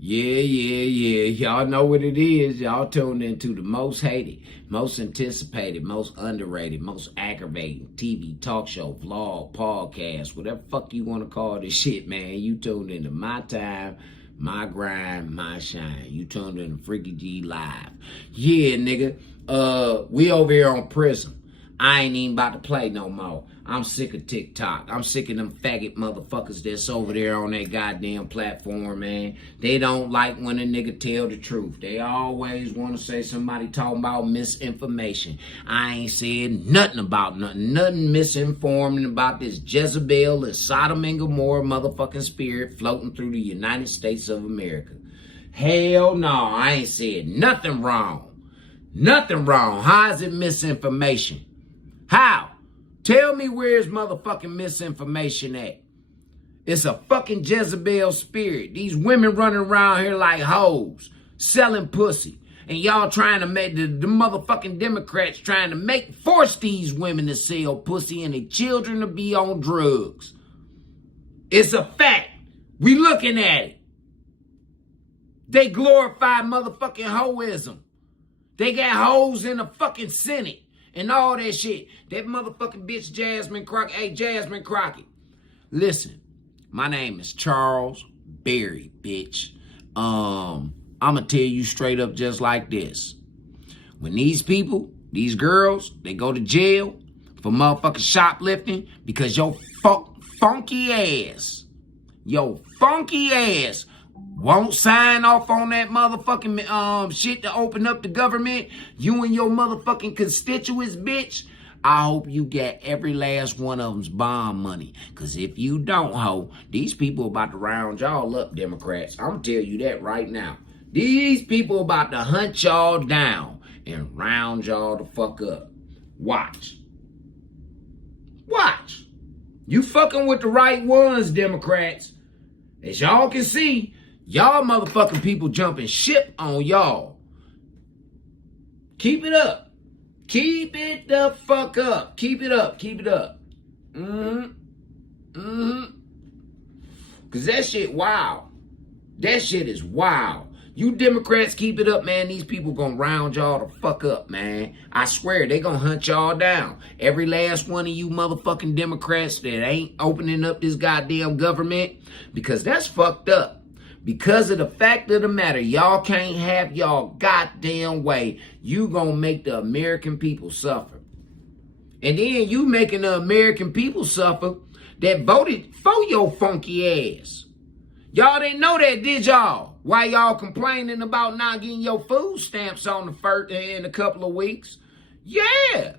Yeah. Y'all know what it is. Y'all tuned into the most hated, most anticipated, most underrated, most aggravating TV talk show, vlog, podcast, whatever fuck you want to call this shit, man. You tuned into my time, my grind, my shine. You tuned into Freaky G Live. Yeah, nigga. We over here on Prism. I ain't even about to play no more. I'm sick of TikTok. I'm sick of them faggot motherfuckers that's over there on that goddamn platform, man. They don't like when a nigga tell the truth. They always want to say somebody talking about misinformation. I ain't said nothing about nothing misinforming about this Jezebel and Sodom and Gomorrah motherfucking spirit floating through the United States of America. Hell no, I ain't said nothing wrong. Nothing wrong. How is it misinformation? How? Tell me where's motherfucking misinformation at. It's a fucking Jezebel spirit. These women running around here like hoes, selling pussy. And y'all trying to make, the motherfucking Democrats trying to force these women to sell pussy and their children to be on drugs. It's a fact. We looking at it. They glorify motherfucking hoism. They got hoes in the fucking Senate. And all that shit. That motherfucking bitch Jasmine Crockett. Hey, Jasmine Crockett. Listen, my name is Charles Berry, bitch. I'ma tell you straight up just like this. When these people, these girls, they go to jail for motherfucking shoplifting because your funky ass won't sign off on that motherfucking shit to open up the government. You and your motherfucking constituents, bitch. I hope you get every last one of them's bond money. Because if you don't, ho, these people about to round y'all up, Democrats. I'm going to tell you that right now. These people about to hunt y'all down and round y'all the fuck up. Watch. Watch. You fucking with the right ones, Democrats. As y'all can see, y'all motherfucking people jumping ship on y'all. Keep it up. Keep it the fuck up. Keep it up. Keep it up. Because that shit wild. That shit is wild. You Democrats keep it up, man. These people gonna round y'all the fuck up, man. I swear, they gonna hunt y'all down. Every last one of you motherfucking Democrats that ain't opening up this goddamn government. Because that's fucked up. Because of the fact of the matter, y'all can't have y'all goddamn way. You gonna make the American people suffer. And then you making the American people suffer that voted for your funky ass. Y'all didn't know that, did y'all? Why y'all complaining about not getting your food stamps on the first in a couple of weeks? Yeah.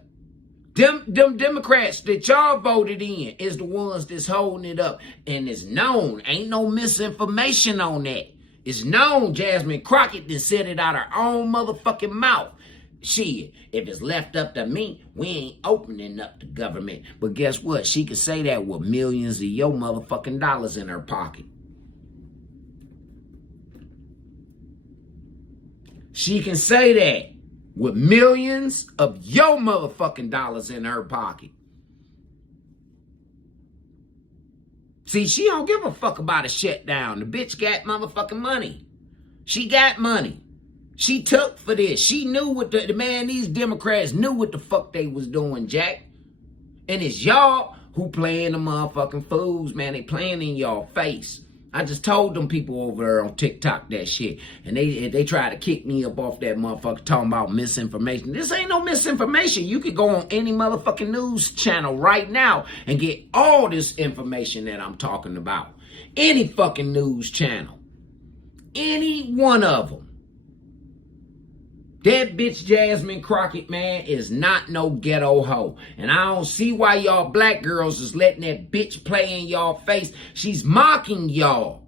Them Democrats that y'all voted in is the ones that's holding it up. And it's known. Ain't no misinformation on that. It's known Jasmine Crockett done said it out her own motherfucking mouth. Shit, if it's left up to me, we ain't opening up the government. But guess what? She can say that with millions of your motherfucking dollars in her pocket. She can say that with millions of your motherfucking dollars in her pocket. See, she don't give a fuck about a shutdown. The bitch got motherfucking money. She got money. She took for this. She knew what these Democrats knew what the fuck they was doing, Jack. And it's y'all who playing the motherfucking fools, man. They playing in y'all face. I just told them people over there on TikTok that shit. And they tried to kick me up off that motherfucker talking about misinformation. This ain't no misinformation. You could go on any motherfucking news channel right now and get all this information that I'm talking about. Any fucking news channel. Any one of them. That bitch Jasmine Crockett, man, is not no ghetto hoe. And I don't see why y'all black girls is letting that bitch play in y'all face. She's mocking y'all.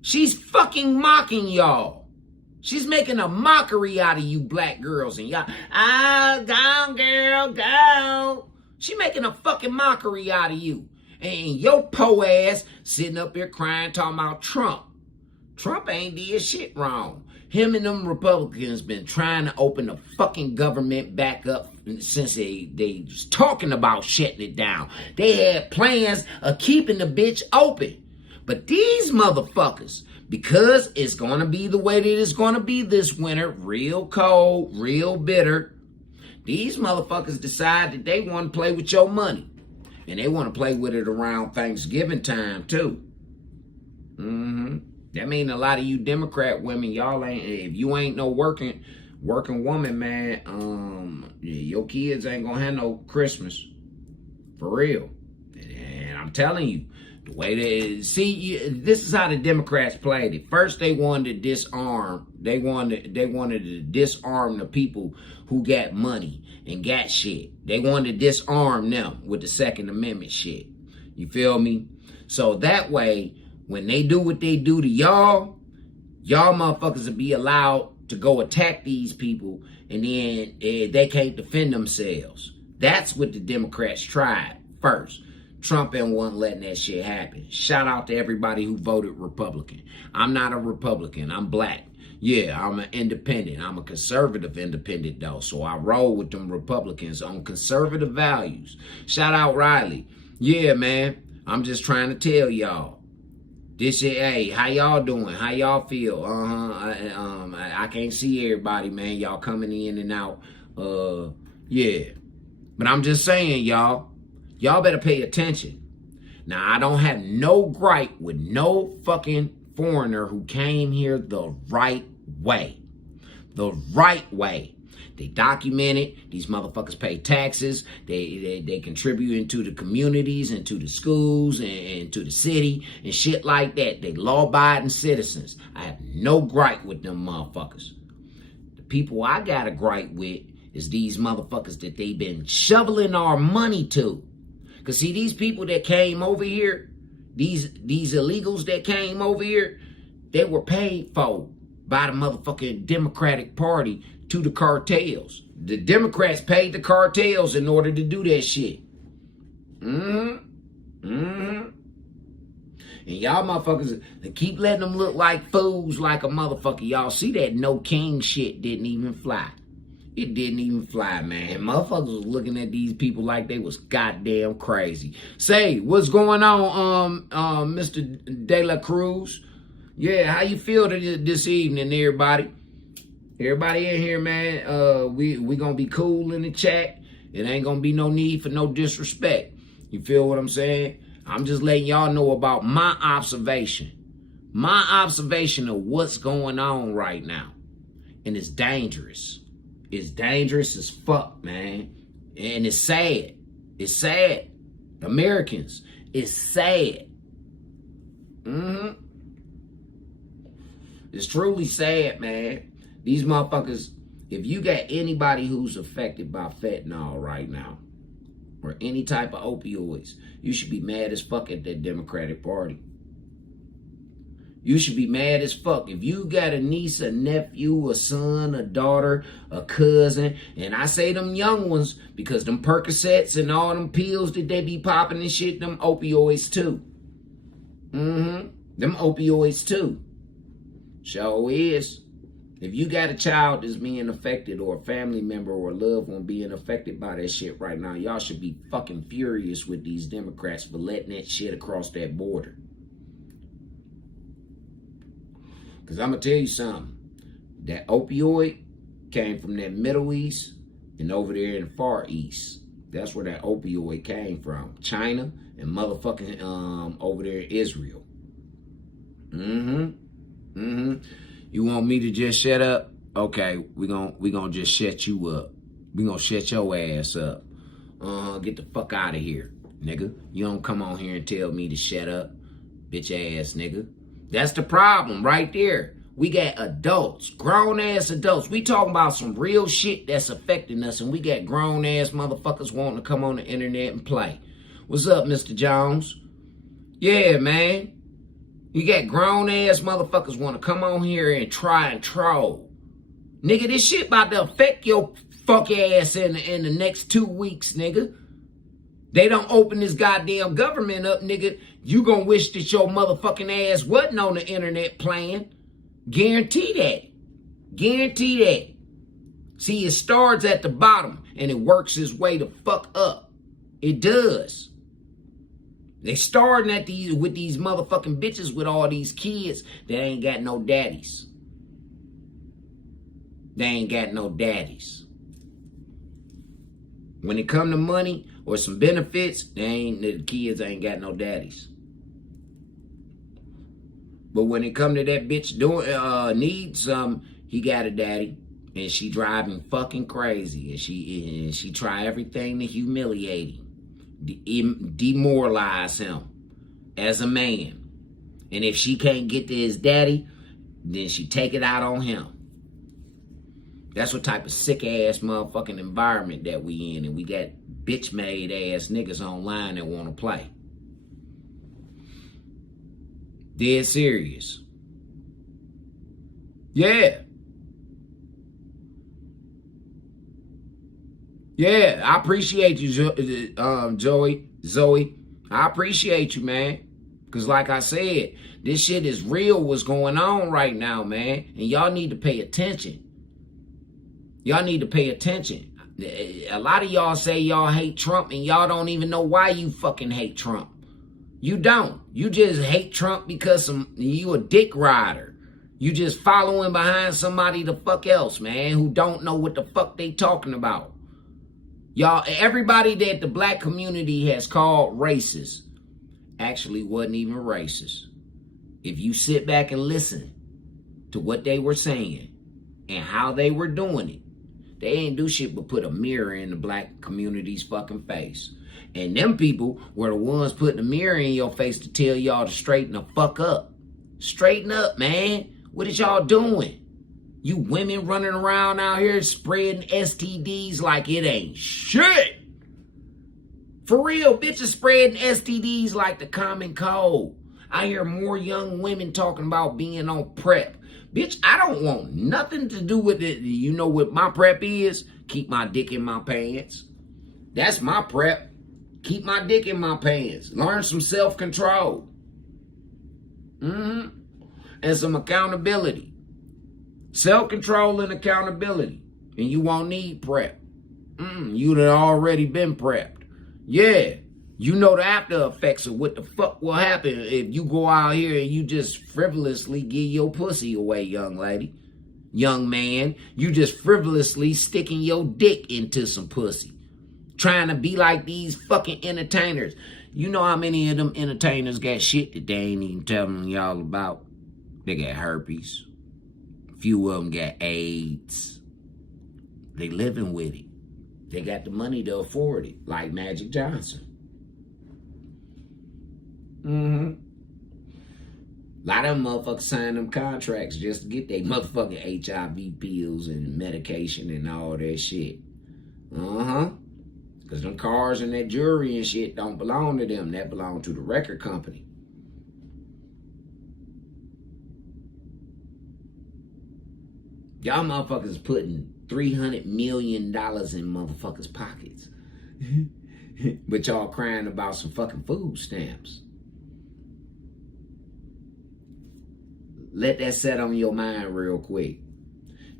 She's fucking mocking y'all. She's making a mockery out of you black girls. And y'all, go girl, go. She making a fucking mockery out of you. And your po ass sitting up here crying, talking about Trump. Trump ain't did shit wrong. Him and them Republicans been trying to open the fucking government back up since they was talking about shutting it down. They had plans of keeping the bitch open. But these motherfuckers, because it's going to be the way that it's going to be this winter, real cold, real bitter, these motherfuckers decide that they want to play with your money. And they want to play with it around Thanksgiving time, too. That mean a lot of you Democrat women, y'all ain't, if you ain't no working woman, man, your kids ain't going to have no Christmas. For real. And I'm telling you, the way they see, this is how the Democrats played it. First, they wanted to disarm. They wanted to disarm the people who got money and got shit. They wanted to disarm them with the Second Amendment shit. You feel me? So that way, when they do what they do to y'all motherfuckers will be allowed to go attack these people, and then they can't defend themselves. That's what the Democrats tried first. Trump wasn't letting that shit happen. Shout out to everybody who voted Republican. I'm not a Republican. I'm black. Yeah, I'm an independent. I'm a conservative independent, though. So I roll with them Republicans on conservative values. Shout out Riley. Yeah, man. I'm just trying to tell y'all. This shit, hey, how y'all doing? How y'all feel? I can't see everybody, man. Y'all coming in and out. Yeah. But I'm just saying, y'all better pay attention. Now, I don't have no gripe with no fucking foreigner who came here the right way. The right way. They documented. These motherfuckers pay taxes. They contribute into the communities, into the schools, and to the city, and shit like that. They law-abiding citizens. I have no gripe with them motherfuckers. The people I got a gripe with is these motherfuckers that they been shoveling our money to. Because see, these people that came over here, these illegals that came over here, they were paid for by the motherfucking Democratic Party to the cartels. The Democrats paid the cartels in order to do that shit. And y'all motherfuckers, they keep letting them look like fools like a motherfucker. Y'all see that no king shit didn't even fly. It didn't even fly, man. Motherfuckers was looking at these people like they was goddamn crazy. Say, what's going on, Mr. De La Cruz? Yeah, how you feel this evening, everybody? Everybody in here, man, we gonna be cool in the chat. It ain't gonna be no need for no disrespect. You feel what I'm saying? I'm just letting y'all know about my observation. My observation of what's going on right now. And it's dangerous. It's dangerous as fuck, man. And it's sad. It's sad. Americans, it's sad. It's truly sad, man. These motherfuckers, if you got anybody who's affected by fentanyl right now, or any type of opioids, you should be mad as fuck at that Democratic Party. You should be mad as fuck. If you got a niece, a nephew, a son, a daughter, a cousin, and I say them young ones because them Percocets and all them pills that they be popping and shit, them opioids too. Them opioids too. Sure is. If you got a child that's being affected or a family member or a loved one being affected by that shit right now, y'all should be fucking furious with these Democrats for letting that shit across that border. Because I'm going to tell you something. That opioid came from that Middle East and over there in the Far East. That's where that opioid came from. China and motherfucking over there in Israel. You want me to just shut up? Okay, we gonna just shut you up. We gonna shut your ass up. Get the fuck out of here, nigga. You don't come on here and tell me to shut up, bitch ass nigga. That's the problem right there. We got adults, grown ass adults. We talking about some real shit that's affecting us, and we got grown ass motherfuckers wanting to come on the internet and play. What's up, Mr. Jones? Yeah, man. You got grown ass motherfuckers want to come on here and try and troll. Nigga, this shit about to affect your fuck ass in the next 2 weeks, nigga. They don't open this goddamn government up, nigga. You gonna wish that your motherfucking ass wasn't on the internet playing. Guarantee that. Guarantee that. See, it starts at the bottom and it works its way the fuck up. It does. They starting at with these motherfucking bitches with all these kids that ain't got no daddies. They ain't got no daddies. When it come to money or some benefits, the kids ain't got no daddies. But when it come to that bitch doing needs some, he got a daddy, and she drive him fucking crazy, and she try everything to humiliate him, demoralize him as a man. And if she can't get to his daddy, then she take it out on him. That's what type of sick ass motherfucking environment that we in, and we got bitch made ass niggas online that want to play. Dead serious. Yeah. Yeah, I appreciate you, Zoe. I appreciate you, man. Because like I said, this shit is real what's going on right now, man. And y'all need to pay attention. Y'all need to pay attention. A lot of y'all say y'all hate Trump and y'all don't even know why you fucking hate Trump. You don't. You just hate Trump because you a dick rider. You just following behind somebody the fuck else, man, who don't know what the fuck they talking about. Y'all, everybody that the black community has called racist actually wasn't even racist. If you sit back and listen to what they were saying and how they were doing it, they ain't do shit but put a mirror in the black community's fucking face. And them people were the ones putting the mirror in your face to tell y'all to straighten the fuck up. Straighten up, man. What is y'all doing? You women running around out here spreading STDs like it ain't shit. For real, bitches spreading STDs like the common cold. I hear more young women talking about being on PrEP. Bitch, I don't want nothing to do with it. You know what my PrEP is? Keep my dick in my pants. That's my PrEP. Keep my dick in my pants. Learn some self-control. And some accountability. Self-control and accountability. And you won't need PrEP. You'd have already been prepped. Yeah. You know the after effects of what the fuck will happen if you go out here and you just frivolously give your pussy away, young lady. Young man, you just frivolously sticking your dick into some pussy. Trying to be like these fucking entertainers. You know how many of them entertainers got shit that they ain't even telling y'all about? They got herpes. A few of them got AIDS. They living with it. They got the money to afford it, like Magic Johnson. A lot of them motherfuckers sign them contracts just to get their motherfucking HIV pills and medication and all that shit. Because them cars and that jewelry and shit don't belong to them. That belong to the record company. Y'all motherfuckers putting $300 million in motherfuckers' pockets. But y'all crying about some fucking food stamps. Let that set on your mind real quick.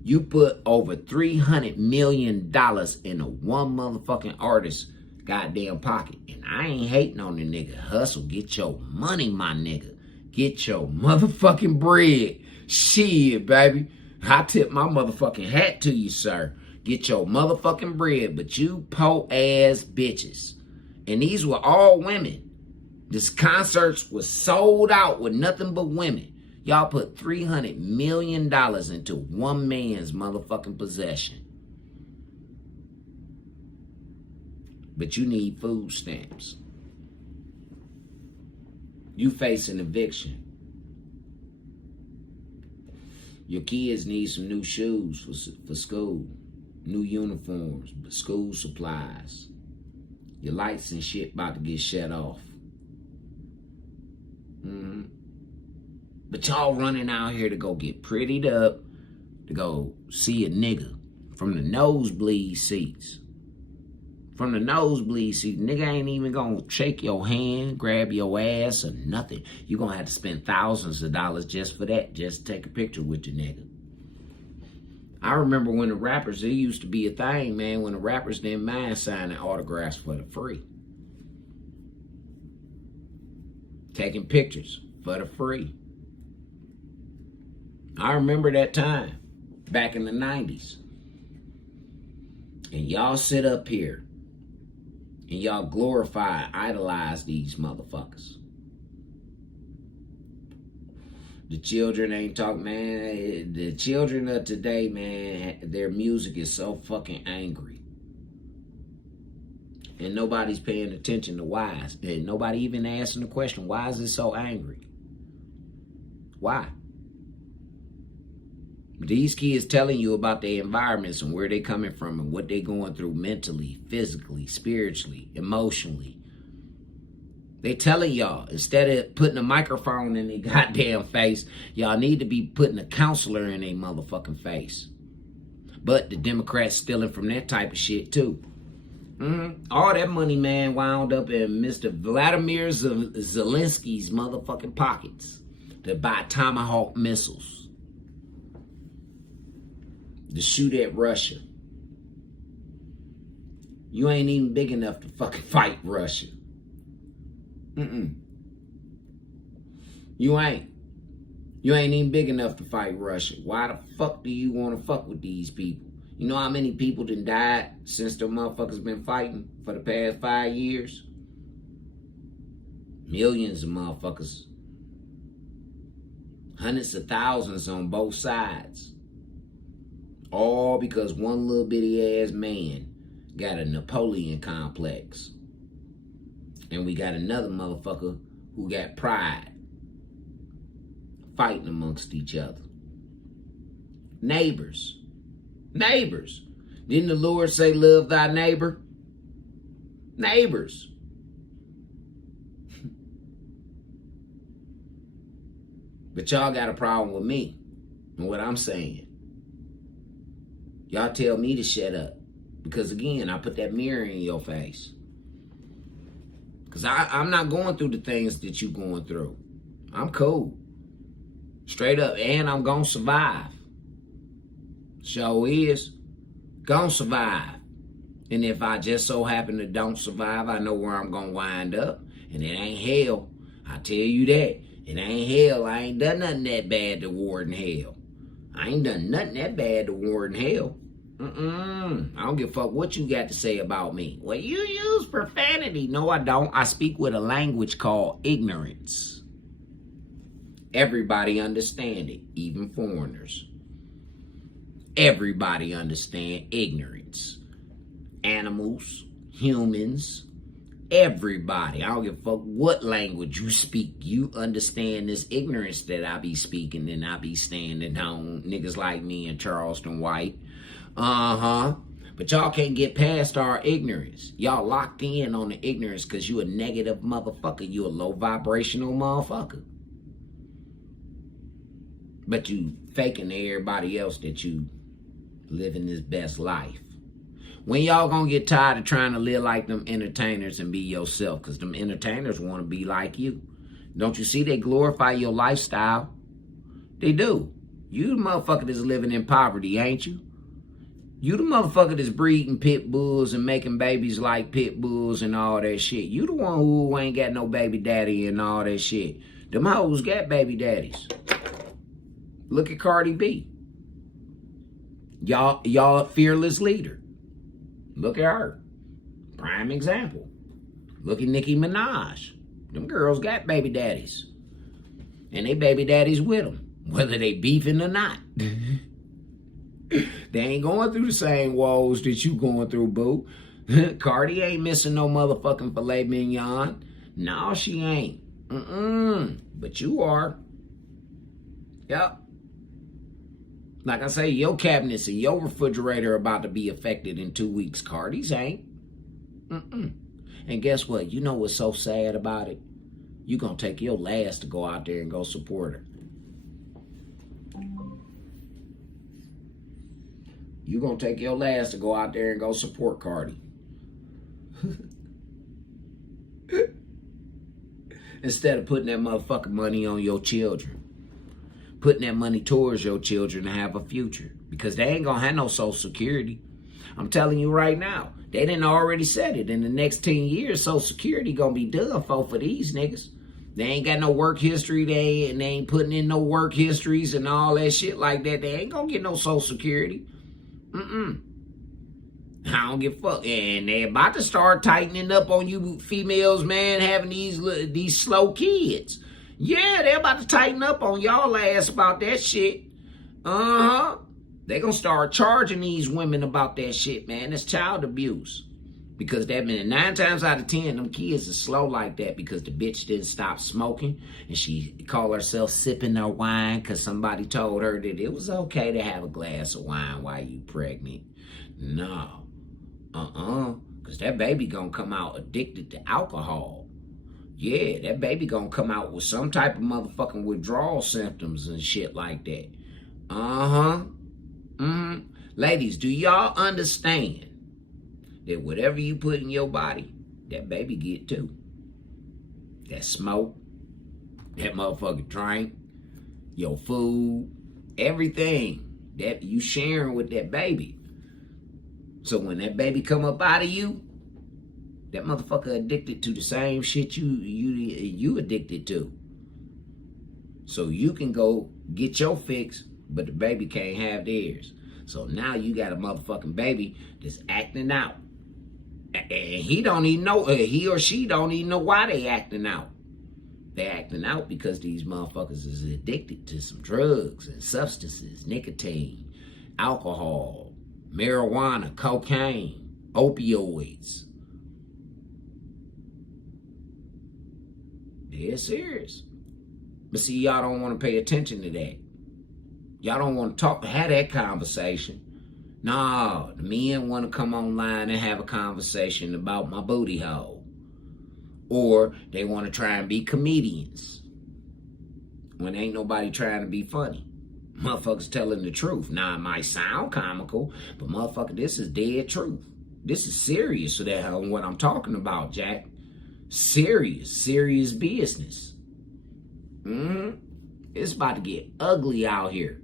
You put over $300 million in a one motherfucking artist goddamn pocket. And I ain't hating on the nigga. Hustle. Get your money, my nigga. Get your motherfucking bread. Shit, baby. I tip my motherfucking hat to you, sir. Get your motherfucking bread. But you po ass bitches. And these were all women. This concerts was sold out with nothing but women. Y'all put $300 million into one man's motherfucking possession. But you need food stamps. You facing eviction. Your kids need some new shoes for school. New uniforms, school supplies. Your lights and shit about to get shut off. But y'all running out here to go get prettied up, to go see a nigga from the nosebleed seats. From the nosebleed seats, nigga ain't even gonna shake your hand, grab your ass, or nothing. You gonna have to spend thousands of dollars just for that, just to take a picture with your nigga. I remember when the rappers, it used to be a thing, man, when the rappers didn't mind signing autographs for the free. taking pictures for the free. I remember that time back in the 90s. And y'all sit up here and y'all glorify, idolize these motherfuckers. The children ain't talking, man. The children of today, man, their music is so fucking angry. And nobody's paying attention to why. And nobody even asking the question, why is it so angry? Why? These kids telling you about their environments and where they coming from and what they going through mentally, physically, spiritually, emotionally. They telling y'all, instead of putting a microphone in their goddamn face, y'all need to be putting a counselor in their motherfucking face. But the Democrats stealing from that type of shit too. All that money, man, wound up in Mr. Vladimir Zelensky's motherfucking pockets to buy Tomahawk missiles to shoot at Russia. You ain't even big enough to fucking fight Russia. You ain't. You ain't even big enough to fight Russia. Why the fuck do you want to fuck with these people? You know how many people done died since the motherfuckers been fighting for the past 5 years? Millions of motherfuckers. Hundreds of thousands on both sides. All because one little bitty ass man got a Napoleon complex. And we got another motherfucker who got pride. Fighting amongst each other. Neighbors. Neighbors. Didn't the Lord say love thy neighbor? Neighbors. But y'all got a problem with me and what I'm saying. Y'all tell me to shut up. Because again, I put that mirror in your face. Because I'm not going through the things that you going through. I'm cool. Straight up. And I'm going to survive. Sure is. Gonna survive. And if I just so happen to don't survive, I know where I'm going to wind up. And it ain't hell. I tell you that. It ain't hell. I ain't done nothing that bad to warden hell. I ain't done nothing that bad to warden hell. I don't give a fuck what you got to say about me. Well, you use profanity. No, I don't. I speak with a language called ignorance. Everybody understand it, even foreigners. Everybody understand ignorance. Animals, humans, everybody. I don't give a fuck what language you speak. You understand this ignorance that I be speaking and I be standing on. Niggas like me and Charleston White. But y'all can't get past our ignorance. Y'all locked in on the ignorance because you a negative motherfucker. You a low vibrational motherfucker. But you faking to everybody else that you living this best life. When y'all gonna get tired of trying to live like them entertainers and be yourself? Because them entertainers want to be like you. Don't you see they glorify your lifestyle? They do. You the motherfucker that's living in poverty, ain't you? You the motherfucker that's breeding pit bulls and making babies like pit bulls and all that shit. You the one who ain't got no baby daddy and all that shit. Them hoes got baby daddies. Look at Cardi B. Y'all fearless leader. Look at her. Prime example. Look at Nicki Minaj. Them girls got baby daddies. And they baby daddies with them. Whether they beefing or not. They ain't going through the same woes that you going through, boo. Cardi ain't missing no motherfucking filet mignon. No, she ain't. But you are. Yep. Like I say, your cabinets and your refrigerator are about to be affected in 2 weeks. Cardi's ain't. And guess what? You know what's so sad about it? You gonna take your last to go out there and go support her. You gonna take your last to go out there and go support Cardi. Instead of putting that motherfucking money on your children. Putting that money towards your children to have a future. Because they ain't gonna have no Social Security. I'm telling you right now. They didn't already said it. In the next 10 years, Social Security gonna be done for these niggas. They ain't got no work history. They ain't putting in no work histories and all that shit like that. They ain't gonna get no Social Security. I don't give a fuck. And they about to start tightening up on you females, man, having these slow kids. Yeah, they about to tighten up on y'all ass about that shit. They gonna start charging these women about that shit, man. It's child abuse. Because that means 9 times out of 10, them kids are slow like that because the bitch didn't stop smoking and she called herself sipping her wine because somebody told her that it was okay to have a glass of wine while you pregnant. No. Because that baby gonna come out addicted to alcohol. Yeah, that baby gonna come out with some type of motherfucking withdrawal symptoms and shit like that. Ladies, do y'all understand that whatever you put in your body, that baby get too? That smoke, that motherfucking drink, your food, everything that you sharing with that baby. So when that baby come up out of you, that motherfucker addicted to the same shit you addicted to. So you can go get your fix, but the baby can't have theirs. So now you got a motherfucking baby that's acting out. And he don't even know, he or she don't even know why they acting out. They acting out because these motherfuckers is addicted to some drugs and substances, nicotine, alcohol, marijuana, cocaine, opioids. They're serious. But see, y'all don't want to pay attention to that. Y'all don't want to have that conversation. Nah, the men want to come online and have a conversation about my booty hole. Or they want to try and be comedians when ain't nobody trying to be funny. Motherfuckers telling the truth. Now, it might sound comical, but motherfucker, this is dead truth. This is serious. So that's what I'm talking about, Jack. Serious business. It's about to get ugly out here.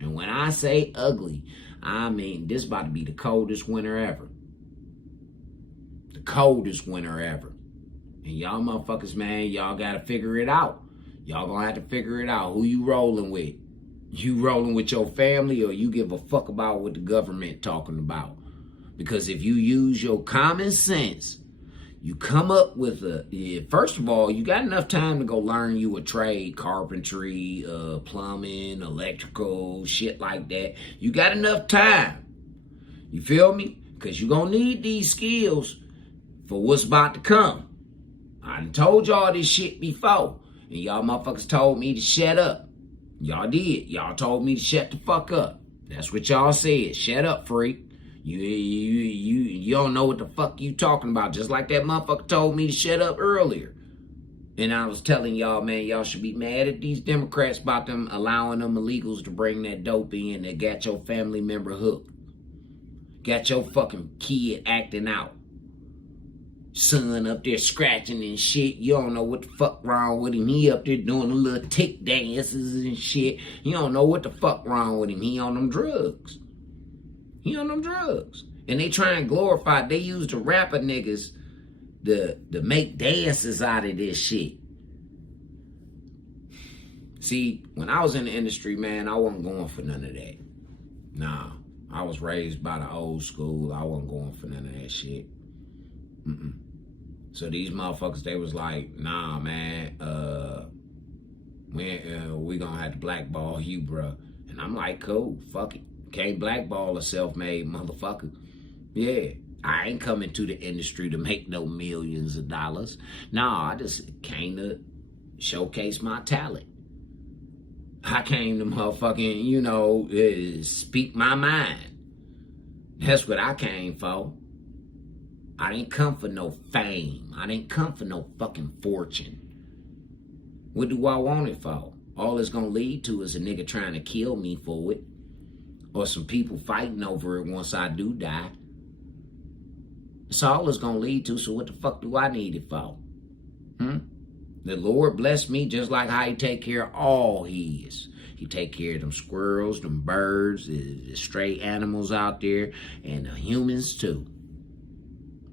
And when I say ugly, I mean this about to be the coldest winter ever. The coldest winter ever. And y'all motherfuckers, man, y'all gotta figure it out. Y'all gonna have to figure it out. Who you rolling with? You rolling with your family, or you give a fuck about what the government talking about? Because if you use your common sense, you come up with first of all, you got enough time to go learn you a trade, carpentry, plumbing, electrical, shit like that. You got enough time. You feel me? Because you're going to need these skills for what's about to come. I done told y'all this shit before, and y'all motherfuckers told me to shut up. Y'all did. Y'all told me to shut the fuck up. That's what y'all said. Shut up, freak. You don't know what the fuck you talking about. Just like that motherfucker told me to shut up earlier. And I was telling y'all, man, y'all should be mad at these Democrats about them allowing them illegals to bring that dope in that got your family member hooked. Got your fucking kid acting out. Son up there scratching and shit. You don't know what the fuck wrong with him. He up there doing the little tick dances and shit. You don't know what the fuck wrong with him. He on them drugs. He on them drugs. And they try and glorify, they use the rapper niggas to make dances out of this shit. See, when I was in the industry, man, I wasn't going for none of that. Nah, I was raised by the old school. I wasn't going for none of that shit. So these motherfuckers, they was like, nah, man, we gonna have to blackball you, bruh. And I'm like, cool, fuck it. Can't blackball a self-made motherfucker. Yeah, I ain't coming to the industry to make no millions of dollars. Nah, I just came to showcase my talent. I came to motherfucking, speak my mind. That's what I came for. I didn't come for no fame. I didn't come for no fucking fortune. What do I want it for? All it's gonna lead to is a nigga trying to kill me for it. Or some people fighting over it once I do die. That's all it's gonna lead to, so what the fuck do I need it for? The Lord bless me just like how he take care of all his. He take care of them squirrels, them birds, the stray animals out there, and the humans too.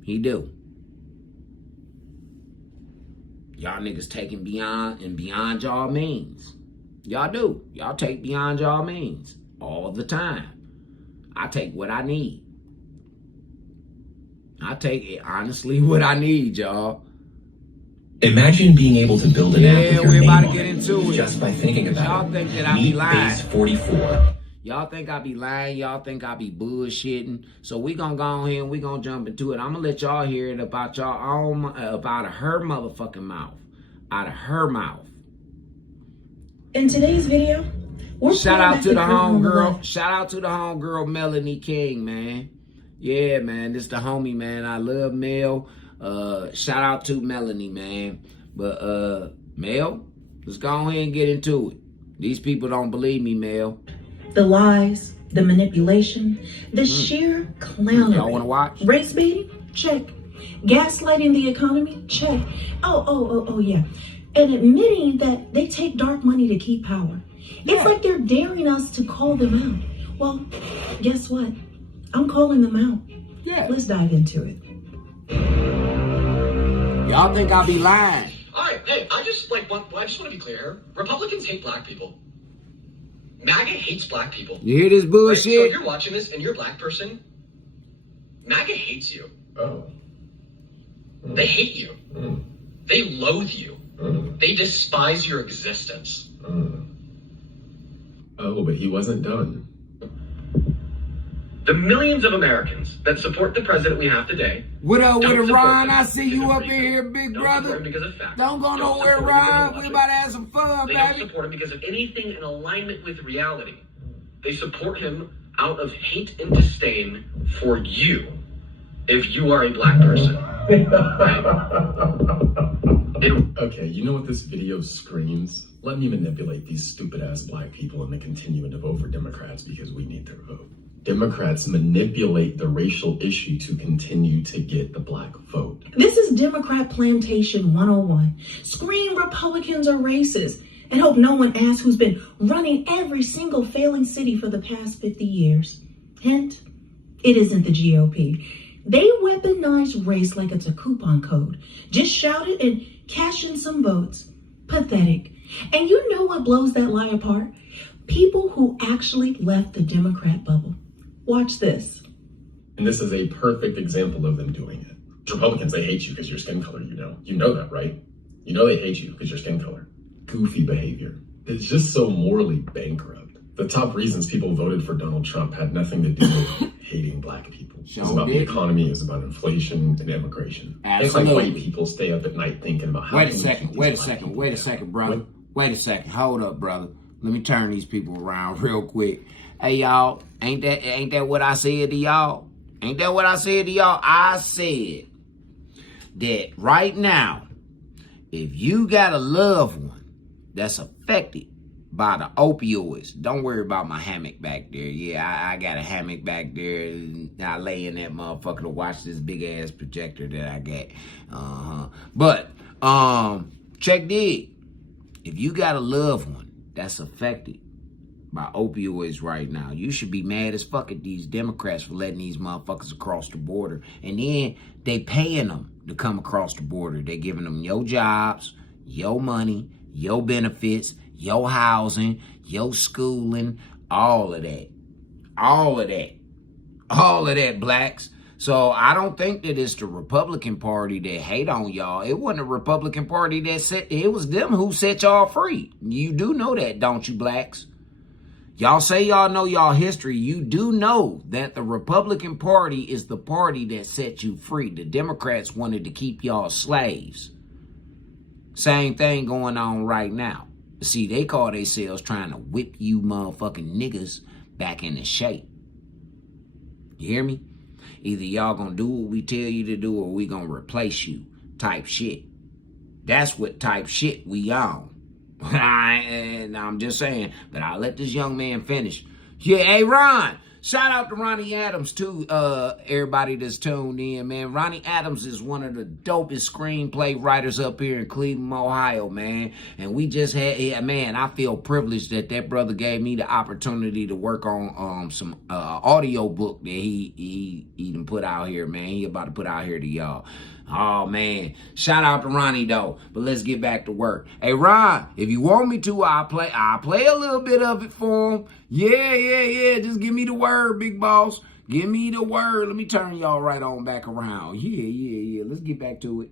He do. Y'all niggas taking beyond y'all means. Y'all do. Y'all take beyond y'all means all the time. I take what I need. I take it honestly what I need, y'all. Imagine being able to build an app with your we're name about to on get it into it. just by thinking about Y'all it. think that I be lying. Base 44. Y'all think I be lying. Y'all think I be bullshitting. So we gonna go on here and we gonna jump into it. I'm gonna let y'all hear it about y'all own, about her motherfucking mouth. Out of her mouth. In today's video, shout out to the homegirl. Shout out to the homegirl Melanie King, man. Yeah, man. This the homie, man. I love Mel. Shout out to Melanie, man. But Mel, let's go ahead and get into it. These people don't believe me, Mel. The lies, the manipulation, the sheer clownery. Y'all want to watch? Race baiting? Check. Gaslighting the economy? Check. Oh, yeah. And admitting that they take dark money to keep power. Yeah. It's like they're daring us to call them out. Well, guess what? I'm calling them out. Yeah. Let's dive into it. Y'all think I be lying? All right, hey, I just want to be clear. Republicans hate black people. MAGA hates black people. You hear this bullshit? Right? So if you're watching this and you're a black person, MAGA hates you. Oh. They hate you. Mm. They loathe you. Mm. They despise your existence. Mm. Oh, but he wasn't done. The millions of Americans that support the president we have today. What up with don't it, support Ron? him I see you because up of in reason. here, big Don't brother. support him because of fact. Don't go Don't nowhere, support him because of Ron. We logic. about to have some fun, They don't baby. support him because of anything in alignment with reality. They support him out of hate and disdain for you, if you are a black person. Okay, you know what this video screams? Let me manipulate these stupid-ass black people into continuing to vote for Democrats because we need their vote. Democrats manipulate the racial issue to continue to get the black vote. This is Democrat Plantation 101. Scream Republicans are racist and hope no one asks who's been running every single failing city for the past 50 years. Hint, it isn't the GOP. They weaponize race like it's a coupon code. Just shout it and cash in some votes. Pathetic. And you know what blows that lie apart? People who actually left the Democrat bubble. Watch this. And this is a perfect example of them doing it. Republicans, they hate you because your skin color, you know. You know that, right? You know they hate you because your skin color. Goofy behavior. It's just so morally bankrupt. The top reasons people voted for Donald Trump had nothing to do with hating black people. It was about the economy, it was about inflation and immigration. It's like white people stay up at night thinking about how Wait a second, brother. Wait a second. Hold up, brother. Let me turn these people around real quick. Hey, y'all, ain't that what I said to y'all? Ain't that what I said to y'all? I said that right now, if you got a loved one that's affected by the opioids, don't worry about my hammock back there. Yeah, I got a hammock back there. And I lay in that motherfucker to watch this big ass projector that I got. But check this. If you got a loved one that's affected by opioids right now, you should be mad as fuck at these Democrats for letting these motherfuckers across the border. And then they paying them to come across the border. They giving them your jobs, your money, your benefits, your housing, your schooling, all of that. All of that. All of that, blacks. So I don't think that it's the Republican Party that hate on y'all. It wasn't the Republican Party that it was them who set y'all free. You do know that, don't you, blacks? Y'all say y'all know y'all history. You do know that the Republican Party is the party that set you free. The Democrats wanted to keep y'all slaves. Same thing going on right now. See, they call themselves trying to whip you motherfucking niggas back into shape. You hear me? Either y'all gonna do what we tell you to do or we gonna replace you type shit. That's what type shit we on. And I'm just saying, but I'll let this young man finish. Yeah, hey, Ron, shout out to Ronnie Adams, too, everybody that's tuned in, man. Ronnie Adams is one of the dopest screenplay writers up here in Cleveland, Ohio, man. And we just had, man, I feel privileged that brother gave me the opportunity to work on some audio book that he done put out here, man. He about to put out here to y'all. Oh, man. Shout out to Ronnie, though. But let's get back to work. Hey, Ron, if you want me to, I'll play a little bit of it for him. Yeah. Just give me the word, big boss. Give me the word. Let me turn y'all right on back around. Yeah. Let's get back to it.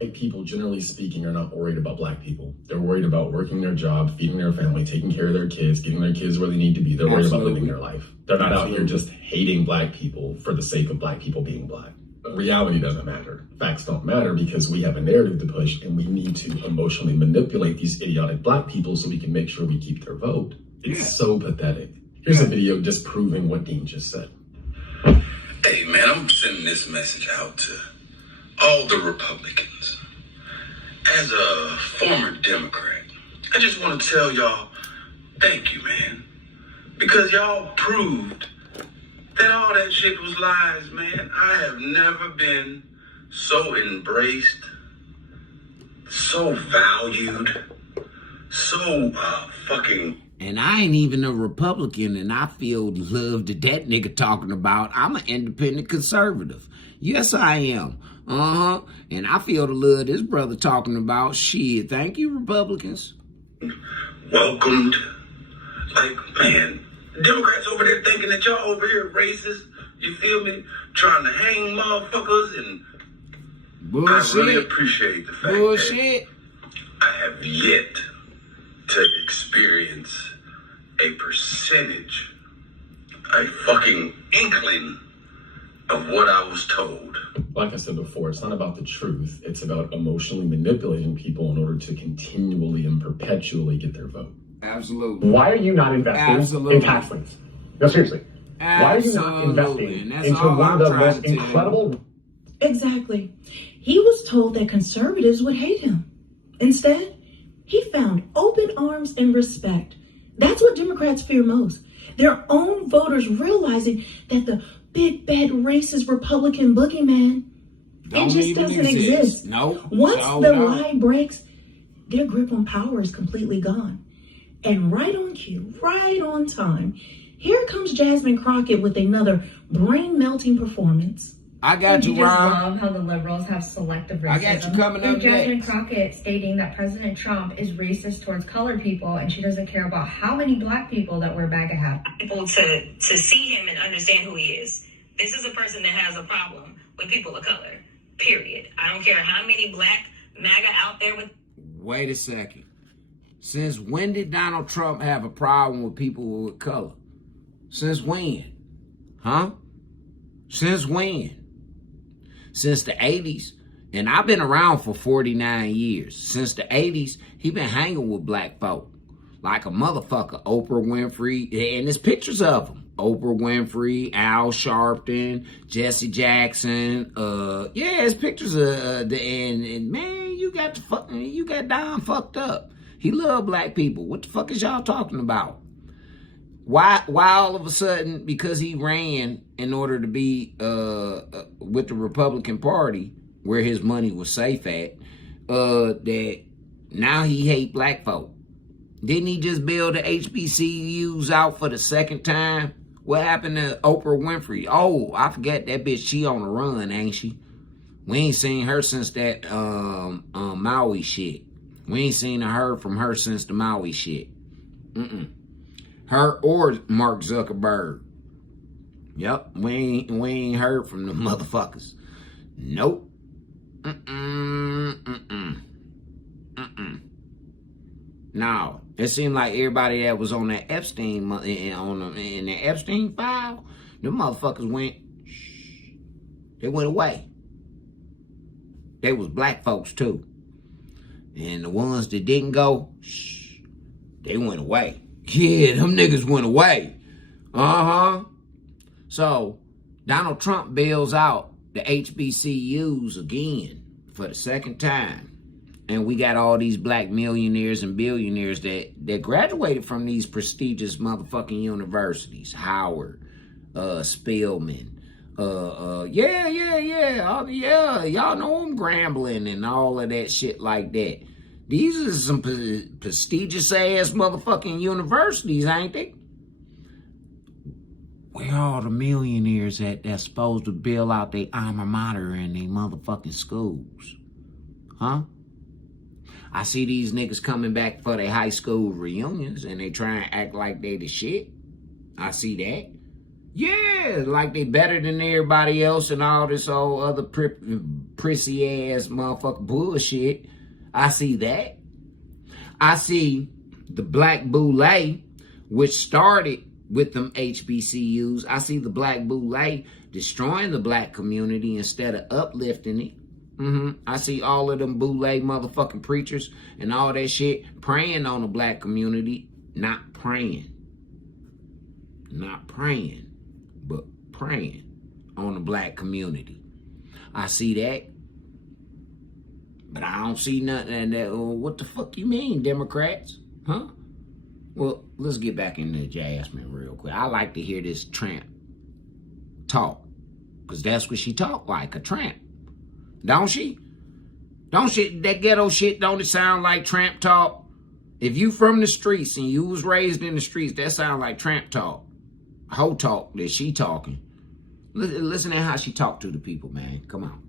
White people, generally speaking, are not worried about black people. They're worried about working their job, feeding their family, taking care of their kids, getting their kids where they need to be. They're worried about living their life. They're not out here just hating black people for the sake of black people being black. But reality doesn't matter. Facts don't matter because we have a narrative to push and we need to emotionally manipulate these idiotic black people so we can make sure we keep their vote. It's so pathetic. Here's a video disproving what Dean just said. Hey, man, I'm sending this message out to all the Republicans. As a former Democrat, I just want to tell y'all, thank you, man. Because y'all proved that all that shit was lies, man. I have never been so embraced, so valued, so fucking... And I ain't even a Republican, and I feel the love that nigga talking about. I'm an independent conservative. Yes, I am. And I feel the love this brother talking about. Shit, thank you, Republicans. Welcomed. Like, man, Democrats over there thinking that y'all over here racist. You feel me? Trying to hang motherfuckers and... Bullshit. I really appreciate the fact that I have yet to experience a percentage, a fucking inkling of what I was told. Like I said before, it's not about the truth. It's about emotionally manipulating people in order to continually and perpetually get their vote. Absolutely. Why are you not investing in tax liens? No, seriously. Why are you not investing into one of the most incredible... Exactly. He was told that conservatives would hate him. Instead, he found open arms and respect. That's what Democrats fear most. Their own voters realizing that the big, bad, racist Republican boogeyman, it just doesn't exist. No. Once the lie breaks, their grip on power is completely gone. And right on cue, right on time, here comes Jasmine Crockett with another brain-melting performance. I got you, just Ron. love how the liberals have selective racism. I got you coming up Jasmine next. Crockett stating that President Trump is racist towards colored people, and she doesn't care about how many black people that wear MAGA hats. People to see him and understand who he is. This is a person that has a problem with people of color. Period. I don't care how many black MAGA out there with. Wait a second. Since when did Donald Trump have a problem with people with color? Since when? Huh? Since when? Since the 80s. And I've been around for 49 years. Since the 80s, he been hanging with black folk. Like a motherfucker. Oprah Winfrey. And there's pictures of them. Oprah Winfrey, Al Sharpton, Jesse Jackson. There's pictures of and man, you got Don fucked up. He loved black people. What the fuck is y'all talking about? Why all of a sudden, because he ran in order to be with the Republican Party, where his money was safe at, that now he hate black folk? Didn't he just bail the HBCUs out for the second time? What happened to Oprah Winfrey? Oh, I forget that bitch. She on the run, ain't she? We ain't seen her since that Maui shit. We ain't seen or heard from her since the Maui shit. Her or Mark Zuckerberg. Yep, we ain't heard from the motherfuckers. Nope. No, it seemed like everybody that was on that Epstein in the Epstein file, them motherfuckers went. They went away. They was black folks too. And the ones that didn't go, they went away. Yeah, them niggas went away. So, Donald Trump bails out the HBCUs again for the second time. And we got all these black millionaires and billionaires that graduated from these prestigious motherfucking universities. Howard, Spelman, y'all know I'm Grambling and all of that shit like that. These are some prestigious ass motherfucking universities, ain't they? Where are all the millionaires that's supposed to build out their alma mater in their motherfucking schools? Huh? I see these niggas coming back for their high school reunions and they try and act like they the shit. I see that. Yeah, like they better than everybody else and all this old other prissy ass motherfucking bullshit. I see that. I see the Black Boule, which started with them HBCUs. I see the Black Boule destroying the black community instead of uplifting it. I see all of them Boule motherfucking preachers and all that shit praying on the black community, not praying. Not praying, but praying on the black community. I see that. But I don't see nothing. What the fuck you mean, Democrats? Huh? Well, let's get back into Jasmine real quick. I like to hear this tramp talk. Because that's what she talk like, a tramp. Don't she? Don't she? That ghetto shit, don't it sound like tramp talk? If you from the streets and you was raised in the streets, that sound like tramp talk. Hoe talk that she talking. Listen to how she talk to the people, man. Come on.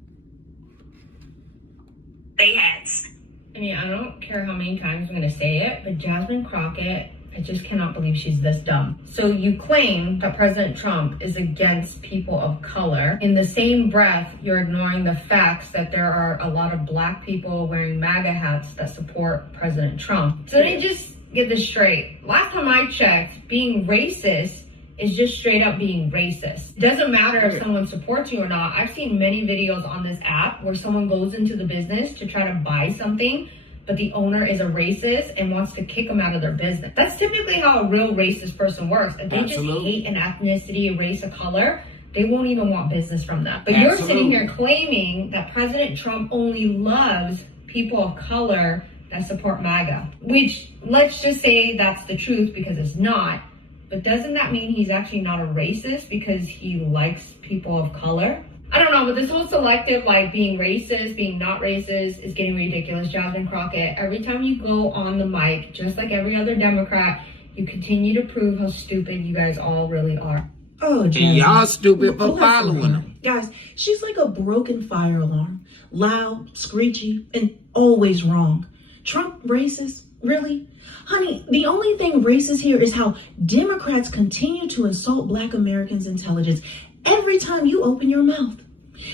They hats. I mean, I don't care how many times I'm going to say it, but Jasmine Crockett, I just cannot believe she's this dumb. So you claim that President Trump is against people of color. In the same breath, you're ignoring the facts that there are a lot of black people wearing MAGA hats that support President Trump. So let me just get this straight. Last time I checked, being racist is just straight up being racist. It doesn't matter if someone supports you or not. I've seen many videos on this app where someone goes into the business to try to buy something, but the owner is a racist and wants to kick them out of their business. That's typically how a real racist person works. If they just hate an ethnicity, a race, a color, they won't even want business from that. But you're sitting here claiming that President Trump only loves people of color that support MAGA, which let's just say that's the truth because it's not. But doesn't that mean he's actually not a racist because he likes people of color? I don't know, but this whole selective, like, being racist, being not racist is getting ridiculous. Jasmine Crockett, every time you go on the mic, just like every other Democrat, you continue to prove how stupid you guys all really are. Oh, Jasmine. And y'all stupid for following them. Guys, she's like a broken fire alarm. Loud, screechy, and always wrong. Trump racist? Really? Honey, the only thing racist here is how Democrats continue to insult Black Americans' intelligence every time you open your mouth.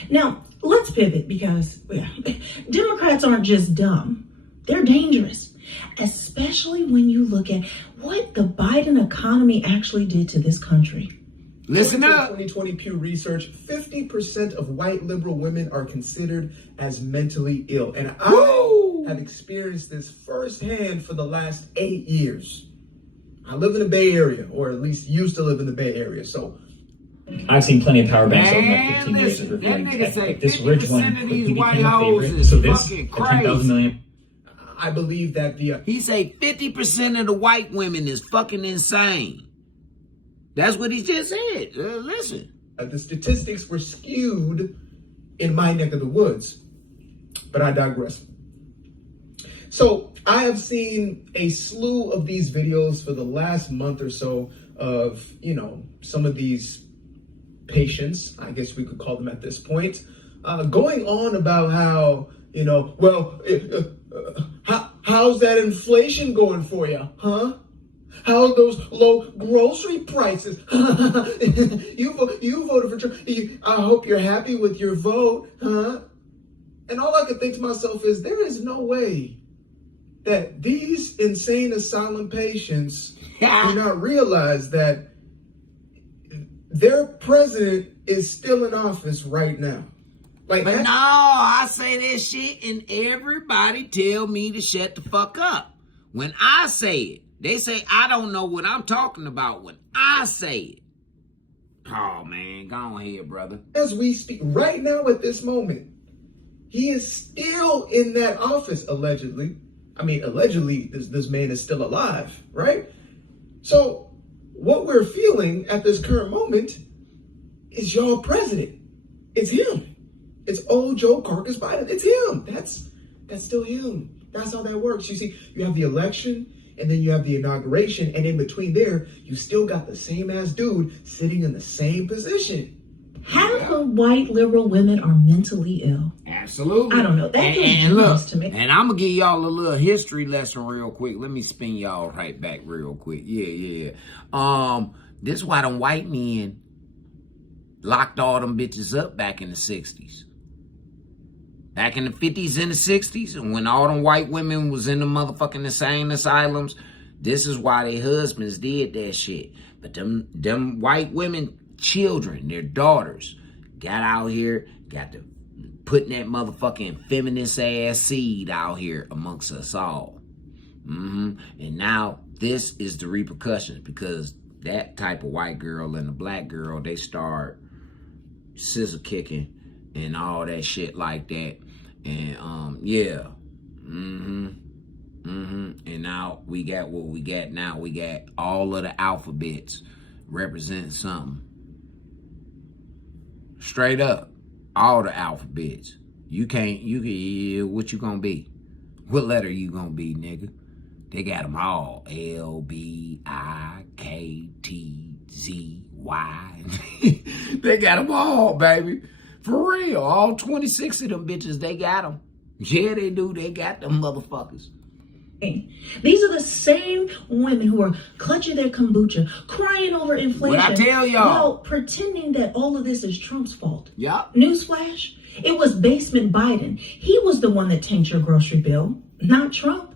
Now, let's pivot because Democrats aren't just dumb. They're dangerous, especially when you look at what the Biden economy actually did to this country. Listen up. 2020 Pew Research, 50% of white liberal women are considered as mentally ill. And I have experienced this firsthand for the last 8 years. I live in the Bay Area, or at least used to live in the Bay Area. So I've seen plenty of power banks over my 15 years of reviewing tech, but this Ridge one quickly became a favorite. So this, at 10,000 million. I believe that he say 50% of the white women is fucking insane. That's what he just said. Listen. The statistics were skewed in my neck of the woods, but I digress. So I have seen a slew of these videos for the last month or so of, some of these patients, I guess we could call them at this point, going on about how, how's that inflation going for you, huh? How are those low grocery prices? You voted for Trump. I hope you're happy with your vote, huh? And all I could think to myself is, there is no way that these insane asylum patients do not realize that their president is still in office right now. But no, I say that shit and everybody tell me to shut the fuck up. When I say it, they say I don't know what I'm talking about when I say it. Oh, man, go on here, brother. As we speak right now at this moment, he is still in that office, allegedly. I mean, allegedly, this man is still alive, right? So what we're feeling at this current moment is y'all president. It's him. It's old Joe Carcass Biden. It's him. That's still him. That's how that works. You see, you have the election, and then you have the inauguration, and in between there, you still got the same ass dude sitting in the same position. Half of white liberal women are mentally ill. Absolutely. I don't know. That feels and look, to me. And I'm gonna give y'all a little history lesson real quick. Let me spin y'all right back real quick. Yeah. This is why them white men locked all them bitches up back in the 60s. Back in the 50s and the 60s, and when all them white women was in the motherfucking insane asylums, this is why their husbands did that shit. But them white women, children, their daughters, got out here, got to putting that motherfucking feminist ass seed out here amongst us all. And now this is the repercussions, because that type of white girl and the black girl, they start scissor kicking and all that shit like that. And and now we got what we got now. We got all of the alphabets represent something. Straight up, all the alphabets. What you gonna be? What letter you gonna be, nigga? They got them all. L, B, I, K, T, Z, Y. They got them all, baby. For real. All 26 of them bitches, they got them. Yeah, they do. They got them motherfuckers. These are the same women who are clutching their kombucha, crying over inflation. What I tell y'all? While pretending that all of this is Trump's fault. Yup. Newsflash, it was basement Biden. He was the one that tanked your grocery bill, not Trump.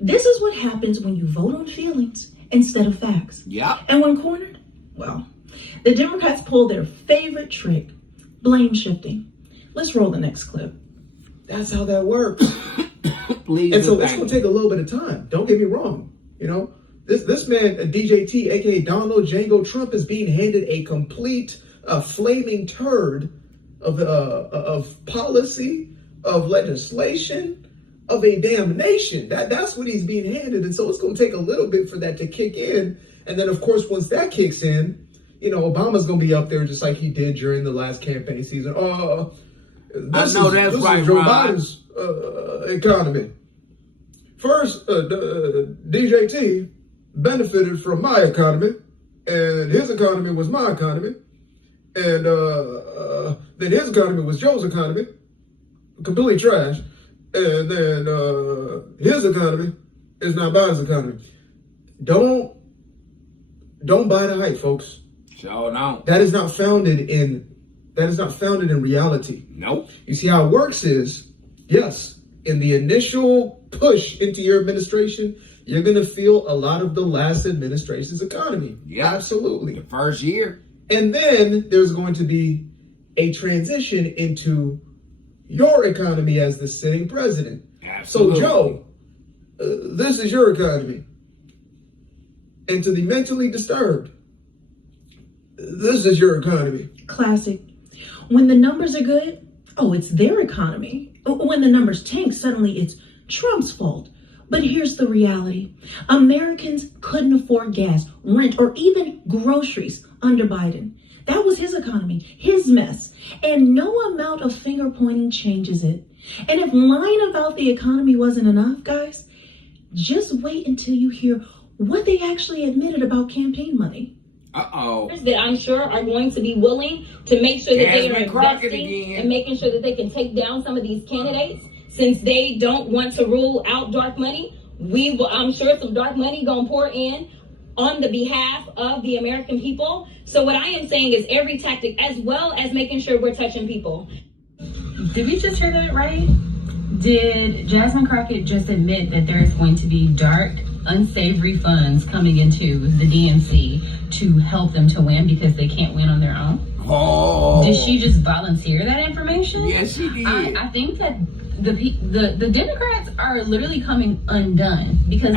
This is what happens when you vote on feelings instead of facts. Yep. And when cornered, well, the Democrats pull their favorite trick, blame shifting. Let's roll the next clip. That's how that works. Please. And so it's going to take a little bit of time. Don't get me wrong. You know, this man, DJT, aka Donald Django Trump, is being handed a complete flaming turd of policy, of legislation, of a damn nation. That's what he's being handed. And so it's going to take a little bit for that to kick in. And then, of course, once that kicks in, you know, Obama's going to be up there just like he did during the last campaign season. This is Joe Biden's economy. First, DJT benefited from my economy, and his economy was my economy, and then his economy was Joe's economy, completely trash, and then his economy is now Biden's economy. Don't buy the hype, folks. Sure don't. That is not founded in reality. Nope. You see how it works is, yes, in the initial push into your administration, you're going to feel a lot of the last administration's economy. Yeah. Absolutely. The first year. And then there's going to be a transition into your economy as the sitting president. Absolutely. So, Joe, this is your economy. And to the mentally disturbed, this is your economy. Classic. When the numbers are good, oh, it's their economy. When the numbers tank, suddenly it's Trump's fault. But here's the reality. Americans couldn't afford gas, rent, or even groceries under Biden. That was his economy, his mess. And no amount of finger pointing changes it. And if lying about the economy wasn't enough, guys, just wait until you hear what they actually admitted about campaign money. That I'm sure are going to be willing to make sure that they are investing and making sure that they can take down some of these candidates, since they don't want to rule out dark money. I'm sure some dark money gonna pour in on the behalf of the American people. So what I am saying is every tactic, as well as making sure we're touching people. Did we just hear that right? Did Jasmine Crockett just admit that there is going to be dark, unsavory funds coming into the DNC to help them to win because they can't win on their own? Oh. Did she just volunteer that information? Yes, she did. I think that the Democrats are literally coming undone because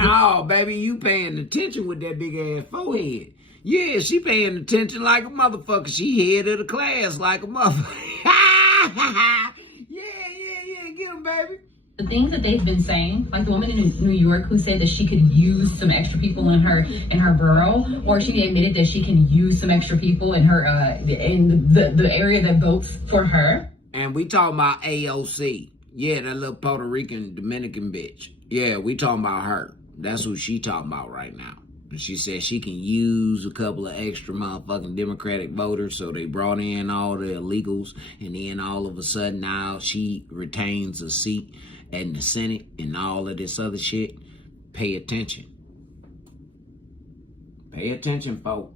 baby, you paying attention with that big ass forehead. Yeah, she paying attention like a motherfucker. She head of the class like a motherfucker. Yeah, get him, baby. The things that they've been saying, like the woman in New York who said that she could use some extra people in her borough, or she admitted that she can use some extra people in her in the area that votes for her. And we talking about AOC. Yeah, that little Puerto Rican Dominican bitch. Yeah, we talking about her. That's what she talking about right now. And she said she can use a couple of extra motherfucking Democratic voters, so they brought in all the illegals, and then all of a sudden now she retains a seat in the Senate and all of this other shit. Pay attention. Pay attention, folks.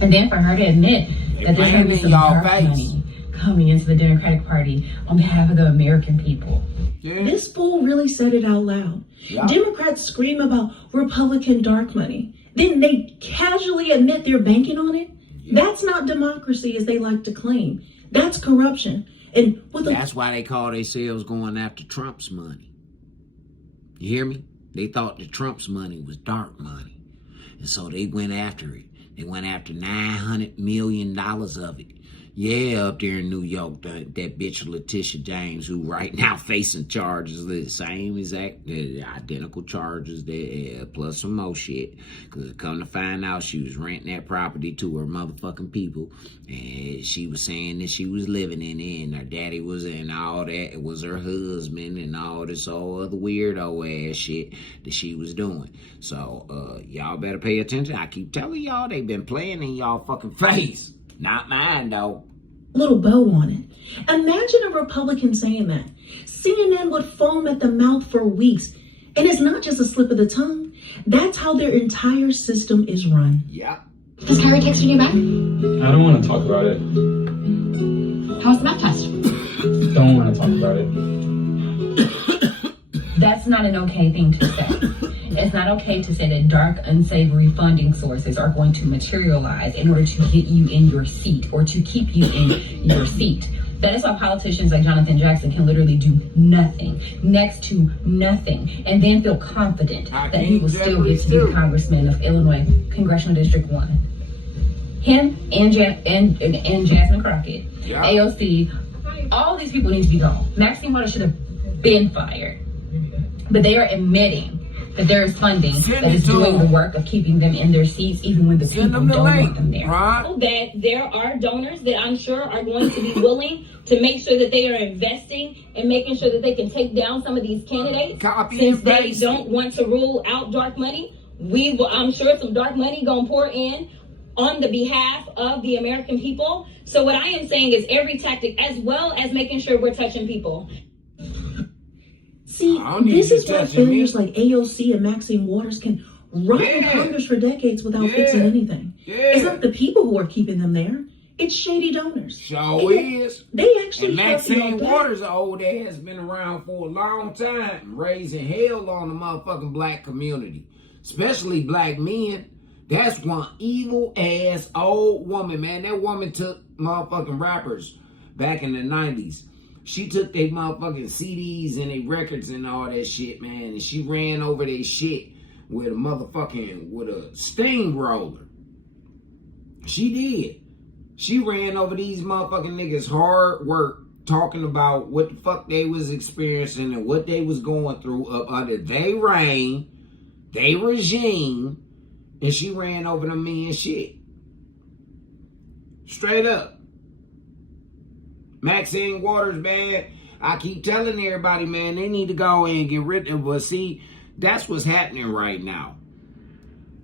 And then for her to admit that there's going to be some dark money coming into the Democratic Party on behalf of the American people. Yeah. This fool really said it out loud. Yeah. Democrats scream about Republican dark money. Then they casually admit they're banking on it. Yeah. That's not democracy as they like to claim. That's corruption. And that's why they call themselves going after Trump's money. You hear me? They thought that Trump's money was dark money. And so they went after it. They went after $900 million of it. Yeah, up there in New York, that bitch Letitia James, who right now facing charges, the same exact, identical charges there, plus some more shit. Because come to find out, she was renting that property to her motherfucking people, and she was saying that she was living in it, and her daddy was in all that. It was her husband, and all this all other weirdo ass shit that she was doing. So y'all better pay attention. I keep telling y'all, they been playing in y'all fucking face. Not mine, though. Little bow on it. Imagine a Republican saying that. CNN would foam at the mouth for weeks. And it's not just a slip of the tongue. That's how their entire system is run. Yeah. Has Kyrie texted you back? I don't want to talk about it. How was the math test? Don't want to talk about it. That's not an okay thing to say. It's not okay to say that dark, unsavory funding sources are going to materialize in order to get you in your seat or to keep you in your seat. That is why politicians like Jonathan Jackson can literally do nothing, next to nothing, and then feel confident that he will still get to be the congressman of Illinois Congressional District 1. Him and Jasmine Crockett, yeah. AOC, all these people need to be gone. Maxine Waters should have been fired. But they are admitting that there is funding that is doing the work of keeping them in their seats, even when the people don't want them there. That there are donors that I'm sure are going to be willing to make sure that they are investing and making sure that they can take down some of these candidates. Since they don't want to rule out dark money, I'm sure some dark money gonna pour in on the behalf of the American people. So what I am saying is every tactic, as well as making sure we're touching people. See, this is why failures like AOC and Maxine Waters can run in Congress for decades without fixing anything. It's not the people who are keeping them there. It's shady donors. They actually. And Maxine Waters' old ass been around for a long time, raising hell on the motherfucking black community, especially black men. That's one evil ass old woman, man. That woman took motherfucking rappers back in the 90s. She took their motherfucking CDs and their records and all that shit, man, and she ran over their shit with a steamroller. She did. She ran over these motherfucking niggas' hard work, talking about what the fuck they was experiencing and what they was going through up under their reign, their regime, and she ran over them men shit. Straight up. Maxine Waters, man, I keep telling everybody, man, they need to go in and get rid of it. But see, that's what's happening right now.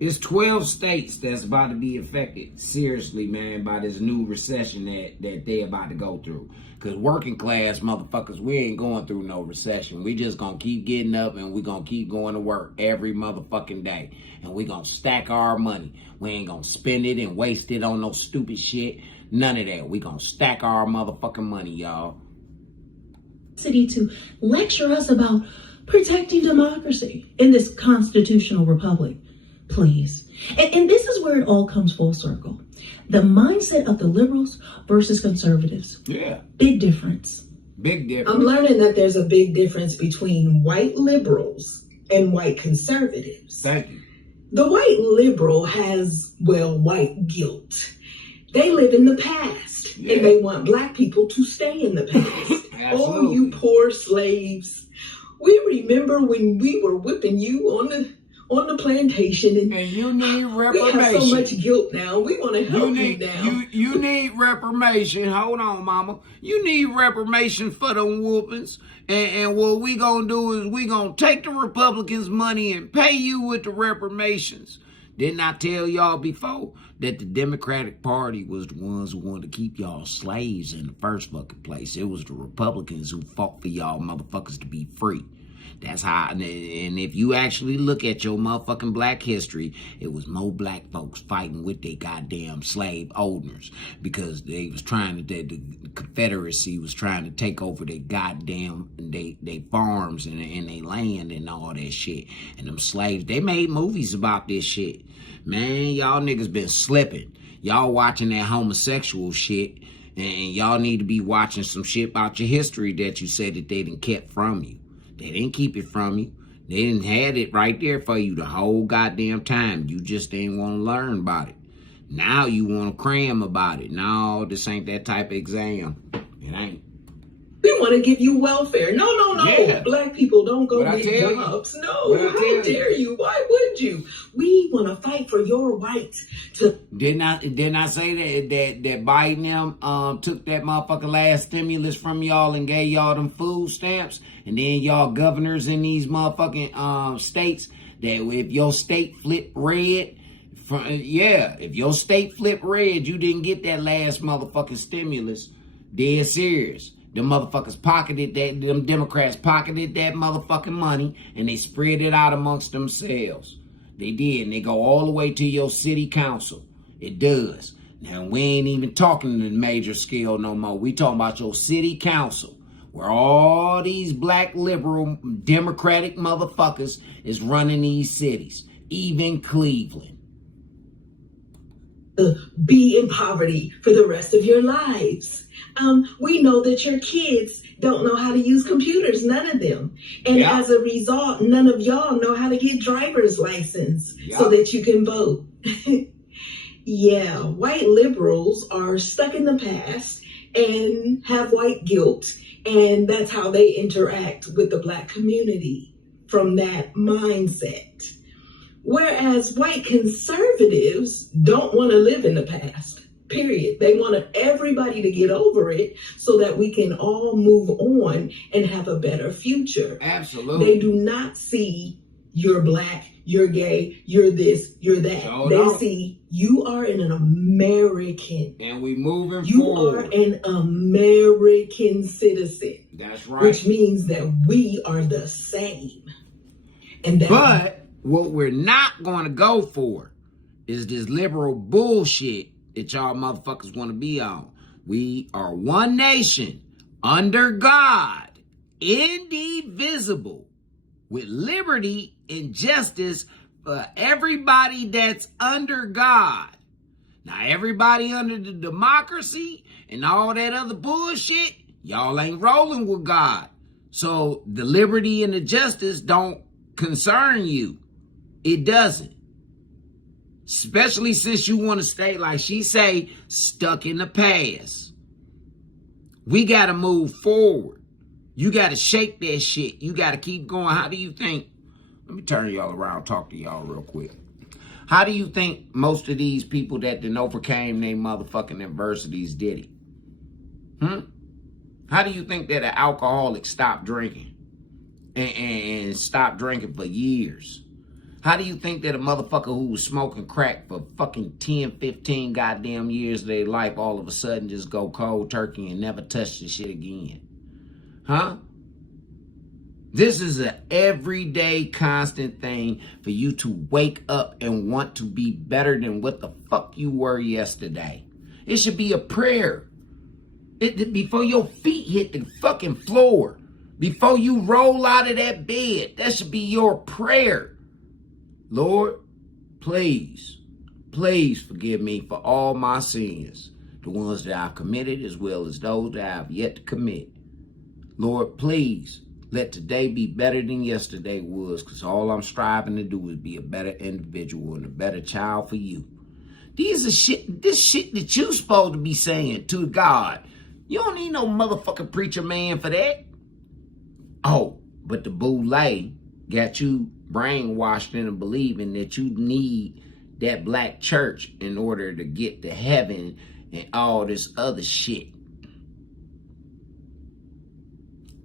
It's 12 states that's about to be affected, seriously, man, by this new recession that they about to go through. Because working class motherfuckers, we ain't going through no recession. We just going to keep getting up and we going to keep going to work every motherfucking day. And we going to stack our money. We ain't going to spend it and waste it on no stupid shit. None of that. We gonna stack our motherfucking money, y'all. To lecture us about protecting democracy in this constitutional republic, please. And this is where it all comes full circle. The mindset of the liberals versus conservatives. Yeah. Big difference. Big difference. I'm learning that there's a big difference between white liberals and white conservatives. Thank you. The white liberal has, white guilt. They live in the past, and they want black people to stay in the past. Oh, you poor slaves. We remember when we were whipping you on on the plantation, and you need reparation. We have so much guilt now. We want to help you now. You need reformation. Hold on, mama. You need reformation for them whoopings. And what we gonna do is we gonna take the Republicans' money and pay you with the reparations. Didn't I tell y'all before that the Democratic Party was the ones who wanted to keep y'all slaves in the first fucking place? It was the Republicans who fought for y'all motherfuckers to be free. That's how, and if you actually look at your motherfucking black history, it was more black folks fighting with their goddamn slave owners because they was trying to, the Confederacy was trying to take over their goddamn, they farms and their land and all that shit. And them slaves, they made movies about this shit. Man, y'all niggas been slipping. Y'all watching that homosexual shit, and y'all need to be watching some shit about your history that you said that they done kept from you. They didn't keep it from you. They didn't have it right there for you the whole goddamn time. You just didn't want to learn about it. Now you want to cram about it. No, this ain't that type of exam. It ain't. We want to give you welfare. No. Yeah. Black people don't go get jobs. No, how dare you? Why would you? We want to fight for your rights to. Didn't I say that Biden them took that motherfucking last stimulus from y'all and gave y'all them food stamps, and then y'all governors in these motherfucking states that if your state flipped red. If your state flipped red, you didn't get that last motherfucking stimulus. Dead serious. Them motherfuckers pocketed that, them Democrats pocketed that motherfucking money and they spread it out amongst themselves. They did, and they go all the way to your city council. It does. Now, we ain't even talking the major scale no more. We talking about your city council, where all these black liberal Democratic motherfuckers is running these cities, even Cleveland. Be in poverty for the rest of your lives. We know that your kids don't know how to use computers, none of them. And as a result, none of y'all know how to get driver's license so that you can vote. Yeah, white liberals are stuck in the past and have white guilt, and that's how they interact with the black community from that mindset. Whereas white conservatives don't want to live in the past, period. They want everybody to get over it so that we can all move on and have a better future. Absolutely. They do not see you're black, you're gay, you're this, you're that. They see you are an American. And we moving you forward. You are an American citizen. That's right. Which means that we are the same. And that but what we're not going to go for is this liberal bullshit that y'all motherfuckers want to be on. We are one nation under God, indivisible, with liberty and justice for everybody that's under God. Now, everybody under the democracy and all that other bullshit, y'all ain't rolling with God. So the liberty and the justice don't concern you. It doesn't. Especially since you want to stay, like she say, stuck in the past. We got to move forward. You got to shake that shit. You got to keep going. How do you think? Let me turn y'all around, talk to y'all real quick. How do you think most of these people that then overcame their motherfucking adversities did it? How do you think that an alcoholic stopped drinking and stopped drinking for years? How do you think that a motherfucker who was smoking crack for fucking 10, 15 goddamn years of their life all of a sudden just go cold turkey and never touch the shit again? Huh? This is an everyday constant thing for you to wake up and want to be better than what the fuck you were yesterday. It should be a prayer. Before your feet hit the fucking floor, before you roll out of that bed, that should be your prayer. Lord, please forgive me for all my sins, the ones that I've committed as well as those that I've yet to commit. Lord, please let today be better than yesterday was, because all I'm striving to do is be a better individual and a better child for you. This shit that you supposed to be saying to God. You don't need no motherfucking preacher man for that. Oh, but the boule got you brainwashed into believing that you need that black church in order to get to heaven and all this other shit.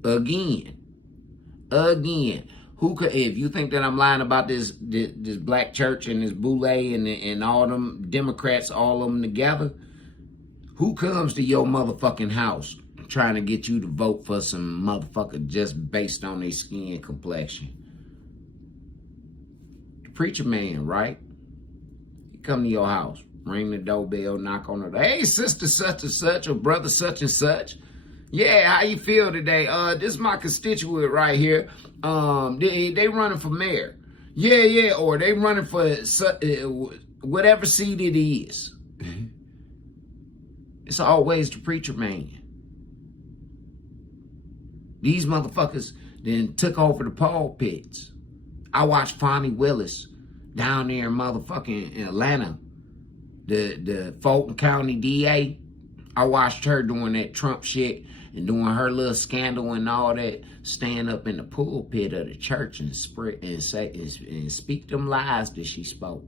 Again, who could, if you think that I'm lying about this black church and this boule and all them Democrats, all of them together, who comes to your motherfucking house trying to get you to vote for some motherfucker just based on their skin complexion? The preacher man, right? He come to your house, ring the doorbell, knock on the door. Hey, sister such and such, or brother such and such. Yeah, how you feel today? This is my constituent right here. They running for mayor. Yeah, or they running for whatever seat it is. It's always the preacher man. These motherfuckers then took over the pulpits. I watched Fonnie Willis down there in motherfucking Atlanta, the Fulton County DA. I watched her doing that Trump shit and doing her little scandal and all that, stand up in the pulpit of the church and spread and say and speak them lies that she spoke.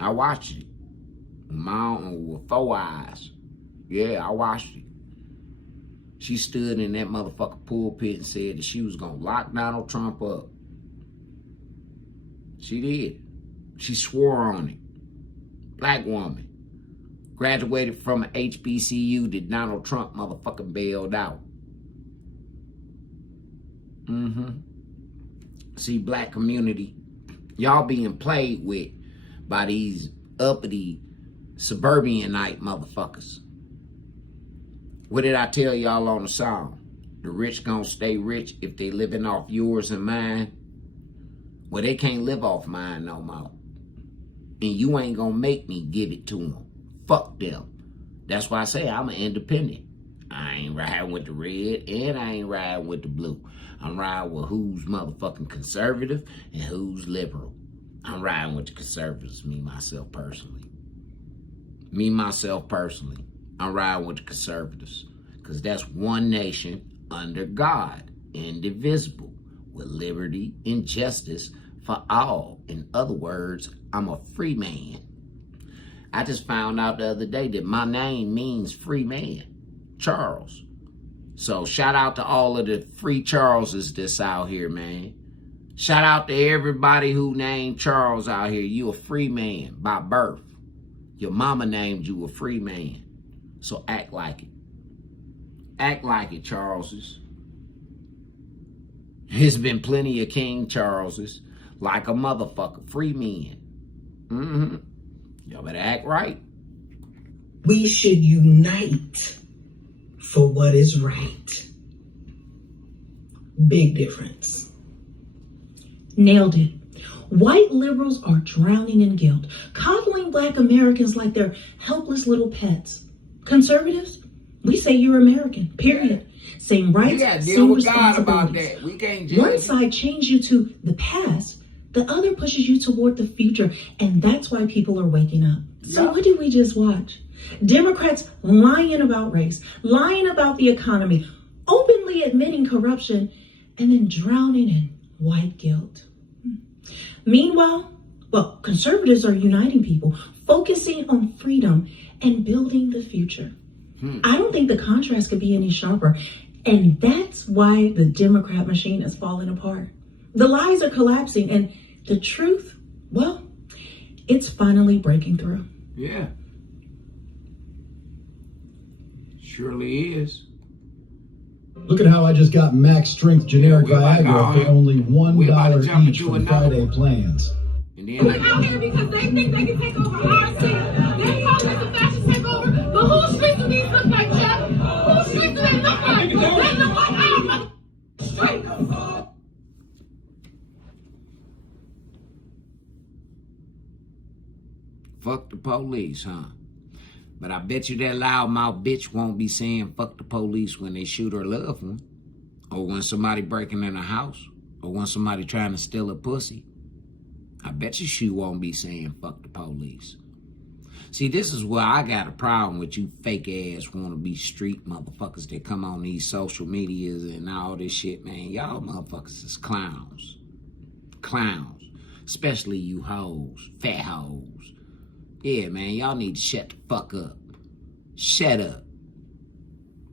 I watched it with 4 eyes. Yeah, I watched it. She stood in that motherfucking pulpit and said that she was gonna lock Donald Trump up. She did. She swore on it. Black woman. Graduated from an HBCU that Donald Trump motherfucking bailed out. See, black community, y'all being played with by these uppity suburbanite motherfuckers. What did I tell y'all on the song? The rich gonna stay rich if they living off yours and mine. Well, they can't live off mine no more. And you ain't gonna make me give it to them. Fuck them. That's why I say I'm an independent. I ain't riding with the red and I ain't riding with the blue. I'm riding with who's motherfucking conservative and who's liberal. I'm riding with the conservatives, me, myself, personally. I'm riding with the conservatives. Because that's one nation under God, indivisible, with liberty and justice for all. In other words, I'm a free man. I just found out the other day that my name means free man, Charles. So shout out to all of the free Charleses that's out here, man. Shout out to everybody who named Charles out here. You a free man by birth. Your mama named you a free man. So act like it. Act like it, Charleses. There's been plenty of King Charleses, like a motherfucker, free men. Y'all better act right. We should unite for what is right. Big difference. Nailed it. White liberals are drowning in guilt, coddling black Americans like they're helpless little pets. Conservatives, we say you're American, period. Same rights, same responsibilities. We can't judge. One side chains you to the past, the other pushes you toward the future, and that's why people are waking up. So what did we just watch? Democrats lying about race, lying about the economy, openly admitting corruption, and then drowning in white guilt. Meanwhile, conservatives are uniting people, focusing on freedom and building the future. I don't think the contrast could be any sharper. And that's why the Democrat machine is falling apart. The lies are collapsing and the truth, it's finally breaking through. Yeah. Surely is. Look at how I just got max strength generic Viagra for only $1 each for Friday plans. And then we're out here because they think they can take over our city. They call this a fashion takeover. But whose streets do these look like, Jeff? Whose streets do they look like? They look like our streets. Fuck the police, huh? But I bet you that loudmouth bitch won't be saying fuck the police when they shoot her loved one, or when somebody breaking in a house, or when somebody trying to steal a pussy. I bet you she won't be saying fuck the police. See, this is where I got a problem with you fake ass wannabe street motherfuckers that come on these social medias and all this shit, man. Y'all motherfuckers is clowns. clowns. Especially you hoes, fat hoes. Yeah, man, y'all need to shut the fuck up. Shut up.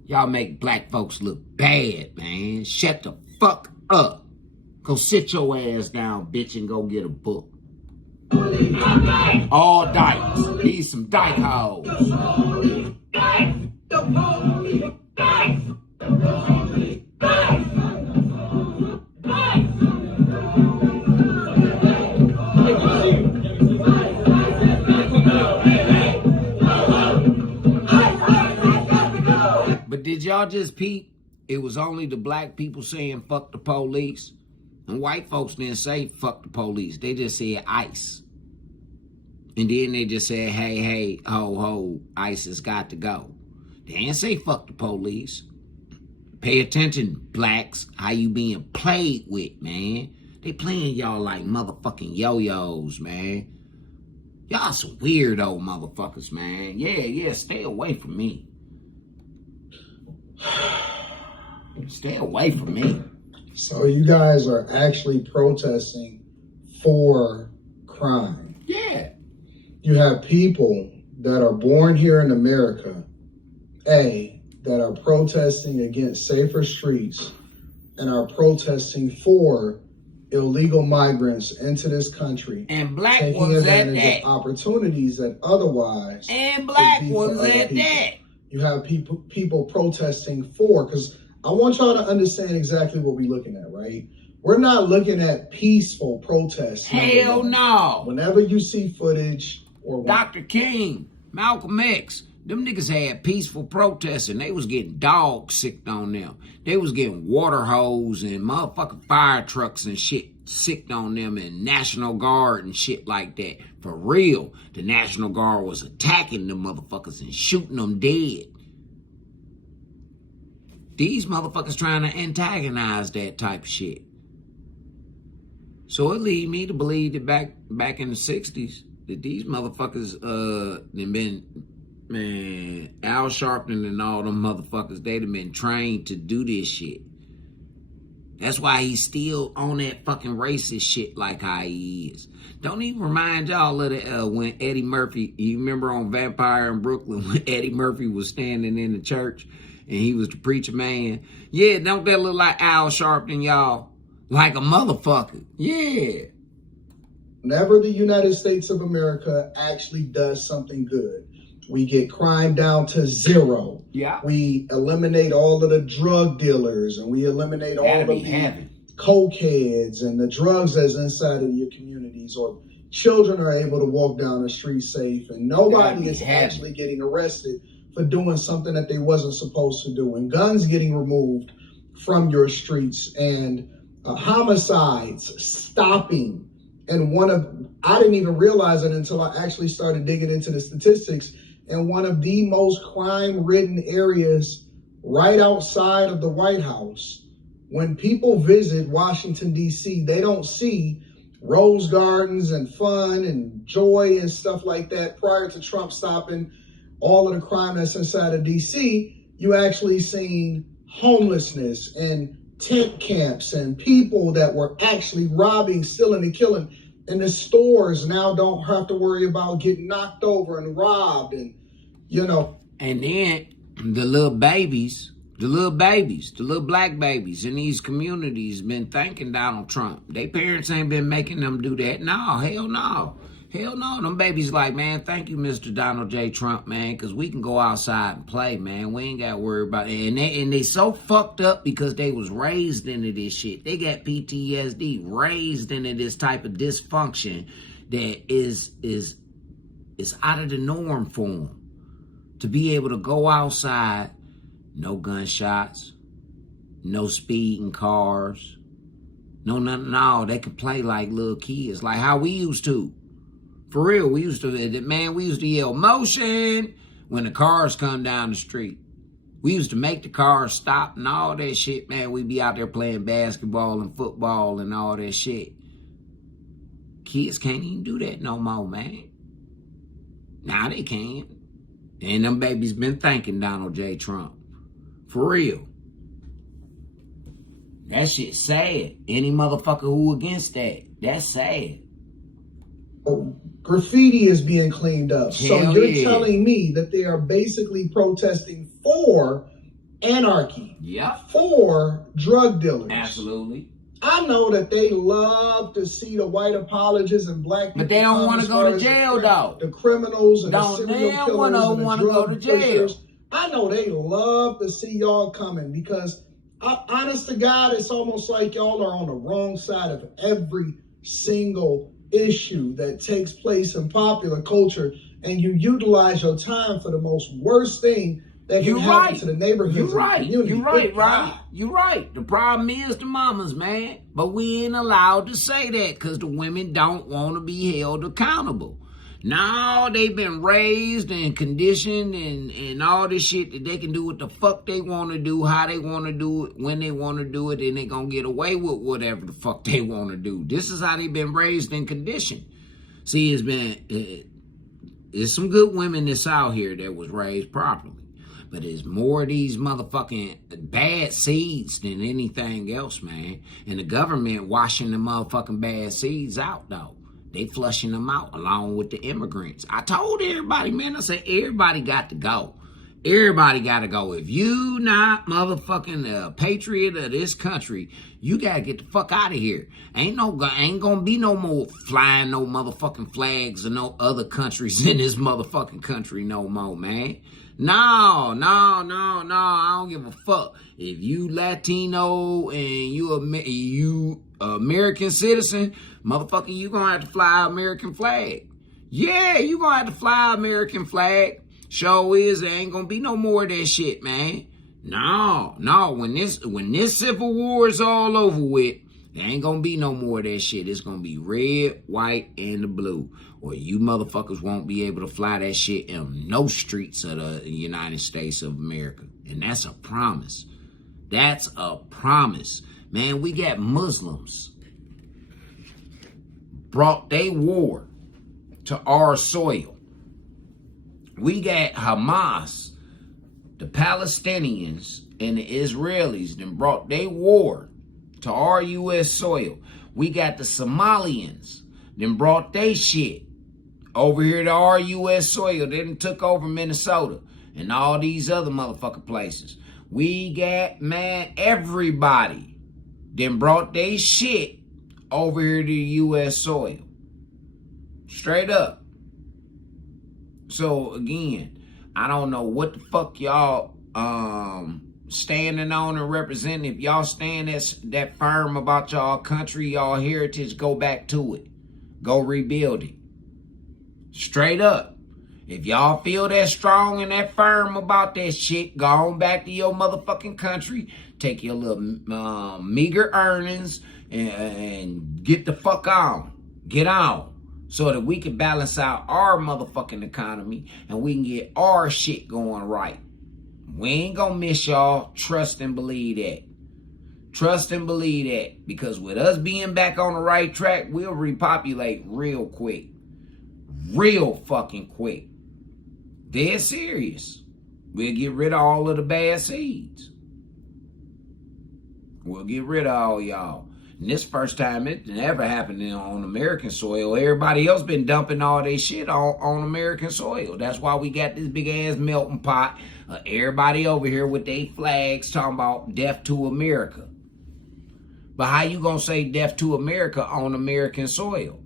Y'all make black folks look bad, man. Shut the fuck up. Go sit your ass down, bitch, and go get a book. All dykes. Need some dyke hoes. But did y'all just peep? It was only the black people saying fuck the police. And white folks didn't say fuck the police. They just said ICE. And then they just said, hey, ho, ho, ICE has got to go. They didn't say fuck the police. Pay attention, blacks, how you being played with, man. They playing y'all like motherfucking yo-yos, man. Y'all some weirdo motherfuckers, man. Yeah, stay away from me. Stay away from me. So you guys are actually protesting for crime. Yeah. You have people that are born here in America, that are protesting against safer streets and are protesting for illegal migrants into this country. And black taking ones at advantage that. of opportunities that otherwise. And black would be for ones other at people. that. You have people protesting for, because I want y'all to understand exactly what we're looking at, right? We're not looking at peaceful protests. Hell no. Whenever you see footage or Dr. King, Malcolm X, them niggas had peaceful protests and they was getting dogs sicked on them. They was getting water hose and motherfucking fire trucks and shit sicked on them, and National Guard and shit like that. For real, the National Guard was attacking them motherfuckers and shooting them dead. These motherfuckers trying to antagonize that type of shit. So it lead me to believe that back in the 60s, that these motherfuckers they've been, man, Al Sharpton and all them motherfuckers, they'd have been trained to do this shit. That's why he's still on that fucking racist shit like how he is. Don't even remind y'all of the, when Eddie Murphy, you remember on Vampire in Brooklyn when Eddie Murphy was standing in the church and he was the preacher man? Yeah, don't that look like Al Sharpton, y'all? Like a motherfucker. Yeah. Whenever the United States of America actually does something good, we get crime down to zero. Yeah. We eliminate all of the drug dealers, and we eliminate all of the cokeheads and the drugs that's inside of your communities, or children are able to walk down the street safe, and nobody is actually getting arrested for doing something that they wasn't supposed to do, and guns getting removed from your streets, and homicides stopping. And I didn't even realize it until I actually started digging into the statistics. And one of the most crime-ridden areas right outside of the White House, when people visit Washington, D.C., they don't see rose gardens and fun and joy and stuff like that. Prior to Trump stopping all of the crime that's inside of D.C., you actually seen homelessness and tent camps and people that were actually robbing, stealing, and killing. And the stores now don't have to worry about getting knocked over and robbed, and And then the little babies, the little black babies in these communities been thanking Donald Trump. Their parents ain't been making them do that. No, hell no. Hell no. Them babies like, man, thank you, Mr. Donald J. Trump, man, because we can go outside and play, man. We ain't got to worry about it. And they so fucked up because they was raised into this shit. They got PTSD, raised into this type of dysfunction that is out of the norm for them. To be able to go outside, no gunshots, no speeding cars, no nothing, no. They could play like little kids, like how we used to. For real, we used to yell, motion, when the cars come down the street. We used to make the cars stop and all that shit, man. We'd be out there playing basketball and football and all that shit. Kids can't even do that no more, man. Now they can. And them babies been thanking Donald J. Trump. For real. That shit sad. Any motherfucker who against that. That's sad. Graffiti is being cleaned up. So Hell you're yeah. telling me that they are basically protesting for anarchy. Yep. For drug dealers. Absolutely. I know that they love to see the white apologists and black people. But they don't want to go to jail, though. The criminals and the Don't serial they killers and the want to go to drug jail? pushers. I know they love to see y'all coming because, honest to God, it's almost like y'all are on the wrong side of every single issue that takes place in popular culture, and you utilize your time for the most worst thing that can happen to the neighborhoods. You're right. And the community. You're right, Good right? God. You're right. The problem is the mamas, man. But we ain't allowed to say that because the women don't want to be held accountable. No, they've been raised and conditioned and all this shit that they can do what the fuck they want to do, how they want to do it, when they want to do it, and they going to get away with whatever the fuck they want to do. This is how they've been raised and conditioned. See, it's some good women that's out here that was raised properly. But there's more of these motherfucking bad seeds than anything else, man. And the government washing the motherfucking bad seeds out, though. They flushing them out along with the immigrants. I told everybody, man, I said, everybody got to go. Everybody got to go. If you not motherfucking a patriot of this country, you got to get the fuck out of here. Ain't gonna be no more flying no motherfucking flags of no other countries in this motherfucking country no more, man. No, I don't give a fuck. If you Latino and you American citizen, motherfucker, you gonna have to fly American flag. Yeah, you gonna have to fly American flag. Show is there ain't gonna be no more of that shit, man. No, when this Civil War is all over with, there ain't gonna be no more of that shit. It's gonna be red, white, and the blue. Or you motherfuckers won't be able to fly that shit in no streets of the United States of America. And that's a promise. That's a promise. Man, we got Muslims brought their war to our soil. We got Hamas, the Palestinians, and the Israelis that brought their war to our U.S. soil. We got the Somalians that brought their shit over here to our U.S. soil. They done took over Minnesota and all these other motherfucking places. We got, man, everybody then brought their shit over here to the U.S. soil. Straight up. So, again, I don't know what the fuck y'all standing on and representing. If y'all stand that firm about y'all country, y'all heritage, go back to it. Go rebuild it. Straight up. If y'all feel that strong and that firm about that shit, go on back to your motherfucking country. Take your little meager earnings and get the fuck on. Get on. So that we can balance out our motherfucking economy and we can get our shit going right. We ain't gonna miss y'all. Trust and believe that. Trust and believe that. Because with us being back on the right track, we'll repopulate real quick. Real fucking quick. Dead serious. We'll get rid of all of the bad seeds. We'll get rid of all y'all. And this first time it never happened on American soil. Everybody else been dumping all their shit on American soil. That's why we got this big ass melting pot. Everybody over here with their flags talking about death to America. But how you gonna say death to America on American soil?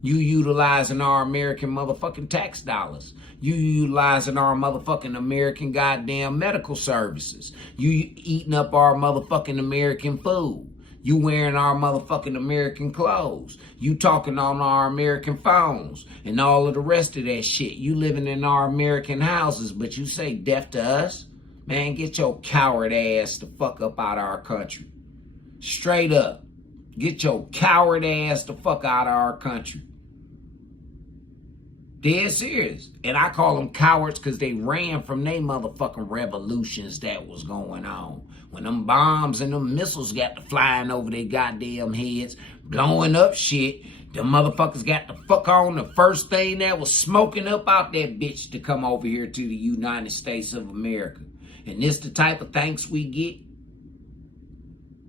You utilizing our American motherfucking tax dollars. You utilizing our motherfucking American goddamn medical services. You eating up our motherfucking American food. You wearing our motherfucking American clothes. You talking on our American phones and all of the rest of that shit. You living in our American houses, but you say death to us? Man, get your coward ass the fuck up out of our country. Straight up. Get your coward ass the fuck out of our country. Dead serious. And I call them cowards because they ran from their motherfucking revolutions that was going on. When them bombs and them missiles got to flying over their goddamn heads, blowing up shit, them motherfuckers got to fuck on the first thing that was smoking up out that bitch to come over here to the United States of America. And this the type of thanks we get?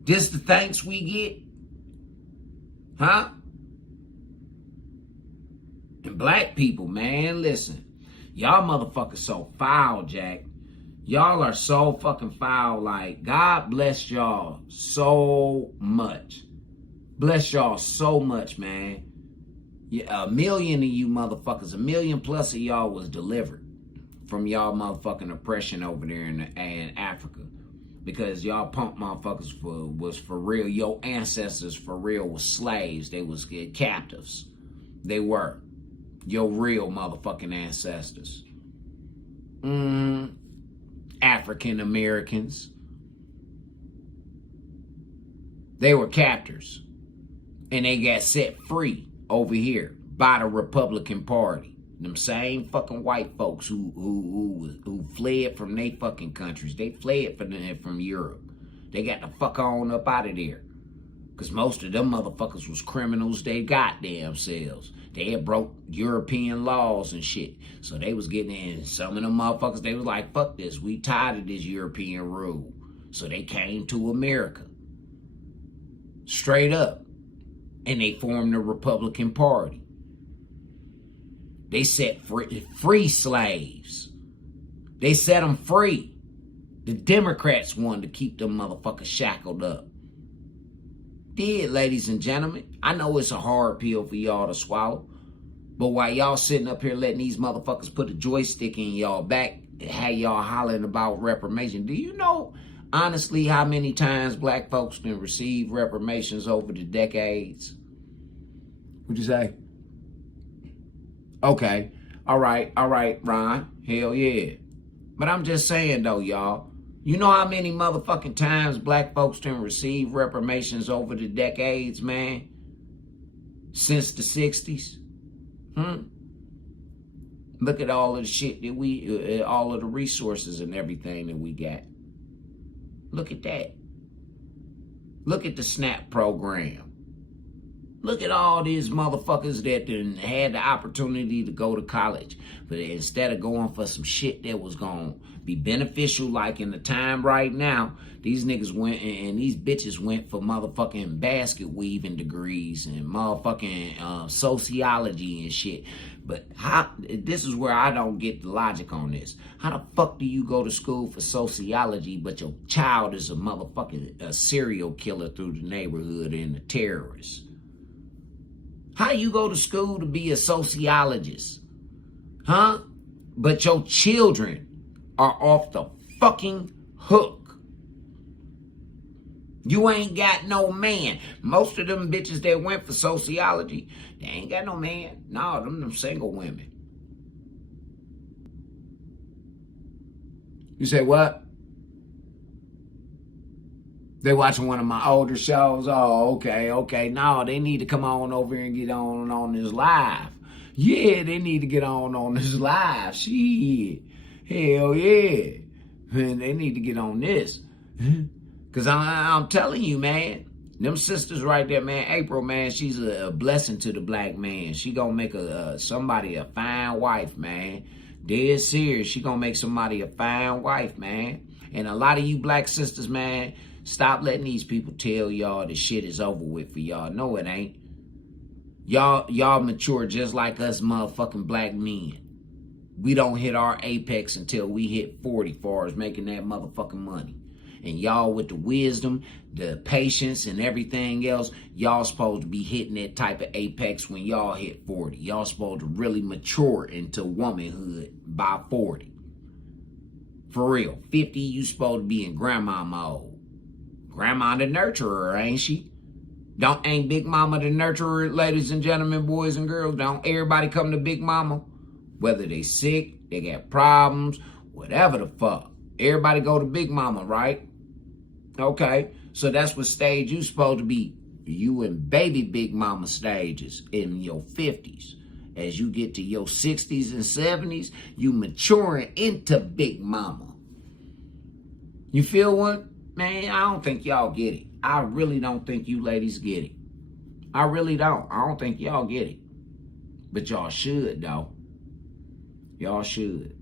This the thanks we get? Huh? And black people, man, listen. Y'all motherfuckers so foul, Jack. Y'all are so fucking foul. Like, God bless y'all so much. Bless y'all so much, man. Yeah, 1 million of you motherfuckers, 1 million plus of y'all was delivered from y'all motherfucking oppression over there in Africa. Because y'all punk motherfuckers was for real. Your ancestors for real was slaves. They was captives. They were. Your real motherfucking ancestors. African Americans. They were captors. And they got set free over here by the Republican Party. Them same fucking white folks who fled from their fucking countries. They fled from Europe. They got the fuck on up out of there. Because most of them motherfuckers was criminals they goddamn selves. They had broke European laws and shit. So they was getting in. Some of them motherfuckers, they was like, fuck this. We tired of this European rule. So they came to America. Straight up. And they formed the Republican Party. They set free slaves. They set them free. The Democrats wanted to keep them motherfuckers shackled up. Did, ladies and gentlemen. I know it's a hard pill for y'all to swallow. But while y'all sitting up here letting these motherfuckers put a joystick in y'all back, have y'all hollering about reformation. Do you know, honestly, how many times black folks can receive reformations over the decades? What'd you say? Okay. All right, Ron. Hell yeah. But I'm just saying, though, y'all. You know how many motherfucking times black folks can receive reformations over the decades, man? Since the 60s? Look at all of the shit that all of the resources and everything that we got. Look at that. Look at the SNAP program. Look at all these motherfuckers that done had the opportunity to go to college. But instead of going for some shit that was going to be beneficial, like in the time right now, these niggas went and these bitches went for motherfucking basket weaving degrees and motherfucking sociology and shit. But this is where I don't get the logic on this. How the fuck do you go to school for sociology, but your child is a serial killer through the neighborhood and a terrorist? How you go to school to be a sociologist? Huh? But your children are off the fucking hook. You ain't got no man. Most of them bitches that went for sociology, they ain't got no man. No, them single women. You say what? They watching one of my older shows. Oh, okay. No, they need to come on over and get on this live. Yeah, they need to get on this live. Shit. Hell yeah. Man, they need to get on this. Because I'm telling you, man, them sisters right there, man, April, man, she's a blessing to the black man. She gonna make somebody a fine wife, man. Dead serious. She gonna make somebody a fine wife, man. And a lot of you black sisters, man, stop letting these people tell y'all the shit is over with for y'all. No, it ain't. Y'all mature just like us motherfucking black men. We don't hit our apex until we hit 40 far as making that motherfucking money. And y'all with the wisdom, the patience, and everything else, y'all supposed to be hitting that type of apex when y'all hit 40. Y'all supposed to really mature into womanhood by 40. For real. 50, you supposed to be in grandma mode. Grandma the nurturer, ain't she? Ain't Big Mama the nurturer, ladies and gentlemen, boys and girls? Don't everybody come to Big Mama? Whether they sick, they got problems, whatever the fuck. Everybody go to Big Mama, right? Okay, so that's what stage you supposed to be. You in baby Big Mama stages in your 50s. As you get to your 60s and 70s, you maturing into Big Mama. You feel what? Man, I don't think y'all get it. I really don't think you ladies get it. I really don't. I don't think y'all get it. But y'all should, though. Y'all should.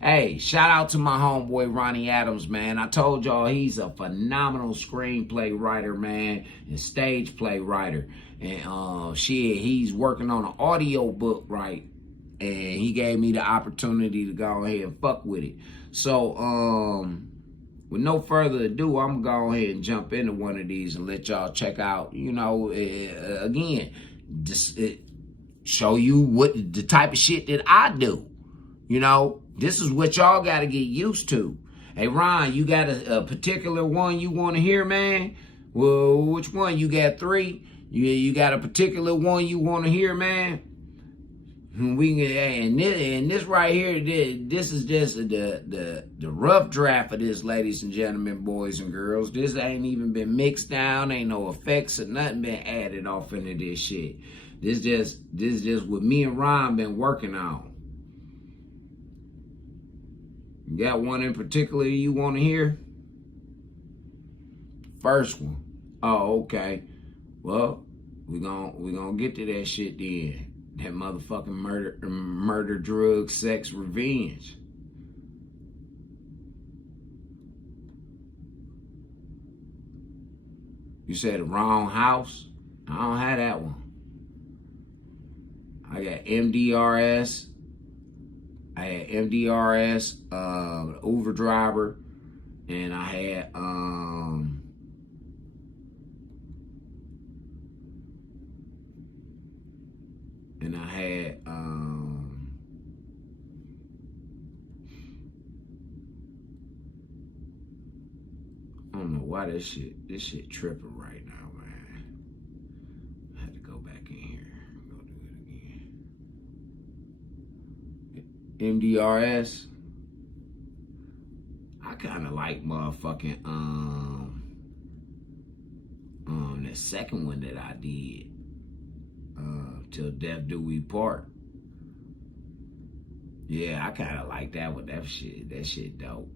Hey, shout out to my homeboy Ronnie Adams, man. I told y'all he's a phenomenal screenplay writer, man, and stage play writer. And he's working on an audio book, right? And he gave me the opportunity to go ahead and fuck with it. So, with no further ado, I'm gonna go ahead and jump into one of these and let y'all check out, you know, again, just show you what the type of shit that I do. You know, this is what y'all got to get used to. Hey, Ron, you got a particular one you want to hear, man? Well, which one? You got 3? You got a particular one you want to hear, man? And this right here, this is just the rough draft of this, ladies and gentlemen, boys and girls. This ain't even been mixed down. Ain't no effects or nothing been added off into this shit. This just what me and Ron been working on. You got one in particular you want to hear? First one. Oh, okay. Well, we gonna get to that shit then. That motherfucking murder, drug, sex, revenge. You said the wrong house? I don't have that one. I got MDRS. I had MDRS, Uber driver, and I had I don't know why this shit tripping right now, man. I had to go back in here. Go do it again. MDRS. I kind of like motherfucking the second one that I did, Till Death Do We Part. Yeah, I kind of like that one. That shit dope.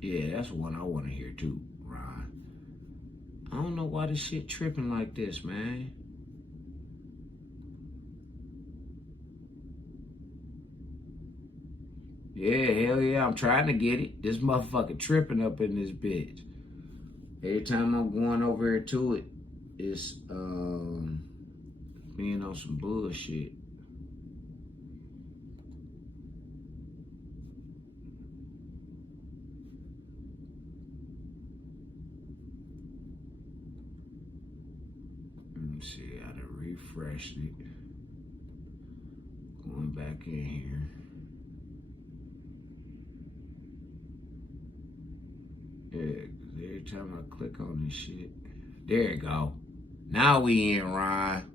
Yeah, that's one I want to hear too, Ron. I don't know why this shit tripping like this, man. Yeah, hell yeah, I'm trying to get it. This motherfucker tripping up in this bitch. Every time I'm going over here to it, it's being on some bullshit. Let me see how to refresh it. Going back in here. Yeah, because every time I click on this shit, there you go. Now we in, Ron.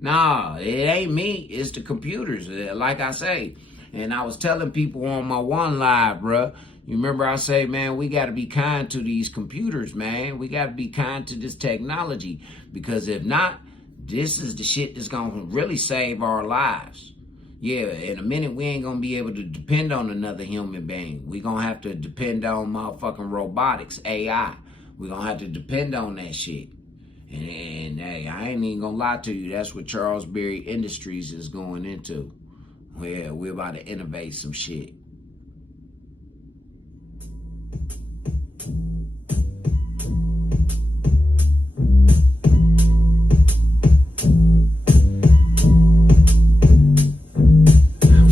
Nah, it ain't me. It's the computers, like I say. And I was telling people on my one live, bruh. You remember I say, man, we got to be kind to these computers, man. We got to be kind to this technology. Because if not, this is the shit that's going to really save our lives. Yeah, in a minute, we ain't going to be able to depend on another human being. We're going to have to depend on motherfucking robotics, AI. We're going to have to depend on that shit. And hey, I ain't even going to lie to you. That's what Charles Berry Industries is going into. Yeah, we're about to innovate some shit.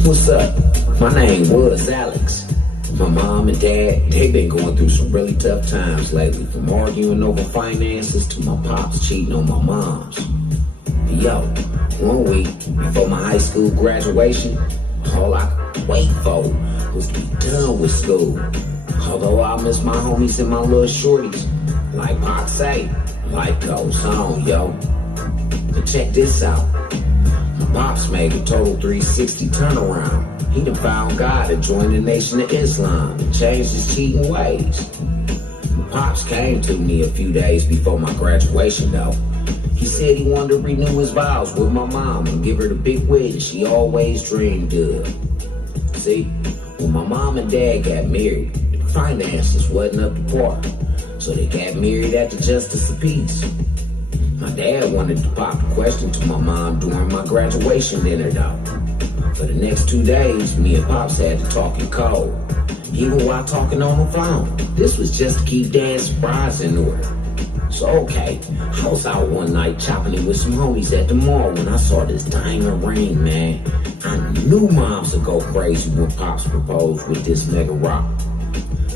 What's up? My name was Alex. My mom and dad, they've been going through some really tough times lately, from arguing over finances to my pops cheating on my moms. Yo, one week before my high school graduation, all I could wait for was to be done with school. Although I miss my homies and my little shorties, like Pac say, life goes on, yo. But check this out. My pops made a total 360 turnaround. He done found God and joined the Nation of Islam and changed his cheating ways. My pops came to me a few days before my graduation though. He said he wanted to renew his vows with my mom and give her the big wedding she always dreamed of. See, when my mom and dad got married, the finances wasn't up to par. So they got married at the Justice of Peace. My dad wanted to pop a question to my mom during my graduation dinner, though. For the next 2 days, me and Pops had to talk in code, even while talking on the phone. This was just to keep Dad's surprise in order. So, okay, I was out one night chopping it with some homies at the mall when I saw this diamond ring, man. I knew moms would go crazy when Pops proposed with this mega rock.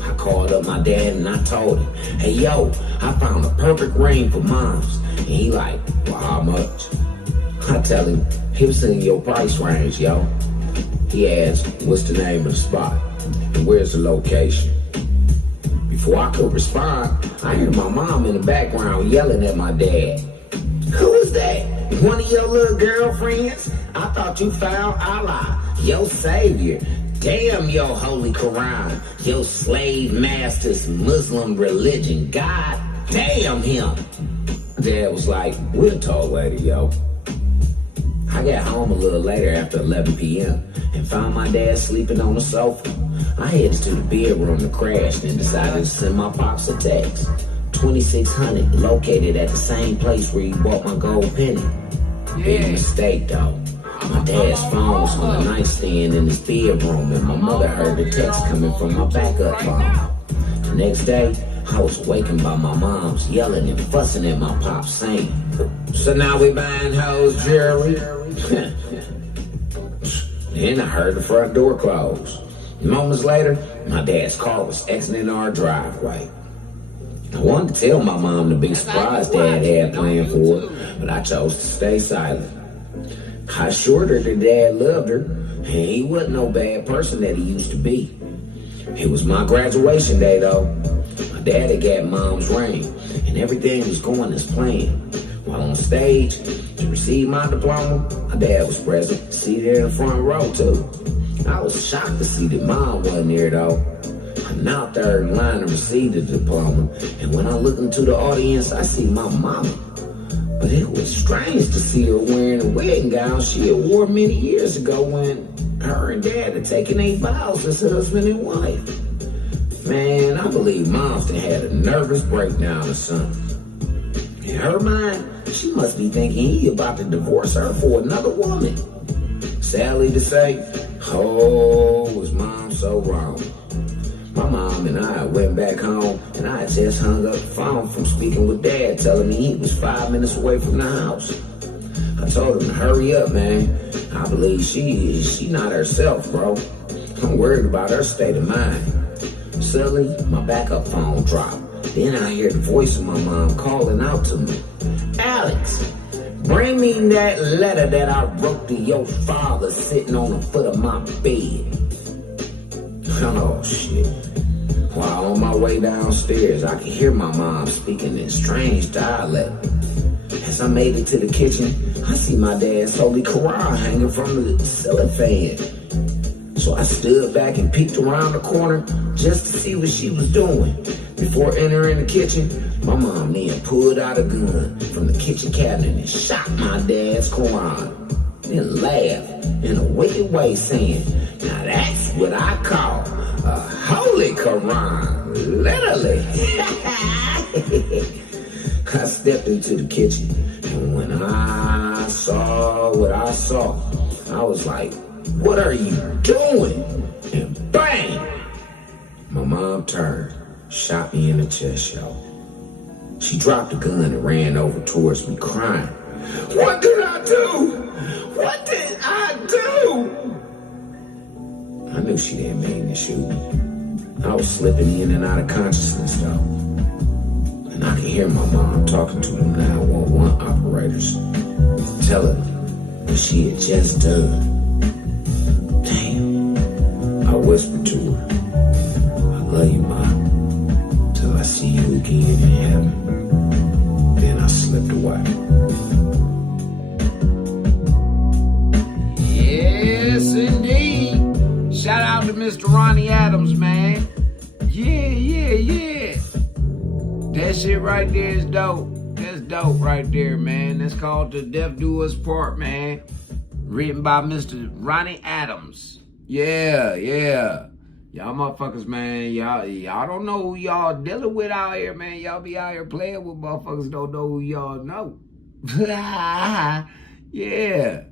I called up my dad and I told him, hey, yo, I found a perfect ring for moms. And he like, well, how much? I tell him, it was in your price range, yo. He asked, what's the name of the spot? And where's the location? Before I could respond, I heard my mom in the background yelling at my dad. Who was that? One of your little girlfriends? I thought you found Allah, your savior. Damn your holy Quran, your slave master's Muslim religion. God damn him. Dad was like, we'll talk later, yo. I got home a little later after 11 p.m. and found my dad sleeping on the sofa. I headed to the bedroom to crash and decided to send my Pops a text. 2600 located at the same place where he bought my gold penny. Big mistake, though. My dad's phone was on the nightstand in his bedroom, and my mother heard the text coming from my backup phone. The next day, I was awakened by my mom's yelling and fussing at my Pops, saying, so now we buying hoes jewelry? Then I heard the front door close. Moments later, my dad's car was exiting our driveway. I wanted to tell my mom the big surprise Dad had planned for her, but I chose to stay silent. I assured her that Dad loved her, and he wasn't no bad person that he used to be. It was my graduation day, though. My dad had got Mom's ring, and everything was going as planned. While on stage, to receive my diploma, my dad was present, seated in the front row, too. I was shocked to see that Mom wasn't there, though. I'm now third in line to receive the diploma, and when I look into the audience, I see my mama. But it was strange to see her wearing a wedding gown she had worn many years ago when her and Dad had taken their vows as husband and wife. Man, I believe Mom's had a nervous breakdown or something. In her mind, she must be thinking he about to divorce her for another woman. Sadly to say, oh, was Mom so wrong. My mom and I went back home, and I had just hung up the phone from speaking with Dad, telling me he was 5 minutes away from the house. I told him to hurry up, man. I believe she not herself, bro. I'm worried about her state of mind. Suddenly, my backup phone dropped. Then I hear the voice of my mom calling out to me. Alex, bring me that letter that I wrote to your father sitting on the foot of my bed. Oh, shit. While on my way downstairs, I could hear my mom speaking in strange dialect. As I made it to the kitchen, I see my dad's Holy Quran hanging from the ceiling fan. So I stood back and peeked around the corner just to see what she was doing. Before entering the kitchen, my mom then pulled out a gun from the kitchen cabinet and shot my dad's Quran. Then laughed in a wicked way, saying, now that's what I call a Holy Quran, literally. I stepped into the kitchen, and when I saw what I saw, I was like, what are you doing? And bang! My mom turned, shot me in the chest, yo. She dropped the gun and ran over towards me, crying. What did I do? What did I do? I knew she didn't mean to shoot me. I was slipping in and out of consciousness, though. And I could hear my mom talking to them 911 operators, telling them what she had just done. Damn. I whispered to her, I love you, Mom, till I see you again in heaven. Then I slipped away. Yes, indeed. Shout out to Mr. Ronnie Adams, man. Yeah. That shit right there is dope. That's dope right there, man. That's called The Death Do Us Part, man. Written by Mr. Ronnie Adams. Yeah. Y'all motherfuckers, man. Y'all don't know who y'all dealing with out here, man. Y'all be out here playing with motherfuckers don't know who y'all know. Yeah.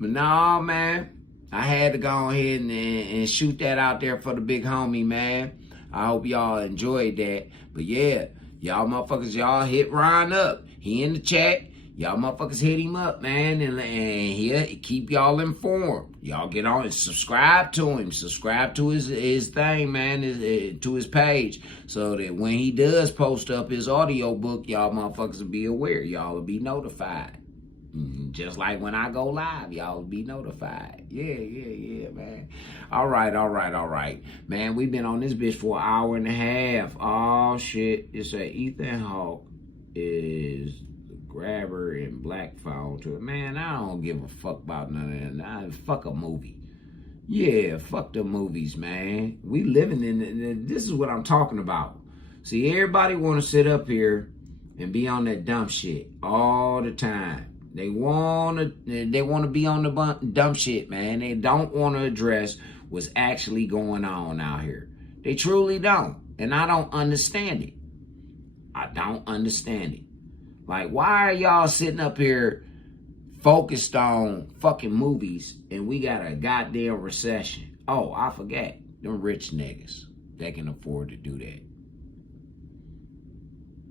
But nah, man. I had to go ahead and shoot that out there for the big homie, man. I hope y'all enjoyed that. But yeah, y'all motherfuckers, y'all hit Ron up. He in the chat. Y'all motherfuckers hit him up, man, and he'll keep y'all informed. Y'all get on and subscribe to him. Subscribe to his thing, man, to his page, so that when he does post up his audio book, y'all motherfuckers will be aware. Y'all will be notified. Just like when I go live, y'all will be notified. Yeah, man. All right. Man, we've been on this bitch for an hour and a half. Oh, shit. It's a Ethan Hawke is the grabber in black phone to it. Man, I don't give a fuck about none of that. Fuck a movie. Yeah, fuck the movies, man. We living in, this is what I'm talking about. See, everybody want to sit up here and be on that dumb shit all the time. They want to be on the dumb shit, man. They don't want to address what's actually going on out here. They truly don't. And I don't understand it. I don't understand it. Like, why are y'all sitting up here focused on fucking movies and we got a goddamn recession? Oh, I forgot. Them rich niggas, they can afford to do that.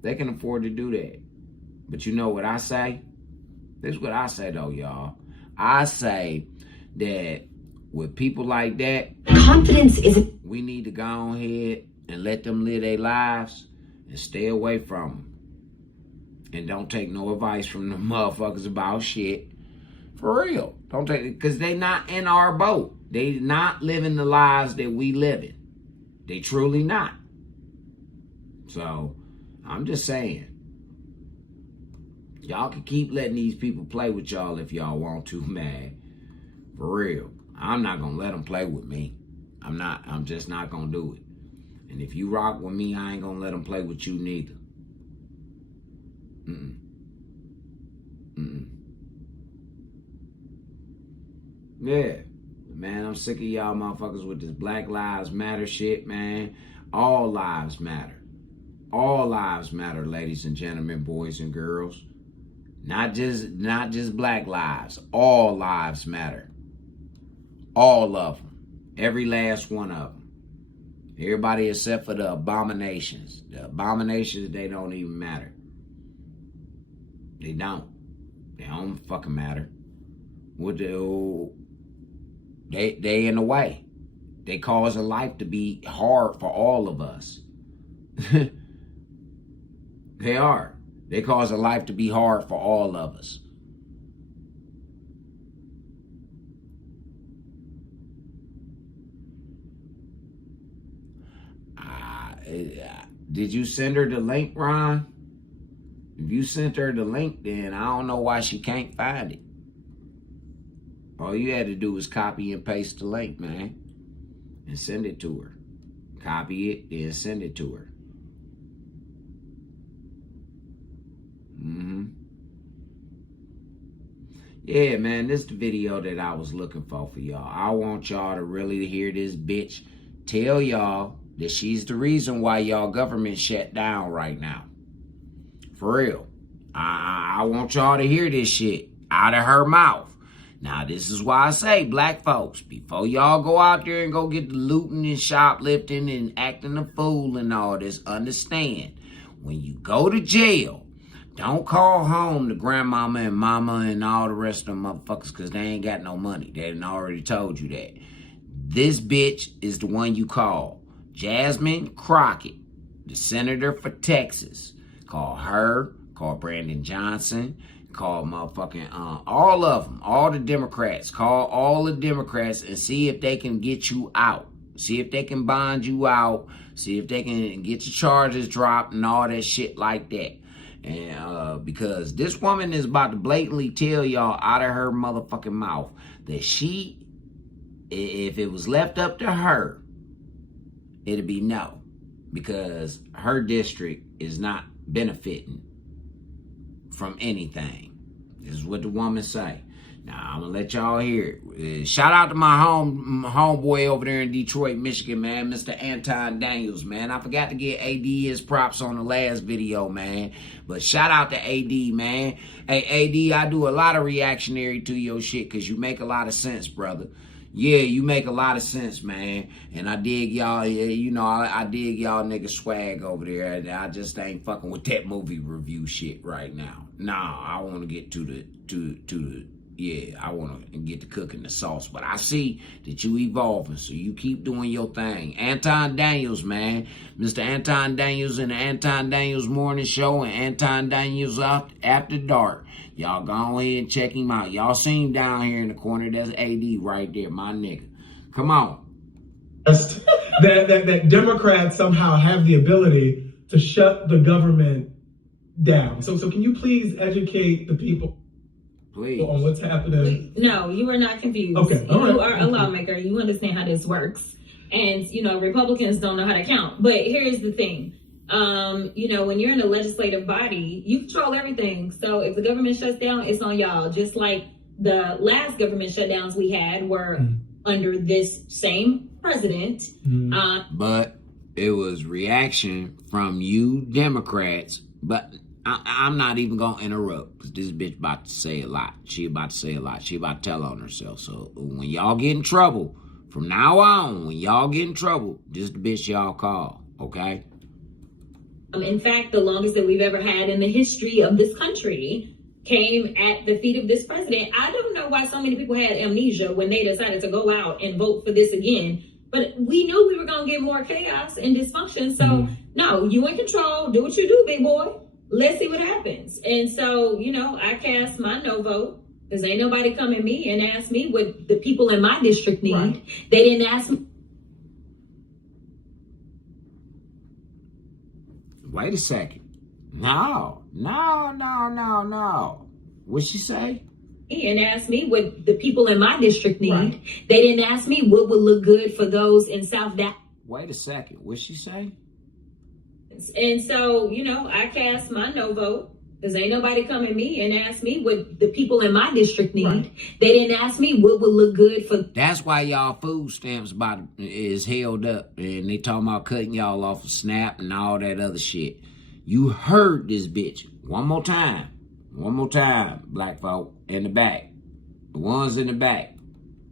They can afford to do that. But you know what I say? This is what I say, though, y'all. I say that with people like that, confidence is. We need to go ahead and let them live their lives and stay away from them. And don't take no advice from the motherfuckers about shit. For real. Don't take it, because they not in our boat. They not living the lives that we living. They truly not. So, I'm just saying. Y'all can keep letting these people play with y'all if y'all want to, man. For real. I'm not going to let them play with me. I'm just not going to do it. And if you rock with me, I ain't going to let them play with you neither. Yeah. Man, I'm sick of y'all motherfuckers with this Black Lives Matter shit, man. All lives matter. All lives matter, ladies and gentlemen, boys and girls. Not just black lives. All lives matter. All of them. Every last one of them. Everybody except for the abominations. The abominations, they don't even matter. They don't. They don't fucking matter. What the... They in the way. They cause a life to be hard for all of us. They are. They cause a life to be hard for all of us. Did you send her the link, Ron? If you sent her the link, then I don't know why she can't find it. All you had to do was copy and paste the link, man, and send it to her. Copy it, then send it to her. Yeah, man, this is the video that I was looking for y'all. I want y'all to really hear this bitch tell y'all that she's the reason why y'all government shut down right now. For real. I want y'all to hear this shit out of her mouth. Now, this is why I say, black folks, before y'all go out there and go get the looting and shoplifting and acting a fool and all this, understand, when you go to jail, don't call home to grandmama and mama and all the rest of them motherfuckers because they ain't got no money. They done already told you that. This bitch is the one you call. Jasmine Crockett, the senator for Texas. Call her, call Brandon Johnson, call motherfucking all of them, all the Democrats. Call all the Democrats and see if they can get you out. See if they can bond you out. See if they can get your charges dropped and all that shit like that. And because this woman is about to blatantly tell y'all out of her motherfucking mouth that she, if it was left up to her, it'd be no. Because her district is not benefiting from anything. This is what the woman say. Now, I'm going to let y'all hear it. Shout out to my homeboy over there in Detroit, Michigan, man, Mr. Anton Daniels, man. I forgot to get AD his props on the last video, man. But shout out to AD, man. Hey, AD, I do a lot of reactionary to your shit because you make a lot of sense, brother. Yeah, you make a lot of sense, man. And I dig y'all, you know, I dig y'all niggas swag over there. I just ain't fucking with that movie review shit right now. Nah, I want to get to the yeah, I want to get to cooking the sauce. But I see that you evolving, so you keep doing your thing. Anton Daniels, man. Mr. Anton Daniels in the Anton Daniels Morning Show and Anton Daniels After Dark. Y'all go ahead and check him out. Y'all see him down here in the corner. That's AD right there, my nigga. Come on. That Democrats somehow have the ability to shut the government down. So can you please educate the people on what's happening? No, you are not confused. Okay, all right. You are a lawmaker. You understand how this works. And, you know, Republicans don't know how to count. But here's the thing. You know, when you're in a legislative body, you control everything. So if the government shuts down, it's on y'all. Just like the last government shutdowns we had were under this same president. But it was reaction from you Democrats. But I'm not even going to interrupt because this bitch about to say a lot. She about to say a lot. She about to tell on herself. So when y'all get in trouble, from now on, when y'all get in trouble, this is the bitch y'all call, okay? In fact, the longest that we've ever had in the history of this country came at the feet of this president. I don't know why so many people had amnesia when they decided to go out and vote for this again. But we knew we were going to get more chaos and dysfunction. So, no, you in control. Do what you do, big boy. Let's see what happens. And so, you know, I cast my no vote because ain't nobody come at me and ask me what the people in my district need. Right. They didn't ask me. Wait a second. No. What'd she say? And asked me what the people in my district need. Right. They didn't ask me what would look good for those in South Dallas. Wait a second. What'd she say? And so, you know, I cast my no vote because ain't nobody come at me and ask me what the people in my district need. Right. They didn't ask me what would look good for. That's why y'all food stamps is held up and they talking about cutting y'all off of SNAP and all that other shit. You heard this bitch. One more time, black folk in the back. The ones in the back.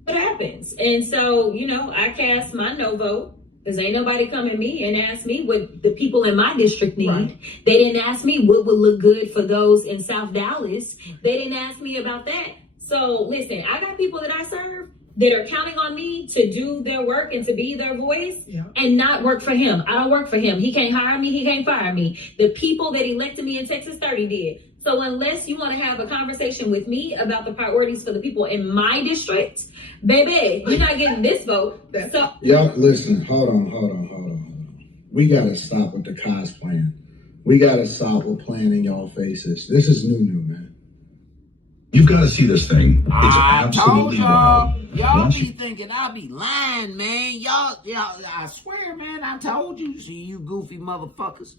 What happens? And so, you know, I cast my no vote. Because ain't nobody come at me and ask me what the people in my district need. Right. They didn't ask me what would look good for those in South Dallas. They didn't ask me about that. So listen, I got people that I serve that are counting on me to do their work and to be their voice and not work for him. I don't work for him. He can't hire me. He can't fire me. The people that elected me in Texas 30 did. So unless you want to have a conversation with me about the priorities for the people in my district, baby, you're not getting this vote. So y'all, listen, hold on. We got to stop with the cosplaying. We got to stop with playing in y'all faces. This is new, man. You've got to see this thing. It's absolutely wild. Y'all be thinking I be lying, man. Y'all, I swear, man, I told you. See, you goofy motherfuckers.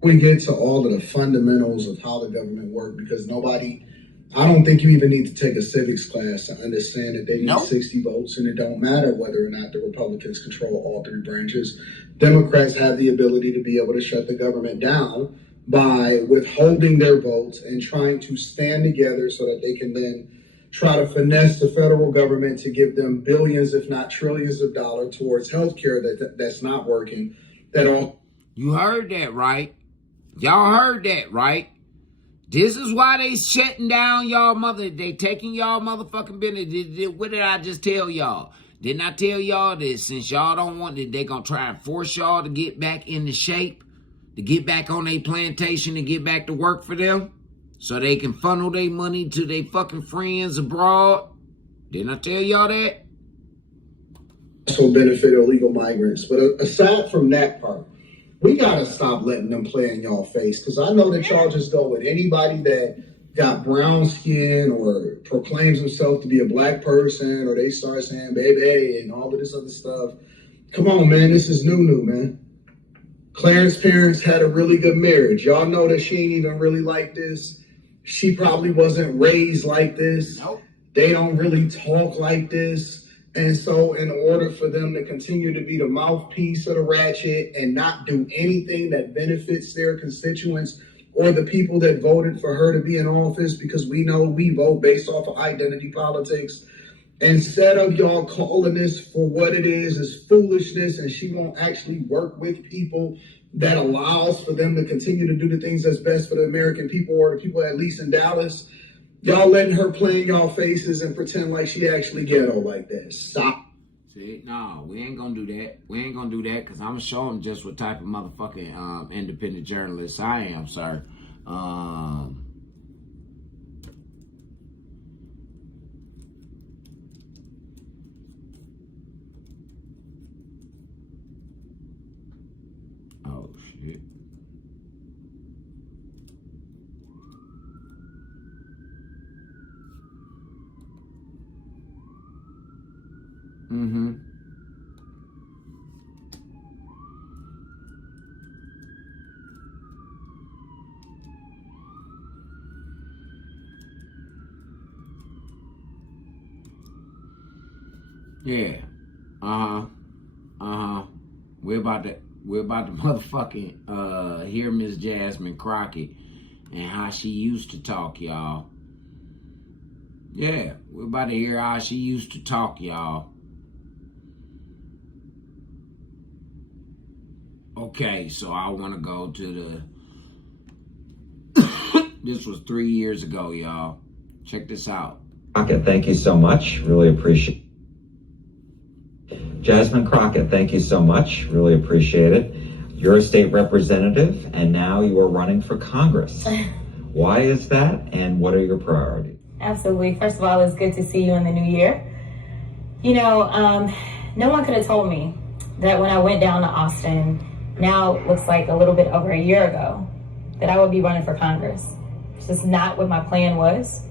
We get to all of the fundamentals of how the government works because I don't think you even need to take a civics class to understand that they need 60 votes and it don't matter whether or not the Republicans control all three branches. Democrats have the ability to be able to shut the government down by withholding their votes and trying to stand together so that they can then try to finesse the federal government to give them billions, if not trillions of dollars towards healthcare that's not working. You heard that, right? Y'all heard that, right? This is why they shutting down y'all they taking y'all motherfucking business. What did I just tell y'all? Didn't I tell y'all that since y'all don't want it, they gonna try and force y'all to get back into shape, to get back on their plantation and get back to work for them so they can funnel their money to their fucking friends abroad? Didn't I tell y'all that? Also benefit illegal migrants. But aside from that part, we got to stop letting them play in y'all face because I know that y'all just go with anybody that got brown skin or proclaims himself to be a black person or they start saying baby and all of this other stuff. Come on, man. This is new, man. Clarence's parents had a really good marriage. Y'all know that she ain't even really like this. She probably wasn't raised like this. Nope. They don't really talk like this. And so in order for them to continue to be the mouthpiece of the ratchet and not do anything that benefits their constituents or the people that voted for her to be in office, because we know we vote based off of identity politics, instead of y'all calling this for what it is foolishness, and she won't actually work with people that allows for them to continue to do the things that's best for the American people, or the people at least in Dallas, y'all letting her play in y'all faces and pretend like she actually ghetto like that. Stop. See, no, we ain't gonna do that. We ain't gonna do that, because I'm gonna show them just what type of motherfucking independent journalist I am, sir. Oh, shit. Mm-hmm. Yeah. We're about to motherfucking hear Miss Jasmine Crockett and how she used to talk, y'all. Yeah, we're about to hear how she used to talk, y'all. Okay, so I want to go to the... This was 3 years ago, y'all. Check this out. Crockett, thank you so much. Really appreciate it. Jasmine Crockett, thank you so much. Really appreciate it. You're a state representative, and now you are running for Congress. Why is that, and what are your priorities? Absolutely. First of all, it's good to see you in the new year. You know, no one could have told me that when I went down to Austin, now it looks like a little bit over a year ago, that I would be running for Congress. It's just not what my plan was.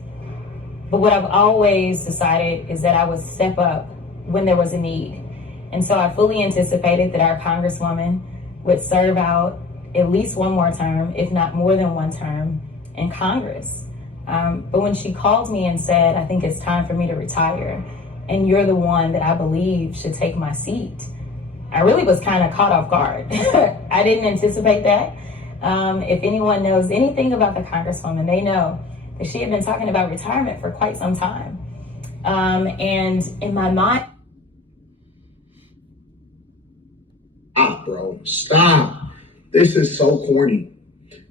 But what I've always decided is that I would step up when there was a need. And so I fully anticipated that our Congresswoman would serve out at least one more term, if not more than one term, in Congress. But when she called me and said, I think it's time for me to retire, and you're the one that I believe should take my seat, I really was kind of caught off guard. I didn't anticipate that. If anyone knows anything about the Congresswoman, they know that she had been talking about retirement for quite some time. And in my mind... Stop, bro. Stop. This is so corny.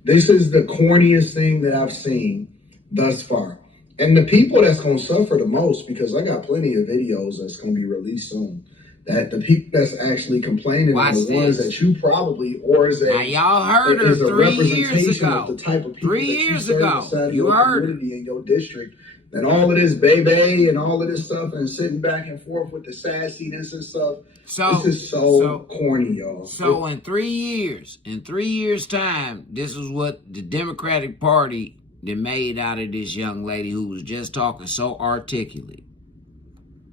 This is the corniest thing that I've seen thus far. And the people that's going to suffer the most, because I got plenty of videos that's going to be released soon, that the people that's actually complaining are the ones that you probably, or is a, now y'all heard her 3 years ago. Of the type of people 3 years ago. You heard community in your district. And all of this baby and all of this stuff and sitting back and forth with the sassiness and stuff. This is so corny, y'all. So in 3 years' time, this is what the Democratic Party that made out of this young lady who was just talking so articulate.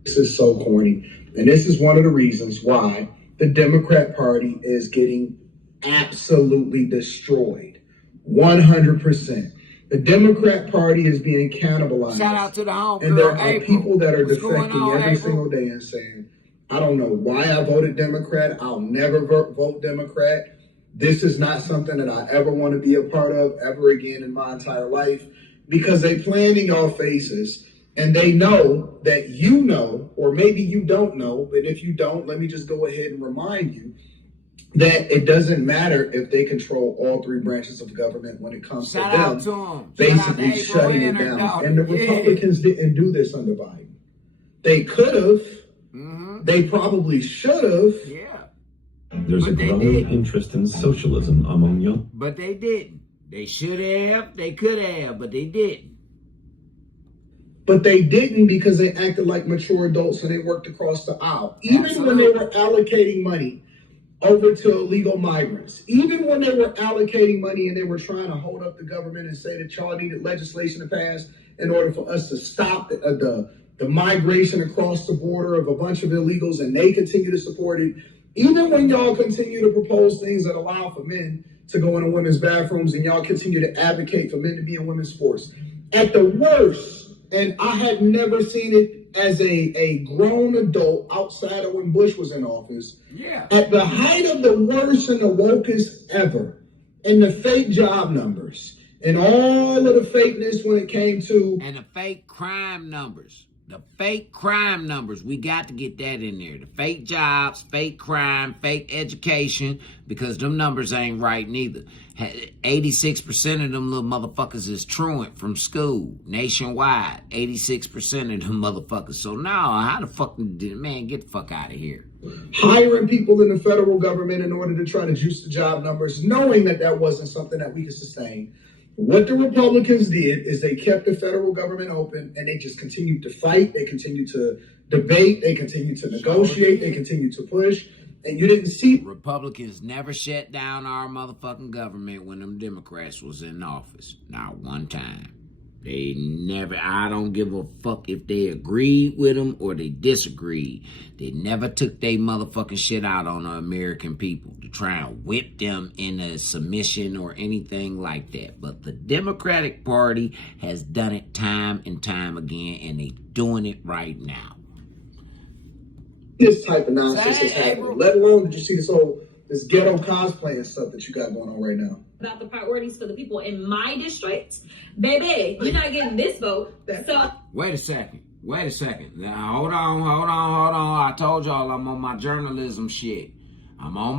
This is so corny. And this is one of the reasons why the Democrat Party is getting absolutely destroyed. 100%. The Democrat Party is being cannibalized. Shout out to the homegirl, and there are April. people that are What's defecting every single day and saying, I don't know why I voted Democrat. I'll never vote Democrat. This is not something that I ever want to be a part of ever again in my entire life, because they plan in your faces and they know that you know, or maybe you don't know, but if you don't, let me just go ahead and remind you that it doesn't matter if they control all three branches of government when it comes to them basically shutting it down. And the Republicans didn't do this under Biden. They could have. They probably should have. There's a growing interest in socialism among young. But they didn't. They should have, they could have, but they didn't. But they didn't because they acted like mature adults and they worked across the aisle. Even when they were allocating money over to illegal migrants, even when they were allocating money and they were trying to hold up the government and say that y'all needed legislation to pass in order for us to stop the migration across the border of a bunch of illegals, and they continue to support it. Even when y'all continue to propose things that allow for men to go into women's bathrooms, and y'all continue to advocate for men to be in women's sports. At the worst, and I had never seen it as a grown adult outside of when Bush was in office. Yeah. At the height of the worst and the wokest ever, and the fake job numbers, and all of the fakeness when it came to... And the fake crime numbers. The fake crime numbers. We got to get that in there. The fake jobs, fake crime, fake education, because them numbers ain't right neither. 86% of them little motherfuckers is truant from school nationwide. 86% of them motherfuckers. So now, how the fuck did man get the fuck out of here? Hiring people in the federal government in order to try to juice the job numbers, knowing that that wasn't something that we could sustain. What the Republicans did is they kept the federal government open, and they just continued to fight. They continued to debate. They continued to negotiate. They continued to push. And you didn't see... Republicans never shut down our motherfucking government when them Democrats was in office. Not one time. They never... I don't give a fuck if they agreed with them or they disagreed. They never took their motherfucking shit out on the American people to try and whip them into submission or anything like that. But the Democratic Party has done it time and time again, and they doing it right now. This type of nonsense is happening. Let alone did you see this ghetto cosplay and stuff that you got going on right now. About the priorities for the people in my district, baby, you're not getting this vote. So Wait a second. Now, hold on. I told y'all I'm on my journalism shit. Y'all.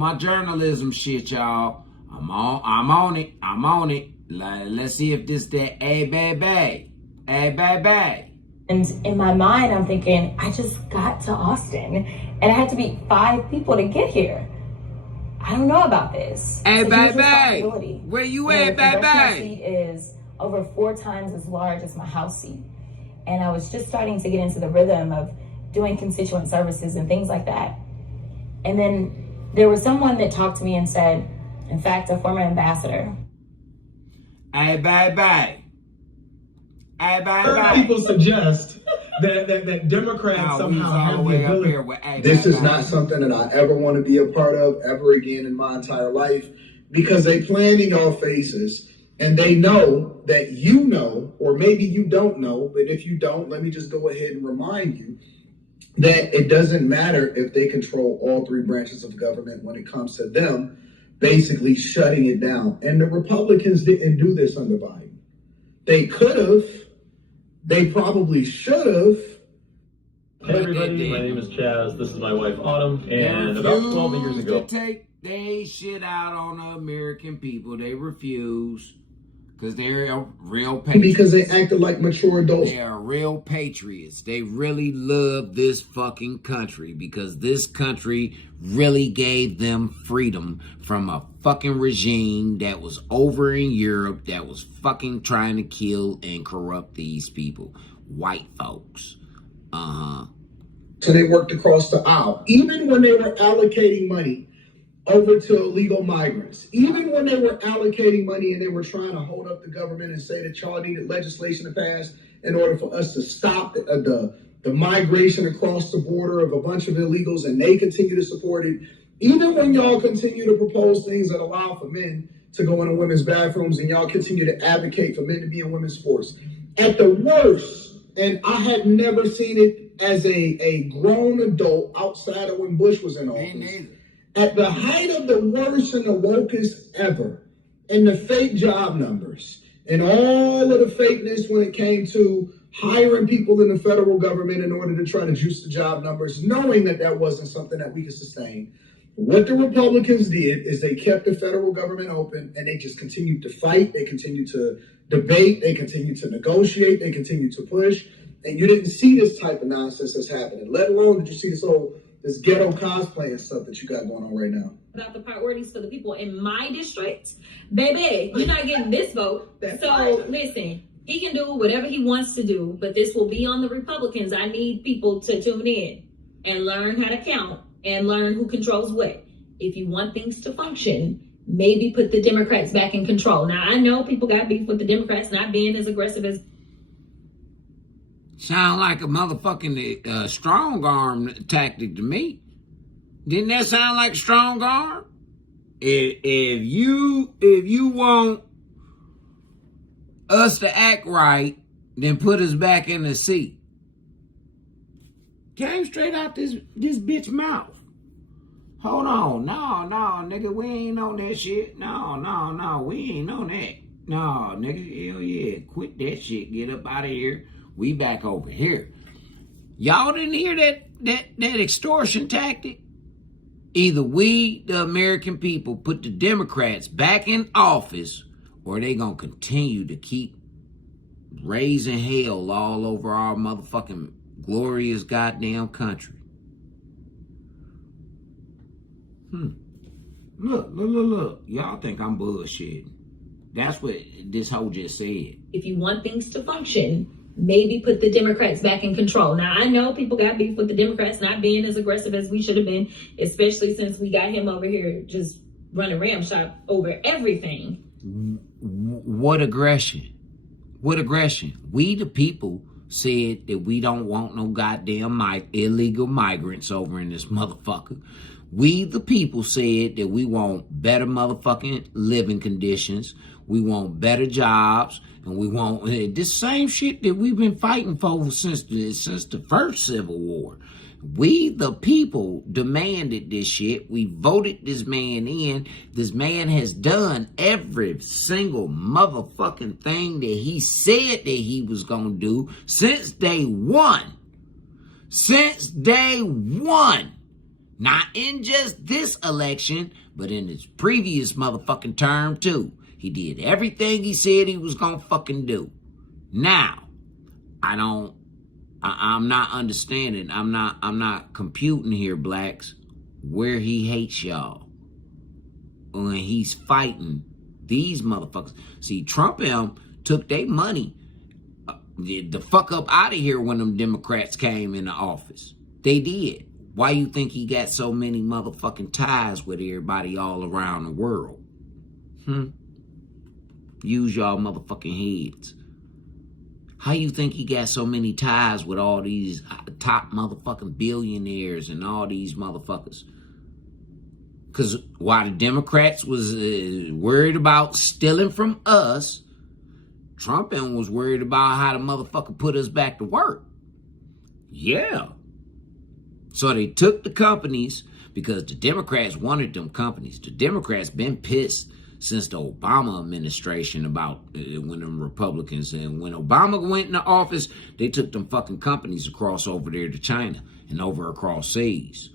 I'm on it. Let's see if this that hey baby. And in my mind, I'm thinking, I just got to Austin, and I had to meet 5 people to get here. I don't know about this. Hey, it's baby, where you at, baby? The seat is over 4 times as large as my House seat. And I was just starting to get into the rhythm of doing constituent services and things like that. And then there was someone that talked to me and said, in fact, a former ambassador. Hey, baby. People suggest that Democrats somehow have the ability. This is not something that I ever want to be a part of ever again in my entire life, because they plan in your faces and they know that you know, or maybe you don't know, but if you don't, let me just go ahead and remind you that it doesn't matter if they control all 3 branches of government when it comes to them basically shutting it down. And the Republicans didn't do this under Biden. They could have. They probably should have. Hey everybody, my name is Chaz. This is my wife Autumn, and about 12 years ago. To take they shit out on the American people. They refuse because they're real patriots. Because they acted like mature adults. They are real patriots. They really love this fucking country because this country really gave them freedom from a fucking regime that was over in Europe that was fucking trying to kill and corrupt these people. White folks. So they worked across the aisle. Even when they were allocating money over to illegal migrants, even when they were allocating money and they were trying to hold up the government and say that y'all needed legislation to pass in order for us to stop the migration across the border of a bunch of illegals, and they continue to support it. Even when y'all continue to propose things that allow for men to go into women's bathrooms, and y'all continue to advocate for men to be in women's sports. At the worst, and I had never seen it as a grown adult outside of when Bush was in office. At the height of the worst and the wokest ever, and the fake job numbers, and all of the fakeness when it came to hiring people in the federal government in order to try to juice the job numbers, knowing that that wasn't something that we could sustain. What the Republicans did is they kept the federal government open, and they just continued to fight. They continued to debate. They continued to negotiate. They continued to push. And you didn't see this type of nonsense that's happening, let alone did you see this ghetto cosplay and stuff that you got going on right now. About the priorities for the people in my district, baby, you're not getting this vote. Listen, he can do whatever he wants to do, but this will be on the Republicans. I need people to tune in and learn how to count and learn who controls what. If you want things to function, maybe put the Democrats back in control. Now, I know people got beef with the Democrats not being as aggressive as... Sound like a motherfucking strong arm tactic to me. Didn't that sound like strong arm? If you want us to act right, then put us back in the seat. Came straight out this bitch mouth. Hold on. No, nigga, we ain't on that shit. No, we ain't on that. No, nigga, hell yeah. Quit that shit. Get up out of here. We back over here. Y'all didn't hear that extortion tactic? Either we, the American people, put the Democrats back in office, or they gonna continue to keep raising hell all over our motherfucking glorious goddamn country. Look. Y'all think I'm bullshitting. That's what this hoe just said. If you want things to function, maybe put the Democrats back in control. Now, I know people got beef with the Democrats not being as aggressive as we should have been, especially since we got him over here just running ramshot over everything. What aggression? What aggression? We, the people, said that we don't want no goddamn illegal migrants over in this motherfucker. We, the people, said that we want better motherfucking living conditions. We want better jobs. And we want this same shit that we've been fighting for since the first Civil War. We, the people, demanded this shit. We voted this man in. This man has done every single motherfucking thing that he said that he was going to do since day one. Since day one. Not in just this election, but in his previous motherfucking term too. He did everything he said he was gonna fucking do. Now, I'm not understanding. I'm not computing here, blacks, where he hates y'all. When he's fighting these motherfuckers. See, Trump and them took their money the fuck up out of here when them Democrats came into office. They did. Why you think he got so many motherfucking ties with everybody all around the world? Use y'all motherfucking heads. How you think he got so many ties with all these top motherfucking billionaires and all these motherfuckers? Because while the Democrats was worried about stealing from us, Trump was worried about how the motherfucker put us back to work. Yeah. So they took the companies because the Democrats wanted them companies. The Democrats been pissed since the Obama administration about when them Republicans, and when Obama went into office, they took them fucking companies across over there to China and over across seas.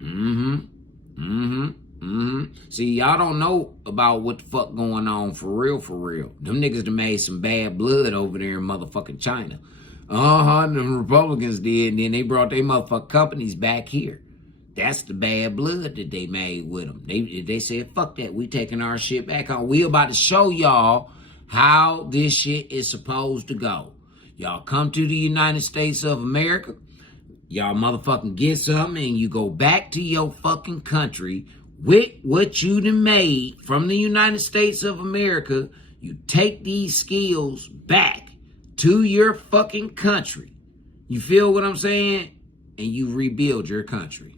See, y'all don't know about what the fuck going on for real. Them niggas done made some bad blood over there in motherfucking China. The Republicans did, and then they brought their motherfucking companies back here. That's the bad blood that they made with them. They said, fuck that, we taking our shit back on. We about to show y'all how this shit is supposed to go. Y'all come to the United States of America, y'all motherfucking get something, and you go back to your fucking country with what you done made from the United States of America. You take these skills back to your fucking country. You feel what I'm saying? And you rebuild your country.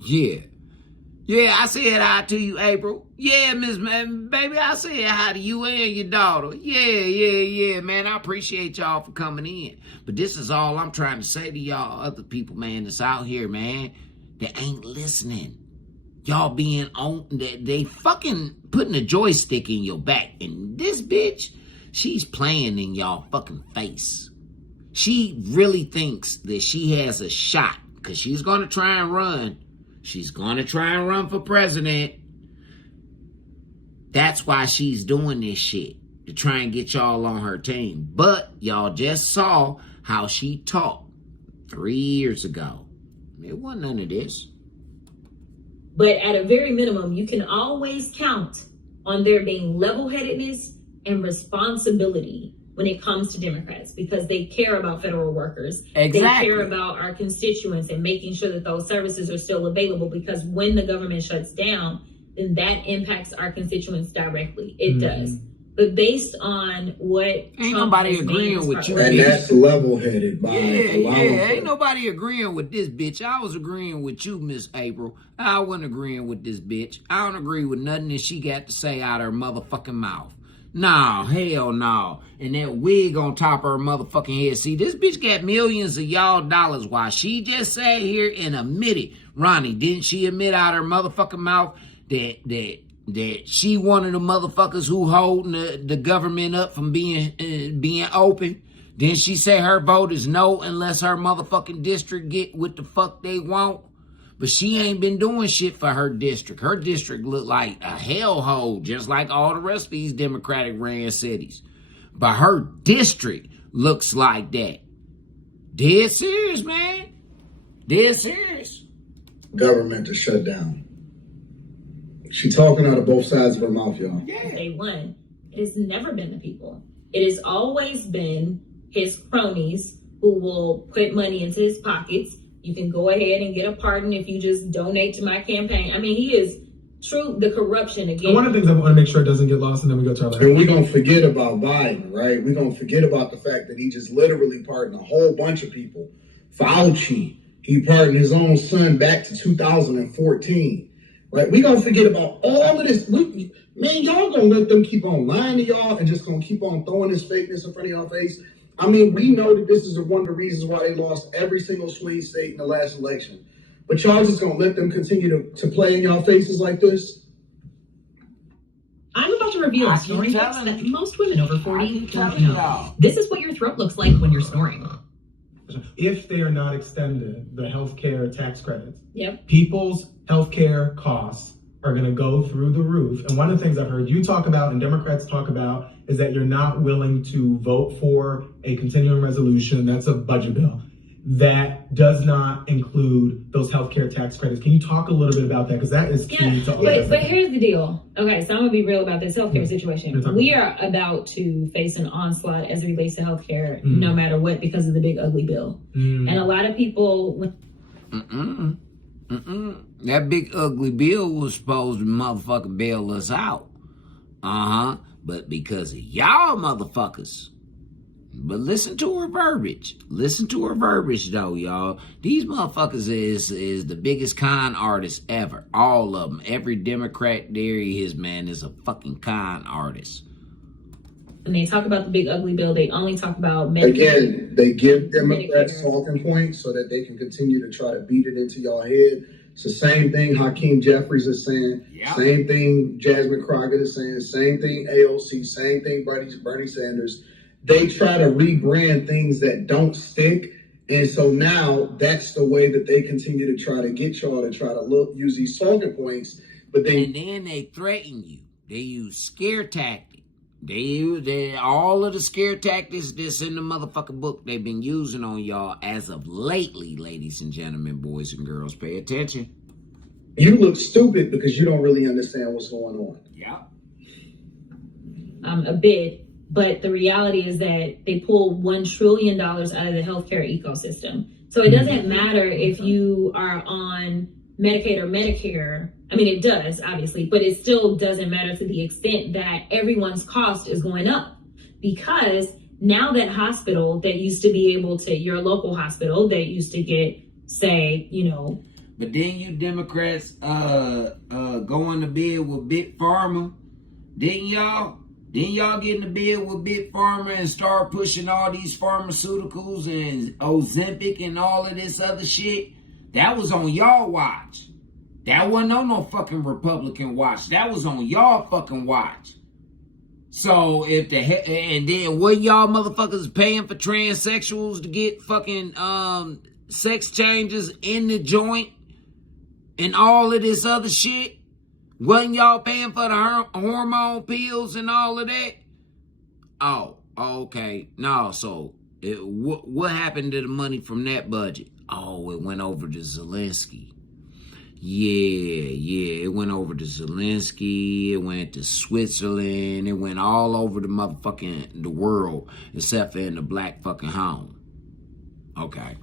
Yeah, I said hi to you, April. Yeah, Miss Baby, I said hi to you and your daughter. Yeah, man, I appreciate y'all for coming in. But this is all I'm trying to say to y'all other people, man, that's out here, man, that ain't listening. Y'all being on, they fucking putting a joystick in your back. And this bitch, she's playing in y'all fucking face. She really thinks that she has a shot because she's going to try and run. She's going to try and run for president. That's why she's doing this shit, to try and get y'all on her team. But y'all just saw how she talked 3 years ago. It wasn't none of this. But at a very minimum, you can always count on there being level-headedness and responsibility when it comes to Democrats, because they care about federal workers. Exactly. They care about our constituents and making sure that those services are still available, because when the government shuts down, then that impacts our constituents directly. It does. But based on what ain't Trump nobody agreeing with you. And that's level-headed by a lot of ain't nobody agreeing with this bitch. I was agreeing with you, Miss April. I wasn't agreeing with this bitch. I don't agree with nothing that she got to say out of her motherfucking mouth. No, hell no. And that wig on top of her motherfucking head. See, this bitch got millions of y'all dollars while she just sat here and admitted. Ronnie, didn't she admit out of her motherfucking mouth that she one of the motherfuckers who holding the government up from being open? Then she say her vote is no unless her motherfucking district get what the fuck they want. But she ain't been doing shit for her district. Her district look like a hellhole, just like all the rest of these Democratic ran cities. But her district looks like that. Dead serious, man. Dead serious. Government to shut down. She talking out of both sides of her mouth, y'all. Day one, it has never been the people. It has always been his cronies who will put money into his pockets. You can go ahead and get a pardon if you just donate to my campaign. I mean, he is the corruption again. And one of the things I want to make sure it doesn't get lost, and then we go to our last. And we're going to forget about Biden, right? We're going to forget about the fact that he just literally pardoned a whole bunch of people. Fauci, he pardoned his own son back to 2014, right? We're going to forget about all of this. Man, y'all going to let them keep on lying to y'all and just going to keep on throwing this fakeness in front of y'all face? I mean, we know that this is one of the reasons why they lost every single swing state in the last election. But y'all just gonna let them continue to play in y'all faces like this? I'm about to reveal a snoring tips that most women over 40 don't know. This is what your throat looks like when you're snoring. If they are not extended, the healthcare tax credits, people's healthcare costs are going to go through the roof. And one of the things I've heard you talk about and Democrats talk about is that you're not willing to vote for a continuing resolution. That's a budget bill that does not include those healthcare tax credits. Can you talk a little bit about that? Because that is key to all this. But here's the deal. Okay, so I'm going to be real about this healthcare situation. We are about to face an onslaught as it relates to healthcare, no matter what, because of the big ugly bill. And a lot of people... That big ugly bill was supposed to motherfucking bail us out. But because of y'all motherfuckers. But listen to her verbiage. Listen to her verbiage though, y'all. These motherfuckers is the biggest con artists ever. All of them. Every Democrat there is, man, is a fucking con artist. When they talk about the big ugly bill, they only talk about Medicare. Again, they give Democrats talking points so that they can continue to try to beat it into y'all head. It's the same thing Hakeem Jeffries is saying, same thing Jasmine Crockett is saying, same thing AOC, same thing Bernie Sanders. They try to rebrand things that don't stick. And so now that's the way that they continue to try to get y'all to try to use these talking points. But then they threaten you. They use scare tactics. They all of the scare tactics that's in the motherfucking book they've been using on y'all as of lately, ladies and gentlemen, boys and girls. Pay attention. You look stupid because you don't really understand what's going on. A bit, but the reality is that they pull $1 trillion out of the healthcare ecosystem. So it doesn't matter if you are on Medicaid or Medicare. I mean, it does, obviously, but it still doesn't matter to the extent that everyone's cost is going up. Because now that hospital that used to be able to, your local hospital that used to get, say, But then you Democrats go into bed with Big Pharma, didn't y'all? Didn't y'all get in the bed with Big Pharma and start pushing all these pharmaceuticals and Ozempic and all of this other shit? That was on y'all watch. That wasn't on no fucking Republican watch. That was on y'all fucking watch. So and then what y'all motherfuckers paying for transsexuals to get fucking sex changes in the joint and all of this other shit? Wasn't y'all paying for the hormone pills and all of that? Oh, okay. No, so what happened to the money from that budget? Oh, it went over to Zelensky. Yeah, it went over to Zelensky, it went to Switzerland, it went all over the world, except for in the black fucking home. Okay.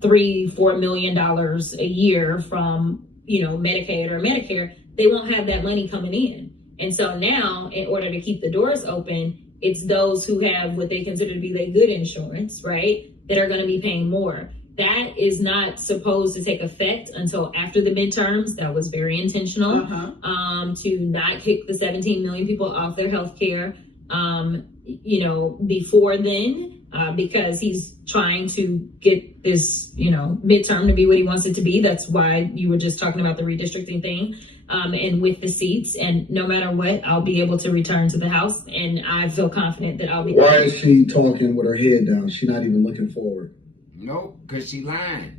$3-4 million a year from, Medicaid or Medicare, they won't have that money coming in. And so now, in order to keep the doors open, it's those who have what they consider to be like good insurance, right, that are going to be paying more. That is not supposed to take effect until after the midterms. That was very intentional, to not kick the 17 million people off their health care, before then, because he's trying to get this, midterm to be what he wants it to be. That's why you were just talking about the redistricting thing, and with the seats. And no matter what, I'll be able to return to the House, and I feel confident that I'll be. Why is she talking with her head down? She's not even looking forward. Nope, because she lying.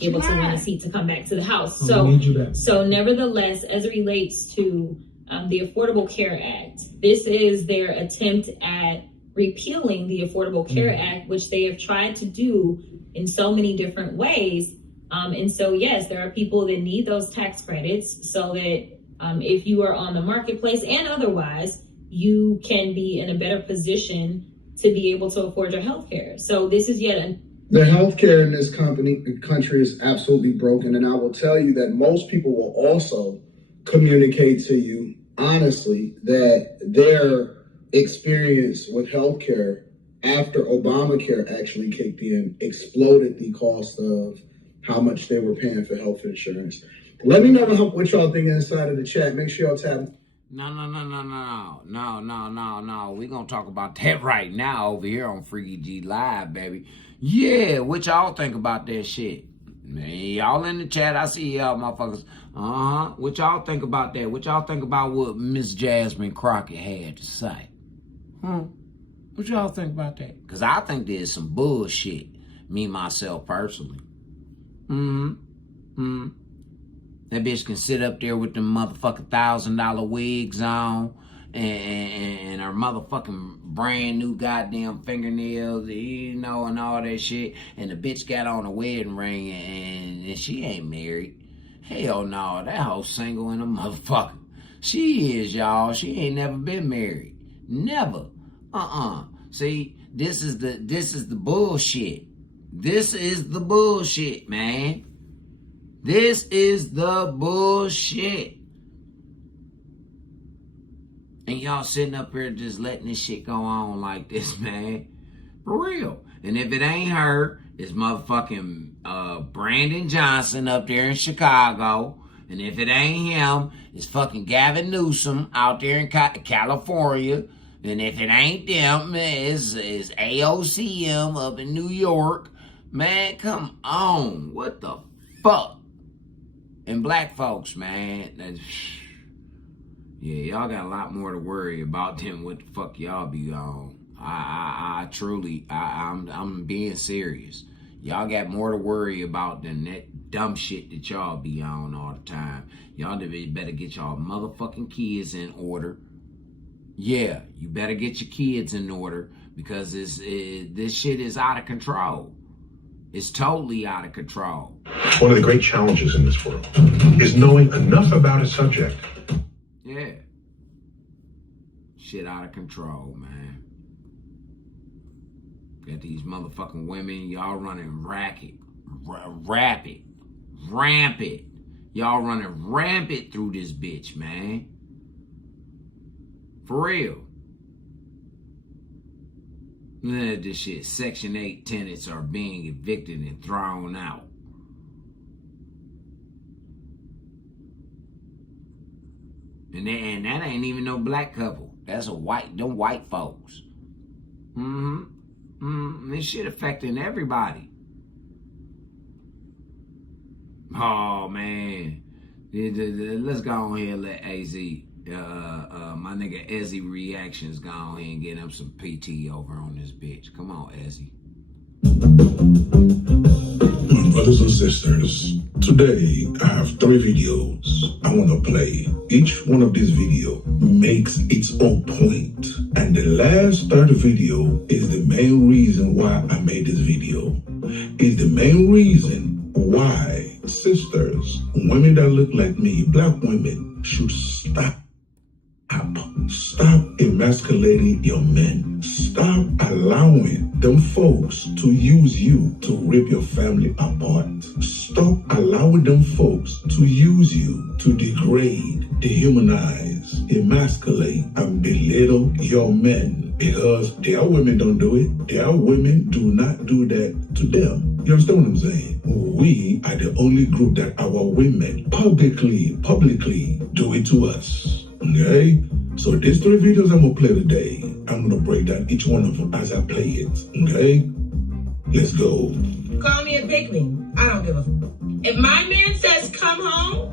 Able to win a seat to come back to the House. So nevertheless, as it relates to the Affordable Care Act, this is their attempt at repealing the Affordable Care Act, which they have tried to do in so many different ways. And so, yes, there are people that need those tax credits so that if you are on the marketplace and otherwise, you can be in a better position to be able to afford your health care. So this is yet the healthcare in this country is absolutely broken. And I will tell you that most people will also communicate to you, honestly, that their experience with healthcare after Obamacare actually kicked in exploded the cost of how much they were paying for health insurance. Let me know what y'all think inside of the chat. Make sure y'all tap. No. We're going to talk about that right now over here on Freaky G Live, baby. Yeah, what y'all think about that shit? Man, y'all in the chat, I see y'all motherfuckers. What y'all think about that? What y'all think about what Miss Jasmine Crockett had to say? What y'all think about that? Because I think there's some bullshit, me, myself, personally. That bitch can sit up there with them motherfucking $1,000 wigs on and her motherfucking brand new goddamn fingernails, and all that shit. And the bitch got on a wedding ring and she ain't married. Hell no, that hoe single in a motherfucker. She is, y'all. She ain't never been married. Never. See, this is the bullshit. This is the bullshit, man. This is the bullshit. And y'all sitting up here just letting this shit go on like this, man. For real. And if it ain't her, it's motherfucking Brandon Johnson up there in Chicago. And if it ain't him, it's fucking Gavin Newsom out there in California. And if it ain't them, it's AOCM up in New York. Man, come on. What the fuck? And black folks, man. Yeah, y'all got a lot more to worry about than what the fuck y'all be on. I'm being serious. Y'all got more to worry about than that dumb shit that y'all be on all the time. Y'all better get y'all motherfucking kids in order. Yeah, you better get your kids in order because this shit is out of control. It's totally out of control. One of the great challenges in this world is knowing enough about a subject. Yeah. Shit out of control, man. Got these motherfucking women, y'all running rampant. Y'all running rampant through this bitch, man. For real. None of this shit. Section 8 tenants are being evicted and thrown out. And that ain't even no black couple. That's them white folks. This shit affecting everybody. Oh, man. Let's go on here and let AZ, my nigga Ezzy Reactions, go on here and get him some PT over on this bitch. Come on, Ezzy. My brothers and sisters, today I have 3 videos I want to play. Each one of these videos makes its own point. And the last third video is the main reason why I made this video. Is the main reason why sisters, women that look like me, black women, should stop up. Stop emasculating your men. Stop allowing them folks to use you to rip your family apart. Stop allowing them folks to use you to degrade, dehumanize, emasculate, and belittle your men. Because their women don't do it. Their women do not do that to them. You understand what I'm saying? We are the only group that our women publicly do it to us. Okay? So these 3 videos I'm gonna play today, I'm gonna break down each one of them as I play it. Okay? Let's go. Call me a pygmy. I don't give a fuck. If my man says come home,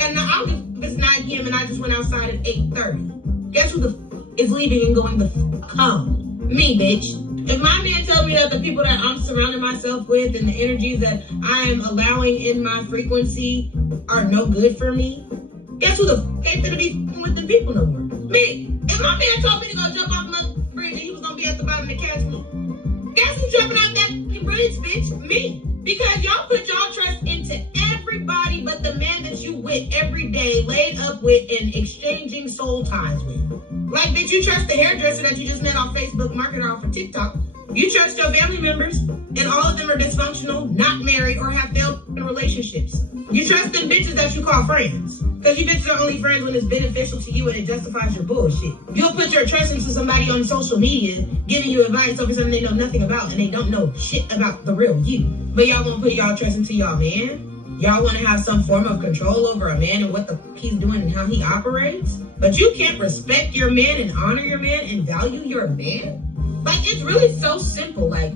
and I don't give if it's 9 p.m. and I just went outside at 8:30, guess who the f is leaving and going the f home? Me, bitch. If my man tells me that the people that I'm surrounding myself with and the energies that I am allowing in my frequency are no good for me, guess who the f ain't gonna be with the people no more? Me. If my man told me to go jump off my bridge and he was gonna be at the bottom to catch me, guess who's jumping off that bridge, bitch? Me. Because y'all put y'all trust into everybody but the man that you with every day, laid up with and exchanging soul ties with. Like, bitch, you trust the hairdresser that you just met on Facebook, marketer off of TikTok. You trust your family members, and all of them are dysfunctional, not married, or have failed relationships. You trust them bitches that you call friends. Because you bitches are only friends when it's beneficial to you and it justifies your bullshit. You'll put your trust into somebody on social media giving you advice over something they know nothing about and they don't know shit about the real you. But y'all won't put y'all trust into y'all man. Y'all want to have some form of control over a man and what the he's doing and how he operates. But you can't respect your man and honor your man and value your man. Like, it's really so simple. Like,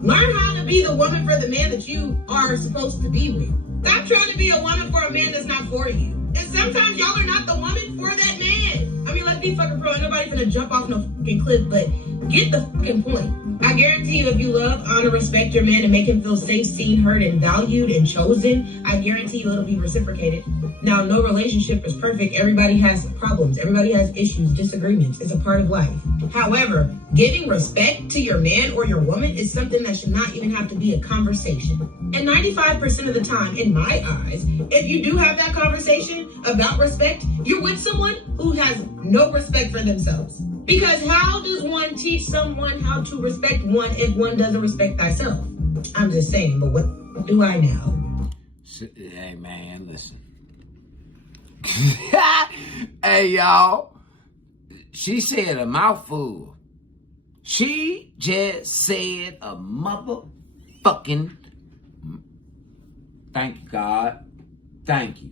learn how to be the woman for the man that you are supposed to be with. Stop trying to be a woman for a man that's not for you. And sometimes y'all are not the woman for that man. I mean, let's be fucking pro. Ain't nobody finna jump off no fucking cliff, but get the fucking point. I guarantee you, if you love, honor, respect your man and make him feel safe, seen, heard, and valued and chosen, I guarantee you it'll be reciprocated. Now, no relationship is perfect. Everybody has problems. Everybody has issues, disagreements. It's a part of life. However, giving respect to your man or your woman is something that should not even have to be a conversation. And 95% of the time, in my eyes, if you do have that conversation about respect, you're with someone who has no respect for themselves. Because how does one teach someone how to respect one if one doesn't respect thyself? I'm just saying, but what do I know? Hey, man, listen. Hey, y'all. She said a mouthful. She just said a motherfucking... Thank you, God. Thank you.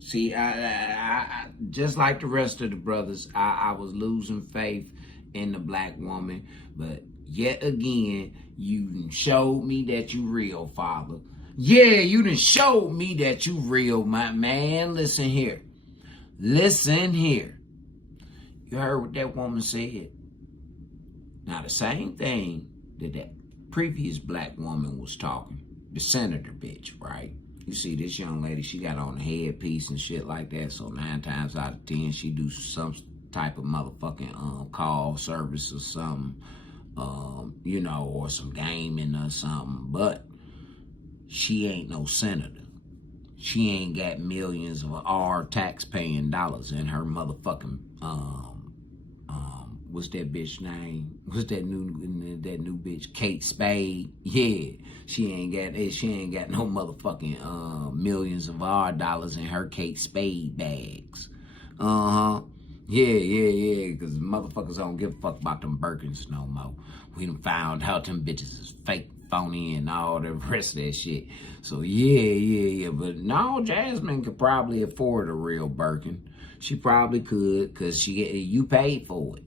See, I just like the rest of the brothers, I was losing faith in the black woman. But yet again, you showed me that you real, Father. Yeah, you done showed me that you real, my man. Listen here. Listen here. You heard what that woman said. Now, the same thing that previous black woman was talking. The senator bitch, right? You see, this young lady, she got on a headpiece and shit like that. So 9 times out of 10, she do some type of motherfucking call service or something, you know, or some gaming or something. But she ain't no senator. She ain't got millions of our tax-paying dollars in her motherfucking what's that bitch name? What's that new bitch? Kate Spade. Yeah, she ain't got no motherfucking millions of our dollars in her Kate Spade bags. Yeah, because motherfuckers don't give a fuck about them Birkins no more. We done found out them bitches is fake, phony, and all the rest of that shit. So yeah. But no, Jasmine could probably afford a real Birkin. She probably could, because you paid for it.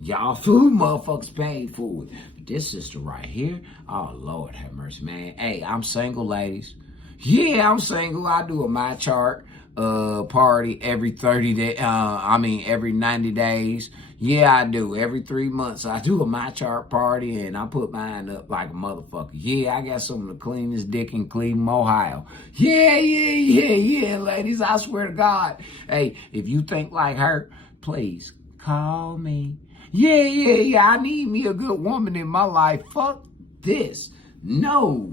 Y'all food motherfuckers paid for it. But this sister right here, oh Lord have mercy, man. Hey, I'm single, ladies. Yeah, I'm single. I do a My Chart party every 30 days. Every 90 days. Yeah, I do. Every 3 months, I do a My Chart party, and I put mine up like a motherfucker. Yeah, I got some of the cleanest dick in Cleveland, Ohio. Yeah, ladies. I swear to God. Hey, if you think like her, please call me. Yeah, I need me a good woman in my life. Fuck this. No,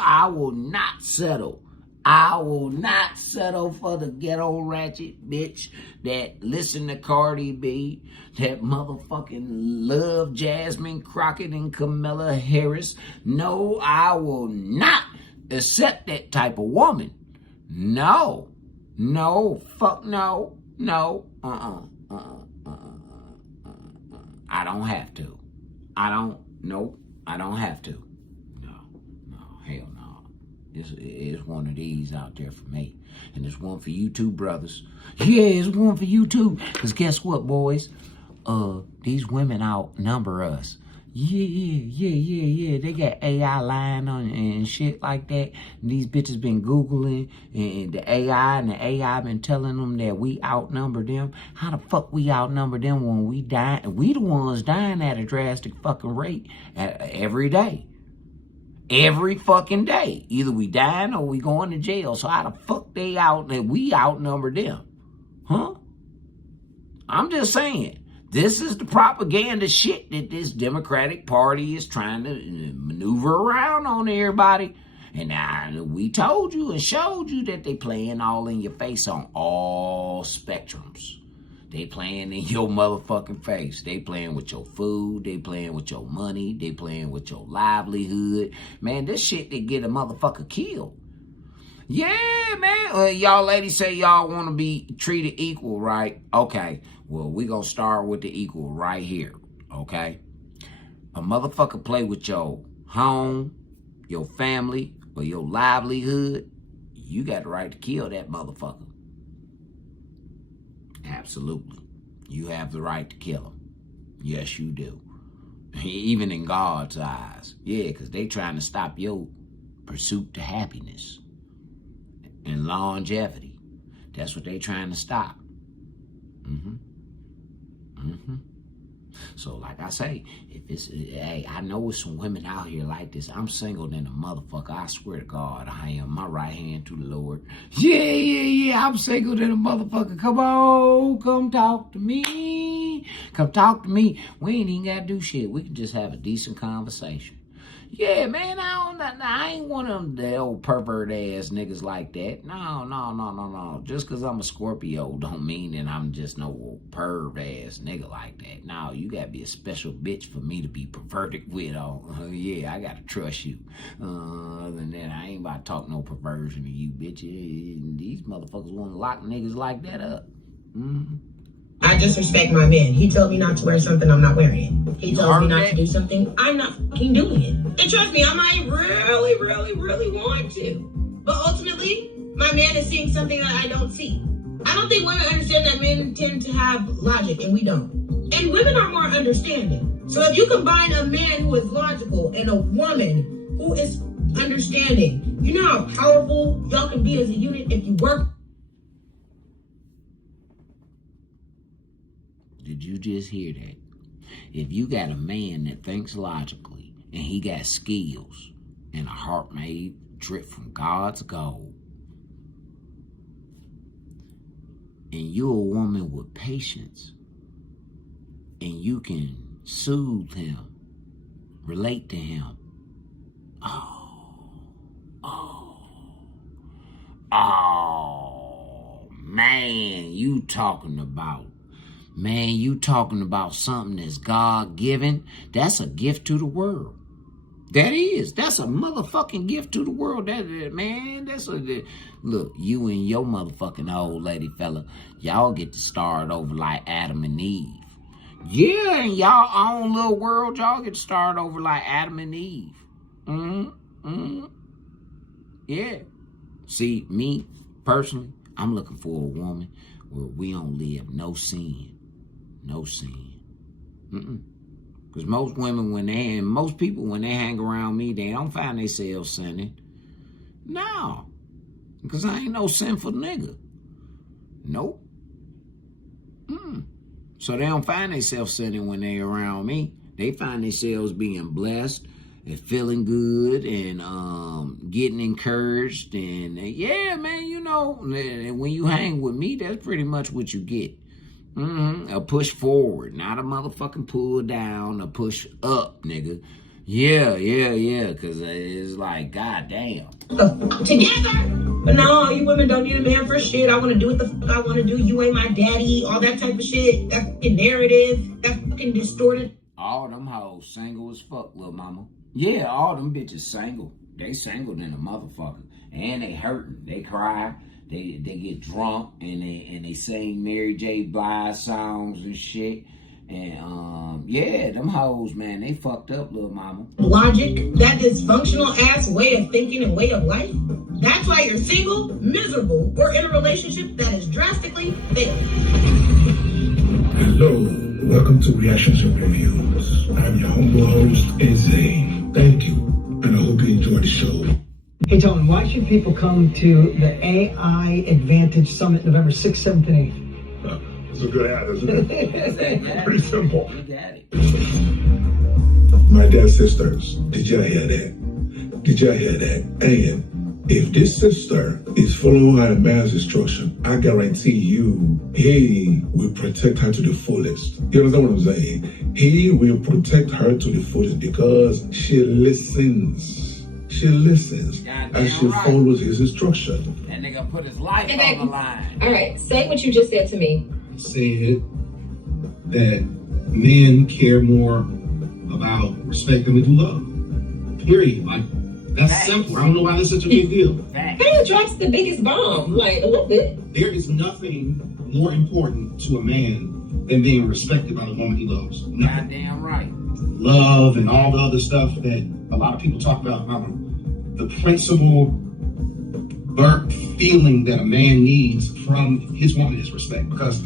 I will not settle. I will not settle for the ghetto ratchet bitch that listen to Cardi B, that motherfucking love Jasmine Crockett and Kamala Harris. No, I will not accept that type of woman. No, fuck no, I don't have to. I don't have to. No, hell no. It's one of these out there for me. And there's one for you too, brothers. Yeah, it's one for you too. Because guess what, boys? These women outnumber us. Yeah. They got AI lying on and shit like that. And these bitches been Googling and the AI been telling them that we outnumber them. How the fuck we outnumber them when we die? We the ones dying at a drastic fucking rate every day. Every fucking day. Either we dying or we going to jail. So how the fuck we outnumber them? Huh? I'm just saying. This is the propaganda shit that this Democratic Party is trying to maneuver around on everybody. And we told you and showed you that they playing all in your face on all spectrums. They playing in your motherfucking face. They playing with your food. They playing with your money. They playing with your livelihood. Man, this shit that get a motherfucker killed. Yeah, man. Y'all ladies say y'all want to be treated equal, right? Okay. Well, we gonna start with the equal right here, okay? A motherfucker play with your home, your family, or your livelihood, you got the right to kill that motherfucker. Absolutely. You have the right to kill him. Yes, you do. Even in God's eyes. Yeah, because they trying to stop your pursuit to happiness and longevity. That's what they trying to stop. So like I say, hey, I know it's some women out here like this. I'm single than a motherfucker. I swear to God, I am. My right hand to the Lord. Yeah. I'm single than a motherfucker. Come on, come talk to me. Come talk to me. We ain't even got to do shit. We can just have a decent conversation. Yeah, man, I ain't one of them old pervert ass niggas like that. No. Just because I'm a Scorpio don't mean that I'm just no old perv ass nigga like that. No, you gotta be a special bitch for me to be perverted with. Yeah, I gotta trust you. Other than that, I ain't about to talk no perversion to you, bitch. These motherfuckers want to lock niggas like that up. I just respect my man. He told me not to wear something, I'm not wearing it. He told me not to do something, I'm not fucking doing it. And trust me, I might really want to. But ultimately, my man is seeing something that I don't see. I don't think women understand that men tend to have logic, and we don't. And women are more understanding. So if you combine a man who is logical and a woman who is understanding, you know how powerful y'all can be as a unit if you work. Did you just hear that? If you got a man that thinks logically and he got skills and a heart made drip from God's gold, and you're a woman with patience and you can soothe him, relate to him, man, you talking about something that's God-given. That's a gift to the world. That's a motherfucking gift to the world. Look, you and your motherfucking old lady fella, y'all get to start over like Adam and Eve. Yeah, in y'all own little world, y'all get to start over like Adam and Eve. Yeah. See, me, personally, I'm looking for a woman where we don't live no sin. No sin. Because most women, most people, when they hang around me, they don't find themselves sinning. No. Because I ain't no sinful nigga. Nope. So they don't find themselves sinning when they around me. They find themselves being blessed and feeling good and getting encouraged. And yeah, man, you know, when you hang with me, that's pretty much what you get. A push forward, not a motherfucking pull down, a push up, nigga. Yeah, because it's like, goddamn. Together, But no, you women don't need a man for shit. I want to do what the fuck I want to do. You ain't my daddy. All that type of shit. That fucking narrative. That fucking distorted. All them hoes single as fuck, little mama. Yeah, all them bitches single. They single than a motherfucker. And they hurting. They cry. They get drunk and they sing Mary J. Blige songs and shit. And yeah, them hoes, man, they fucked up, little mama. Logic, that dysfunctional ass way of thinking and way of life. That's why you're single, miserable, or in a relationship that is drastically failed. Hello, welcome to Reactions and Reviews. I'm your humble host, Zane. Thank you, and I hope you enjoy the show. Hey, Tony, why should people come to the AI Advantage Summit November 6th, 7th, and 8th? It's a good ad, isn't it? Pretty simple. You got it. My dear sisters, did y'all hear that? Did y'all hear that? And if this sister is following her man's instruction, I guarantee you, he will protect her to the fullest. You understand what I'm saying? He will protect her to the fullest because she listens. She listens and she follows his instruction. That nigga put his life on the line. All right, say what you just said to me. Said that men care more about respect than they do love. Period. Like, that's simple. I don't know why that's such a big deal. How do you drops the biggest bomb? Like, a little bit. There is nothing more important to a man than being respected by the woman he loves. Nothing. Goddamn right. Love and all the other stuff that a lot of people talk about. The principal feeling that a man needs from his woman is respect. Because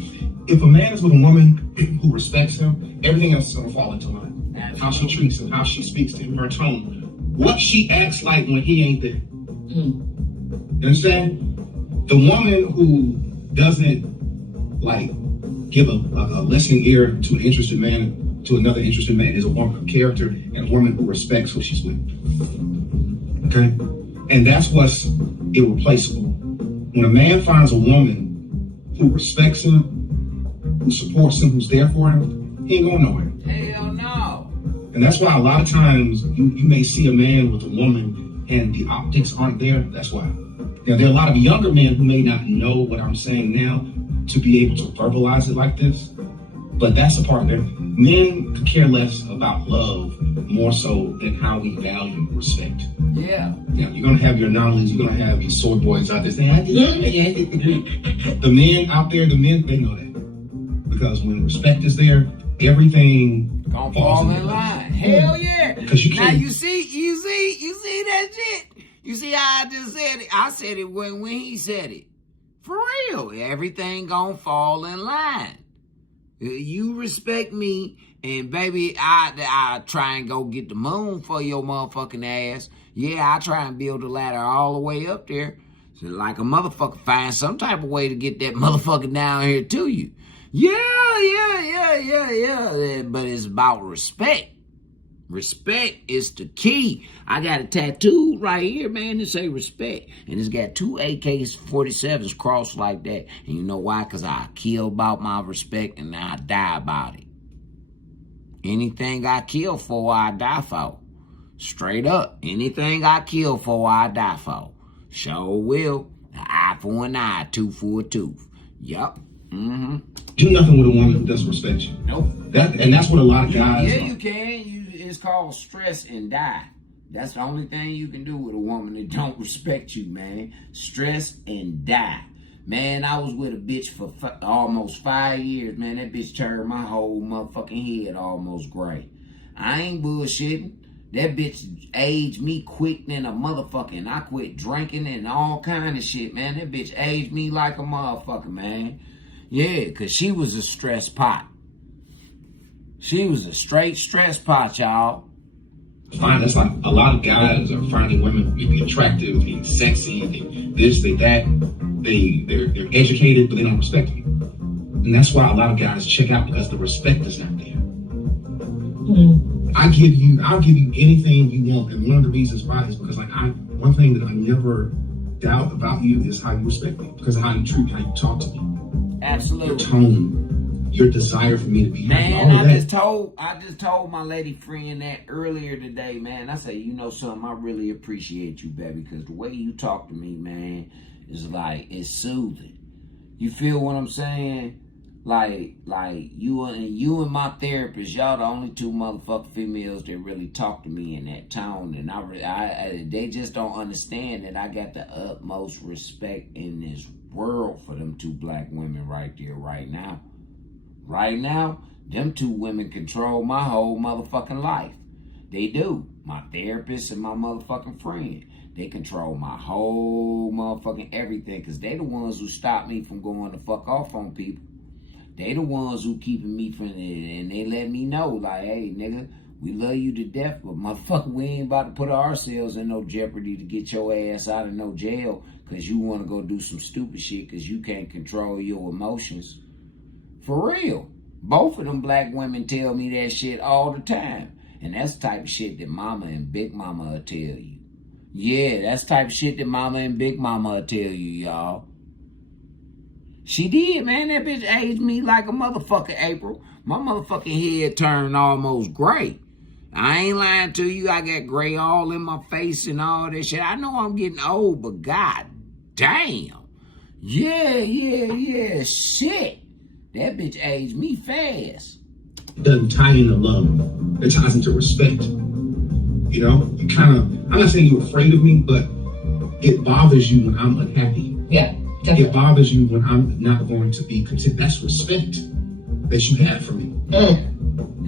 if a man is with a woman who respects him, everything else is going to fall into line. How she treats him, how she speaks to him, her tone, what she acts like when he ain't there. You understand? The woman who doesn't like give a listening ear to an interested man, to another interested man, is a woman of character and a woman who respects who she's with. Okay? And that's what's irreplaceable. When a man finds a woman who respects him, who supports him, who's there for him, he ain't going nowhere. Hell no. And that's why a lot of times you may see a man with a woman and the optics aren't there. That's why. Now, there are a lot of younger men who may not know what I'm saying now to be able to verbalize it like this. But that's a part of it. Men could care less about love more so than how we value respect. Yeah. Now, you're going to have your anomalies, you're going to have your soy boys out there saying, the men out there, the men, they know that. Because when respect is there, everything gonna fall in line. Hell yeah. Because you can't. Now you see that shit? You see how I just said it? I said it when he said it. For real. Everything gonna fall in line. You respect me, and baby, I try and go get the moon for your motherfucking ass. Yeah, I try and build a ladder all the way up there. So like a motherfucker find some type of way to get that motherfucker down here to you. Yeah. But it's about respect. Respect is the key. I got a tattoo right here, man, that say respect. And it's got 2 AK-47s crossed like that. And you know why? Because I kill about my respect and I die about it. Anything I kill for, I die for. Straight up. Anything I kill for, I die for. Sure will. An eye for an eye, tooth for a tooth. Yup. Mm-hmm. Do nothing with a woman who doesn't respect you. Nope. And that's what a lot of guys Yeah, you can. It's called stress and die. That's the only thing you can do with a woman that don't respect you, man. Stress and die. Man, I was with a bitch for almost 5 years, man. That bitch turned my whole motherfucking head almost gray. I ain't bullshitting. That bitch aged me quick than a motherfucker. And I quit drinking and all kind of shit, man. That bitch aged me like a motherfucker, man. Yeah, because she was a stress pot. She was a straight stress pot, y'all. Fine, that's like a lot of guys are finding women to be attractive, being sexy, they this, they that. They're educated, but they don't respect you. And that's why a lot of guys check out, because the respect is not there. I'll give you anything you want, and one of the reasons why is because one thing that I never doubt about you is how you respect me, because of how you treat me, how you talk to me. Absolutely. Your tone, your desire for me to be happy. Man, I just told my lady friend that earlier today, man. I say, you know something, I really appreciate you, baby, because the way you talk to me, man, It's like, it's soothing. You feel what I'm saying? Like you and my therapist, y'all the only two motherfucking females that really talk to me in that tone, and I they just don't understand that I got the utmost respect in this world for them two black women right there, right now. Right now, them two women control my whole motherfucking life. They do. My therapist and my motherfucking friend. They control my whole motherfucking everything, because they the ones who stop me from going the fuck off on people. They the ones who keeping me from it, and they let me know, like, hey, nigga, we love you to death, but motherfucker, we ain't about to put ourselves in no jeopardy to get your ass out of no jail because you want to go do some stupid shit because you can't control your emotions. For real. Both of them black women tell me that shit all the time. And that's the type of shit that mama and big mama will tell you. Yeah, that's the type of shit that mama and big mama will tell you, y'all. She did, man. That bitch aged me like a motherfucker, April. My motherfucking head turned almost gray. I ain't lying to you. I got gray all in my face and all that shit. I know I'm getting old, but god damn. Yeah, shit. That bitch aged me fast. It doesn't tie into love. It ties into respect. You know, you kind of, I'm not saying you're afraid of me, but it bothers you when I'm unhappy. Yeah. Definitely. It bothers you when I'm not going to be content. That's respect that you have for me.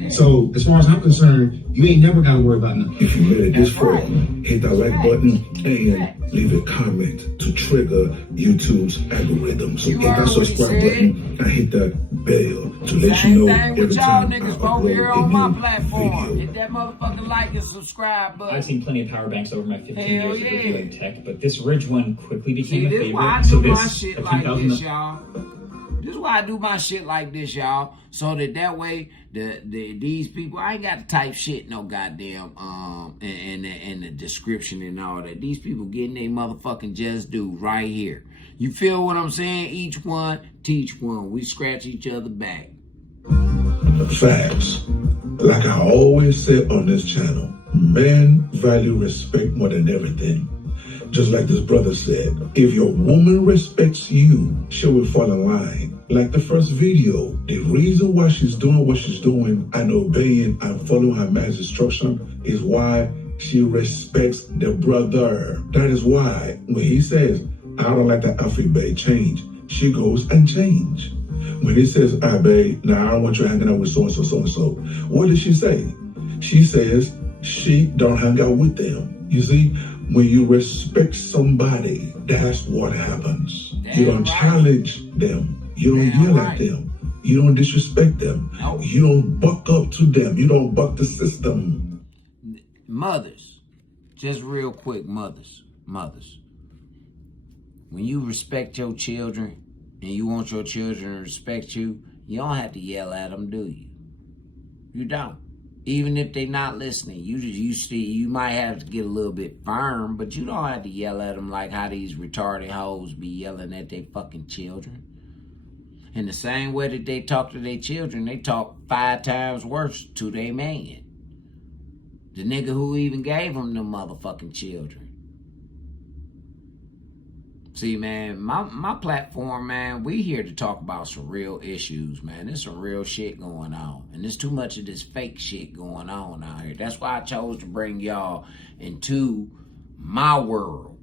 So, as far as I'm concerned, you ain't never got to worry about nothing. If you made it this far, hit that like button and leave a comment to trigger YouTube's algorithm. So hit that subscribe button and hit that bell to let you know every time I upload a new video. Hit that motherfucking like and subscribe button. I've seen plenty of power banks over my 15 years of reviewing tech, but this Ridge one quickly became See, a this favorite. why I So do my this, shit a like few this, thousand. y'all. This is why I do my shit like this, y'all. So that way, these people, I ain't got to type shit no goddamn in the description and all that. These people getting their motherfucking just due right here. You feel what I'm saying? Each one, teach one. We scratch each other back. Facts. Like I always say on this channel, men value respect more than everything. Just like this brother said, if your woman respects you, she will fall in line. Like the first video, the reason why she's doing what she's doing and obeying and following her man's instruction is why she respects the brother. That is why when he says, I don't like that outfit, babe, change, she goes and change. When he says, babe, now I don't want you hanging out with so-and-so, so-and-so, what does she say? She says she don't hang out with them. You see, when you respect somebody, that's what happens. You don't challenge them. You don't yell at them. You don't disrespect them. You don't buck up to them. You don't buck the system. Mothers, just real quick, mothers. When you respect your children and you want your children to respect you, you don't have to yell at them, do you? You don't. Even if they're not listening, you might have to get a little bit firm, but you don't have to yell at them like how these retarded hoes be yelling at their fucking children. In the same way that they talk to their children, they talk 5 times worse to their man. The nigga who even gave them the motherfucking children. See, man, my platform, man, we here to talk about some real issues, man. There's some real shit going on. And there's too much of this fake shit going on out here. That's why I chose to bring y'all into my world.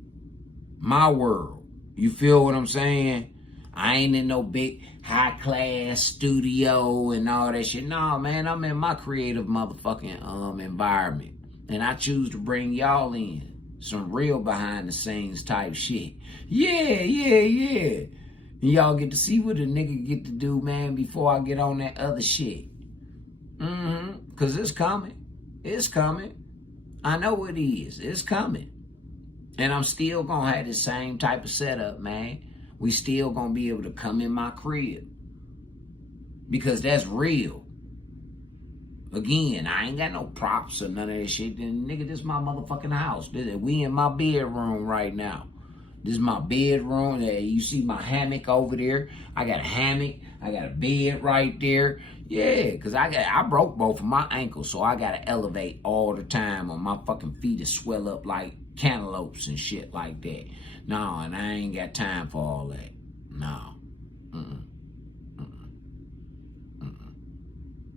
My world. You feel what I'm saying? I ain't in no big high-class studio and all that shit. No, man, I'm in my creative motherfucking environment. And I choose to bring y'all in. Some real behind-the-scenes type shit. Yeah. And y'all get to see what a nigga get to do, man, before I get on that other shit. Because it's coming. It's coming. I know it is. It's coming. And I'm still going to have the same type of setup, man. We still going to be able to come in my crib. Because that's real. Again, I ain't got no props or none of that shit. Then, nigga, this is my motherfucking house. We in my bedroom right now. This is my bedroom. You see my hammock over there. I got a hammock. I got a bed right there. Yeah, because I broke both of my ankles, so I got to elevate all the time, or my fucking feet to swell up like cantaloupes and shit like that. No, and I ain't got time for all that. No.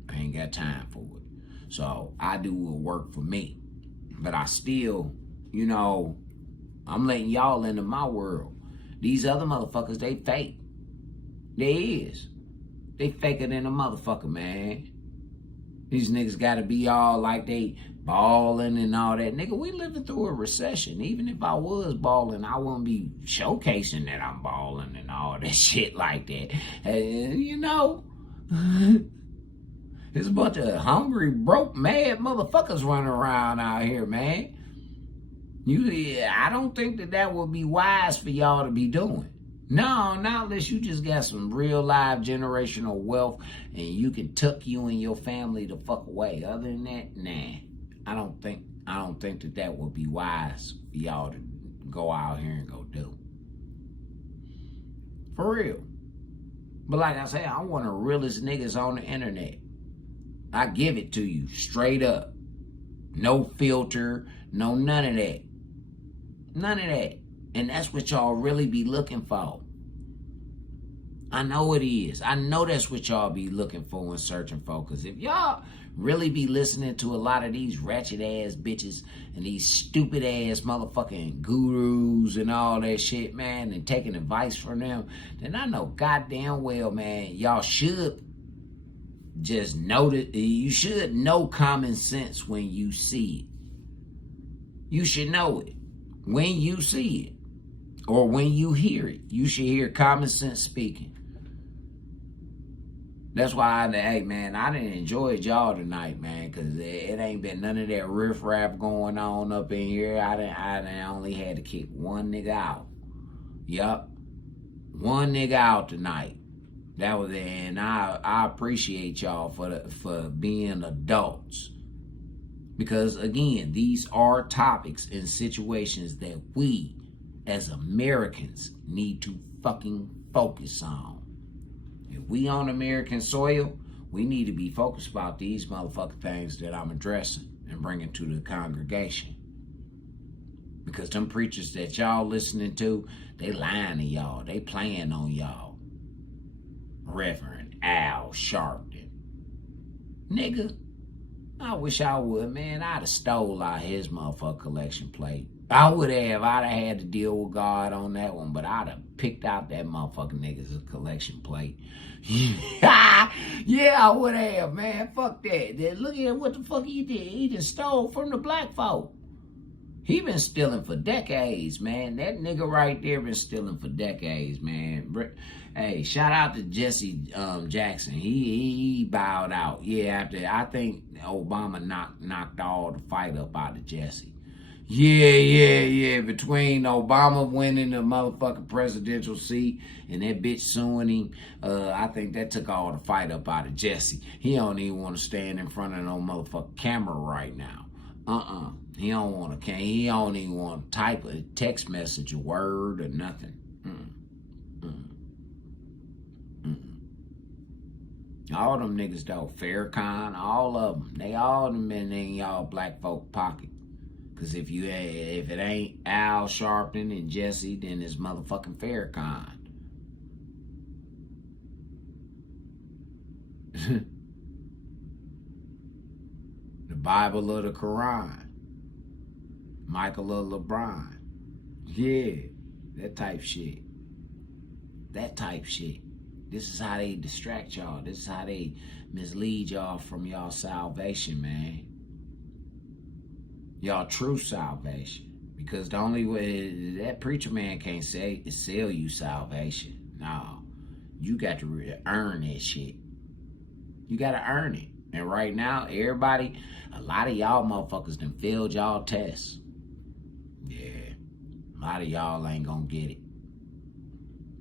I ain't got time for it. So I do what work for me. But I still, you know, I'm letting y'all into my world. These other motherfuckers, they fake. They is. They faker than a motherfucker, man. These niggas gotta be all like they balling and all that. Nigga, we living through a recession. Even if I was balling, I wouldn't be showcasing that I'm balling and all that shit like that. You know, there's a bunch of hungry, broke, mad motherfuckers running around out here, man. I don't think that would be wise for y'all to be doing. No, not unless you just got some real live generational wealth and you can tuck you and your family the fuck away. Other than that, nah. I don't think that would be wise for y'all to go out here and go do. For real. But like I said, I'm one of the realest niggas on the internet. I give it to you straight up. No filter, no none of that. None of that. And that's what y'all really be looking for. I know it is. I know that's what y'all be looking for and searching for. Because if y'all really be listening to a lot of these ratchet ass bitches and these stupid ass motherfucking gurus and all that shit, man, and taking advice from them, then I know goddamn well, man, y'all should just know that you should know common sense when you see it. You should know it when you see it. Or when you hear it, you should hear common sense speaking. That's why hey man, I done enjoyed y'all tonight, man, because it ain't been none of that riff-raff going on up in here. I done only had to kick one nigga out. Yup. One nigga out tonight. That was it, and I appreciate y'all for being adults. Because again, these are topics and situations that we as Americans need to fucking focus on. If we on American soil, we need to be focused about these motherfucking things that I'm addressing and bringing to the congregation. Because them preachers that y'all listening to, they lying to y'all. They playing on y'all. Reverend Al Sharpton. Nigga, I wish I would, man. I'd have stole out his motherfucking collection plate. I would have. I'd have had to deal with God on that one, but I'd have picked out that motherfucking nigga's collection plate. Yeah, I would have, man. Fuck that. Look at what the fuck he did. He just stole from the black folk. He been stealing for decades, man. That nigga right there been stealing for decades, man. Hey, shout out to Jesse Jackson. He bowed out. Yeah, after I think Obama knocked all the fight up out of Jesse. Yeah. Between Obama winning the motherfucking presidential seat and that bitch suing him, I think that took all the fight up out of Jesse. He don't even want to stand in front of no motherfucking camera right now. He don't want to. He don't even want to type a text message, a word, or nothing. All them niggas though, Farrakhan, all of them, they all been in y'all black folk pocket. Cause if it ain't Al Sharpton and Jesse, then it's motherfucking Farrakhan. The Bible of the Quran. Michael of LeBron. Yeah, that type shit. This is how they distract y'all. This is how they mislead y'all from y'all salvation, man. Y'all true salvation. Because the only way that preacher man can't say is sell you salvation. No. You got to earn that shit. You got to earn it. And right now, everybody, a lot of y'all motherfuckers done failed y'all tests. Yeah. A lot of y'all ain't gonna get it.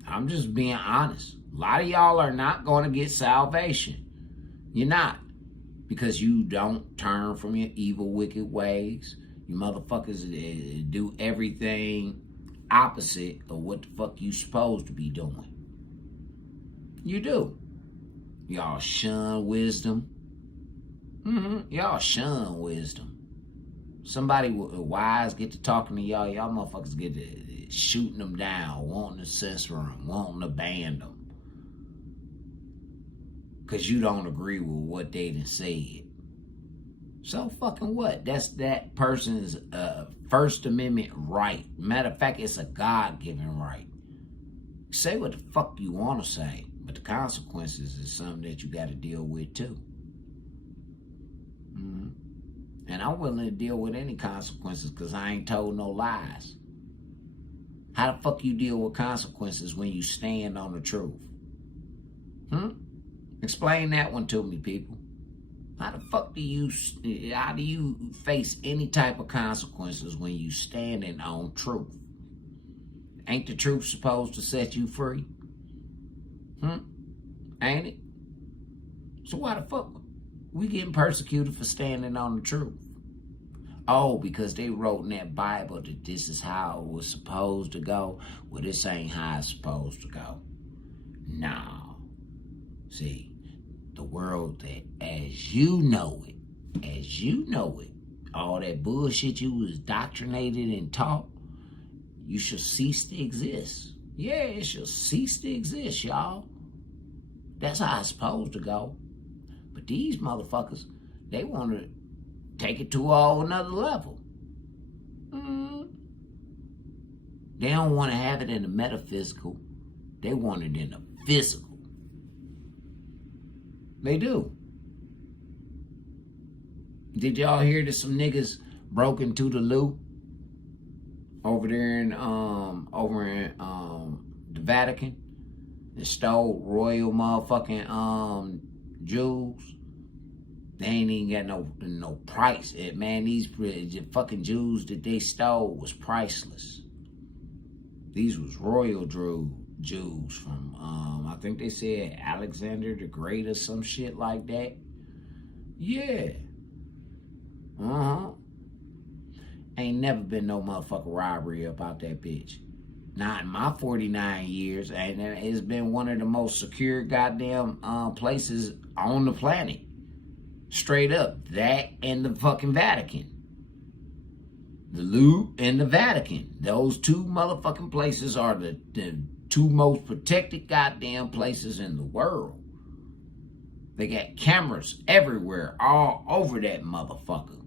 I'm just being honest. A lot of y'all are not gonna get salvation. You're not. Because you don't turn from your evil, wicked ways. You motherfuckers do everything opposite of what the fuck you supposed to be doing. You do. Y'all shun wisdom. Y'all shun wisdom. Somebody wise get to talking to y'all. Y'all motherfuckers get to shooting them down, wanting to censor them, wanting to ban them. Because you don't agree with what they done said. So fucking what? That's that person's First Amendment right. Matter of fact, it's a God-given right. Say what the fuck you want to say, but the consequences is something that you got to deal with too. And I'm willing to deal with any consequences because I ain't told no lies. How the fuck you deal with consequences when you stand on the truth? Explain that one to me, people. How the fuck do you face any type of consequences when you standing on truth? Ain't the truth supposed to set you free? Ain't it? So why the fuck we getting persecuted for standing on the truth? Oh, because they wrote in that Bible that this is how it was supposed to go. Well, this ain't how it's supposed to go. No. See, the world that as you know it, all that bullshit you was indoctrinated and taught, you shall cease to exist. Yeah, it shall cease to exist, y'all. That's how it's supposed to go. But these motherfuckers, they want to take it to a whole another level. They don't want to have it in the metaphysical. They want it in the physical. They do. Did y'all hear that some niggas broke into the Louvre over there in the Vatican and stole royal motherfucking jewels? They ain't even got no price. Man, these fucking jewels that they stole was priceless. These was royal jewels from I think they said Alexander the Great or some shit like that. Yeah. Ain't never been no motherfucking robbery about that bitch. Not in my 49 years. And it's been one of the most secure goddamn places on the planet. Straight up. That and the fucking Vatican. The Louvre and the Vatican. Those two motherfucking places are the two most protected goddamn places in the world. They got cameras everywhere, all over that motherfucker.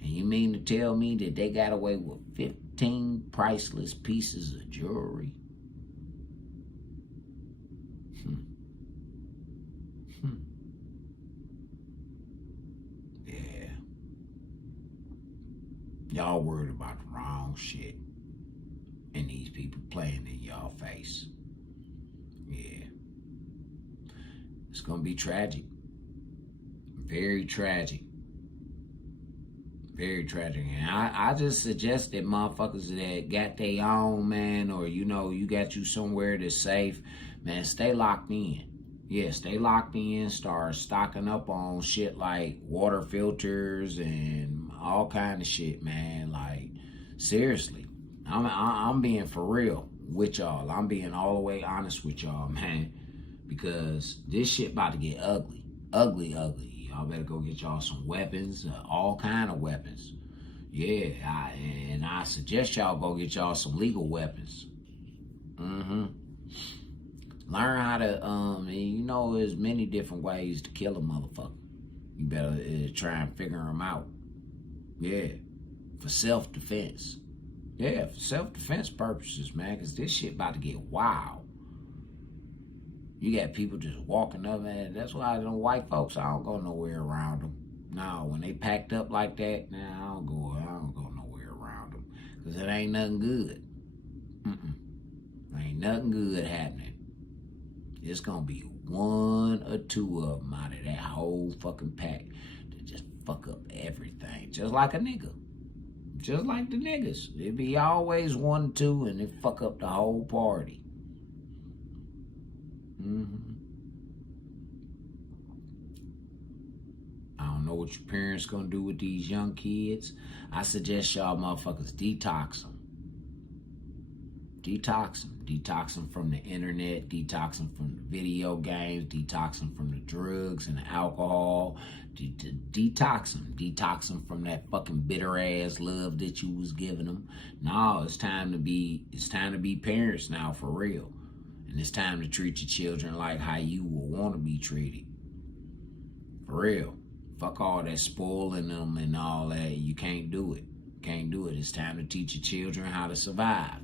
And you mean to tell me that they got away with 15 priceless pieces of jewelry? Yeah. Y'all worried about the wrong shit. And these people playing in y'all face. Yeah. It's gonna be tragic. Very tragic. Very tragic. And I just suggest that motherfuckers that got their own, man, or you got you somewhere that's safe, man, stay locked in. Yeah, stay locked in. Start stocking up on shit like water filters and all kind of shit, man. Like, seriously. I'm being for real with y'all. I'm being all the way honest with y'all, man. Because this shit about to get ugly. Ugly. Y'all better go get y'all some weapons. All kind of weapons. Yeah, I suggest y'all go get y'all some legal weapons. Learn how to, there's many different ways to kill a motherfucker. You better try and figure them out. Yeah, for self-defense. Yeah, for self-defense purposes, man, because this shit about to get wild. You got people just walking up, man. That's why them white folks, I don't go nowhere around them. No, when they packed up like that, I don't go nowhere around them. Because it ain't nothing good. Ain't nothing good happening. It's going to be one or two of them out of that whole fucking pack to just fuck up everything. Just like a nigga. Just like the niggas. It be always 1 or 2 and they fuck up the whole party. I don't know what your parents gonna do with these young kids. I suggest y'all motherfuckers detox them. Detox them. Detox them from the internet. Detox them from the video games. Detox them from the drugs and the alcohol. Detox them. Detox them from that fucking bitter ass love that you was giving them. No, it's time to be parents now, for real. And it's time to treat your children like how you will want to be treated. For real. Fuck all that spoiling them and all that. You can't do it. Can't do it. It's time to teach your children how to survive.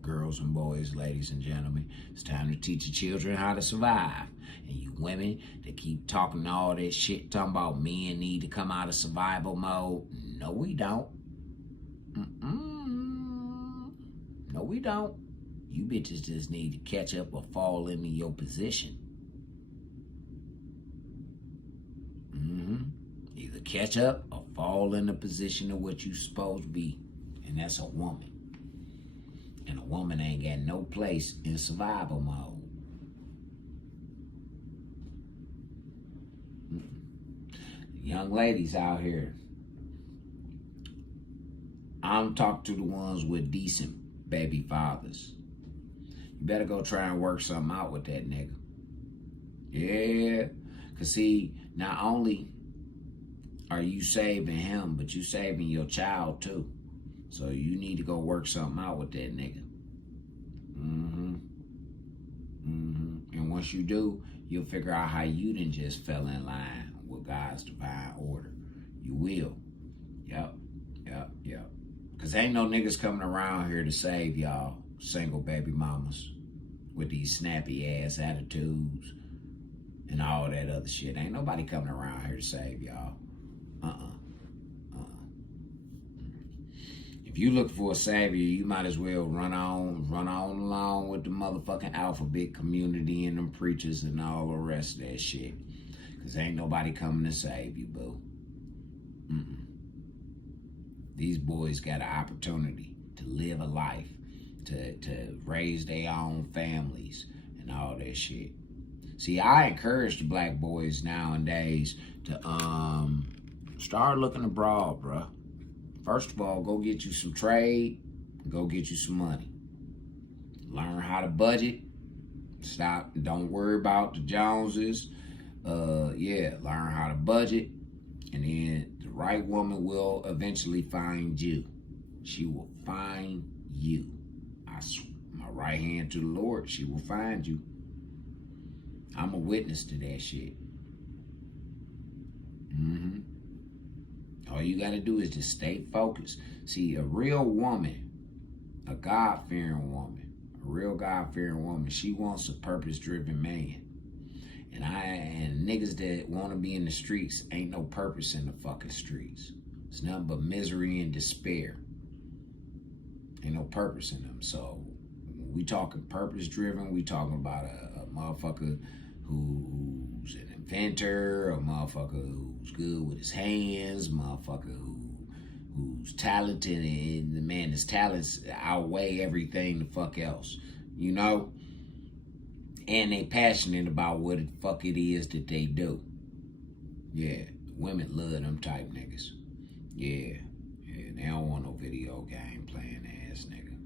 Girls and boys, ladies and gentlemen, it's time to teach your children how to survive. And you women that keep talking all that shit, talking about men need to come out of survival mode. No, we don't. No, we don't. You bitches just need to catch up or fall into your position. Either catch up or fall in the position of what you supposed to be. And that's a woman. And a woman ain't got no place in survival mode. Young ladies out here, I'm talking to the ones with decent baby fathers. You better go try and work something out with that nigga. Yeah. Because see, not only are you saving him, but you saving your child too. So you need to go work something out with that nigga. And once you do, you'll figure out how you done just fell in line with God's divine order. You will. Yep. Because ain't no niggas coming around here to save y'all single baby mamas with these snappy ass attitudes and all that other shit. Ain't nobody coming around here to save y'all. If you look for a savior, you might as well run on along with the motherfucking alphabet community and them preachers and all the rest of that shit. Because ain't nobody coming to save you, boo. These boys got an opportunity to live a life, to raise their own families and all that shit. See, I encourage the black boys nowadays to start looking abroad, bruh. First of all, go get you some trade, go get you some money. Learn how to budget. Stop, don't worry about the Joneses. Learn how to budget. And then the right woman will eventually find you. She will find you. My right hand to the Lord, she will find you. I'm a witness to that shit. All you got to do is just stay focused. See, a real woman, a God-fearing woman, she wants a purpose-driven man. And niggas that want to be in the streets ain't no purpose in the fucking streets. It's nothing but misery and despair. Ain't no purpose in them. So we talking purpose-driven. We talking about a motherfucker who's an inventor, a motherfucker who's good with his hands, a motherfucker who's talented, and the man, his talents outweigh everything the fuck else, you know? And they passionate about what the fuck it is that they do. Yeah, women love them type niggas. Yeah, they don't want no video game playing ass nigga.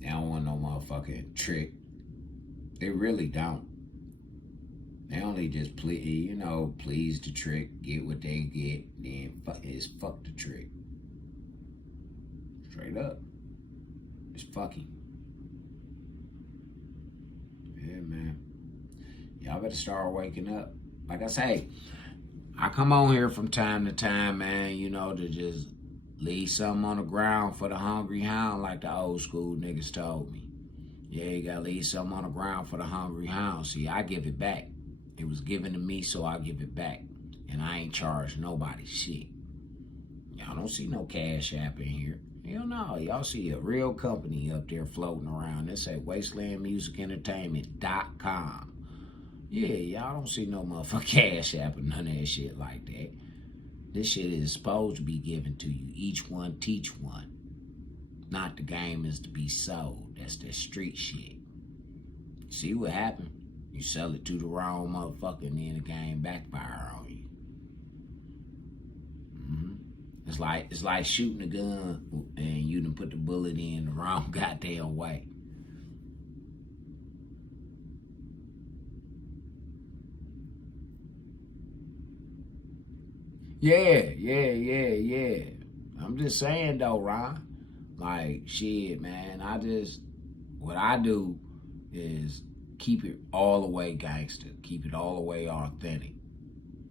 They don't want no motherfucking trick. They really don't. They only just please the trick, get what they get, then fuck the trick. Straight up. It's fucking. Yeah, man. Y'all better start waking up. Like I say, I come on here from time to time, man, to just leave something on the ground for the hungry hound, like the old school niggas told me. Yeah, you gotta leave something on the ground for the hungry hound. See, I give it back. It was given to me, so I give it back. And I ain't charged nobody shit. Y'all don't see no Cash App in here. Hell no. Y'all see a real company up there floating around. They say WastelandMusicEntertainment.com. Yeah, y'all don't see no motherfucking Cash App or none of that shit like that. This shit is supposed to be given to you. Each one teach one. Not the game is to be sold. That's that street shit. See what happened? You sell it to the wrong motherfucker and then the game backfire on you. It's It's like shooting a gun and you done put the bullet in the wrong goddamn way. Yeah. I'm just saying though, Ron. Like, shit, man. What I do is keep it all the way gangster. Keep it all the way authentic.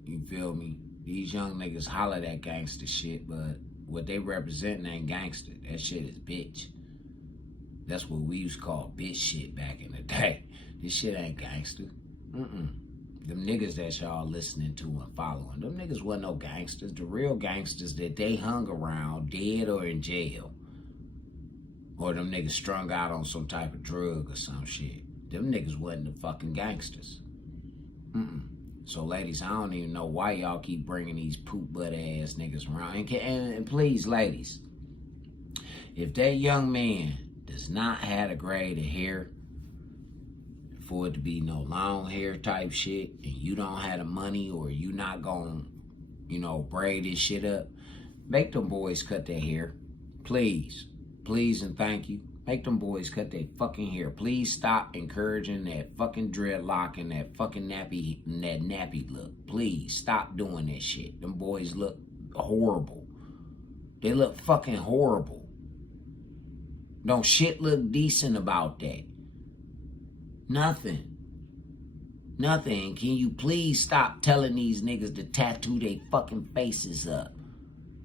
You feel me? These young niggas holler that gangster shit, but what they represent ain't gangster. That shit is bitch. That's what we used to call bitch shit back in the day. This shit ain't gangster. Them niggas that y'all listening to and following, them niggas wasn't no gangsters. The real gangsters that they hung around, dead or in jail. Or them niggas strung out on some type of drug or some shit. Them niggas wasn't the fucking gangsters. So, ladies, I don't even know why y'all keep bringing these poop butt ass niggas around. And please, ladies, if that young man does not have a grade of hair for it to be no long hair type shit, and you don't have the money or you not gonna, braid this shit up, make them boys cut their hair. Please. Please and thank you. Make them boys cut their fucking hair. Please stop encouraging that fucking dreadlock and that fucking nappy look. Please stop doing that shit. Them boys look horrible. They look fucking horrible. Don't shit look decent about that. Nothing. Can you please stop telling these niggas to tattoo their fucking faces up?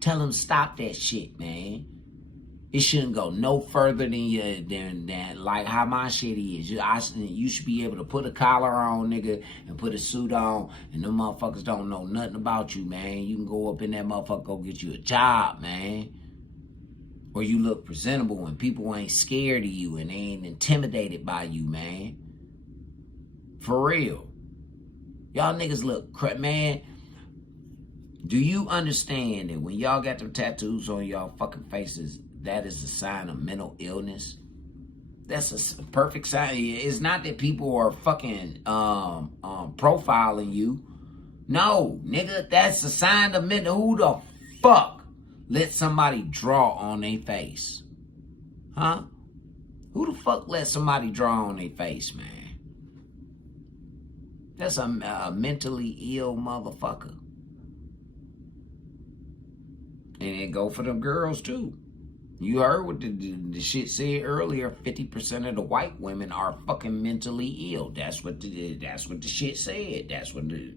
Tell them stop that shit, man. It shouldn't go no further than like how my shit is. You should be able to put a collar on, nigga, and put a suit on, and them motherfuckers don't know nothing about you, man. You can go up in that motherfucker, go get you a job, man. Or you look presentable and people ain't scared of you and they ain't intimidated by you, man. For real. Y'all niggas look, man. Do you understand that when y'all got them tattoos on y'all fucking faces, that is a sign of mental illness? That's a perfect sign. It's not that people are fucking profiling you. No, nigga, that's a sign of mental. Who the fuck let somebody draw on their face? Huh? Who the fuck let somebody draw on their face, man? That's a mentally ill motherfucker. And it go for them girls too. You heard what the shit said earlier. 50% of the white women are fucking mentally ill. That's what the shit said. That's what the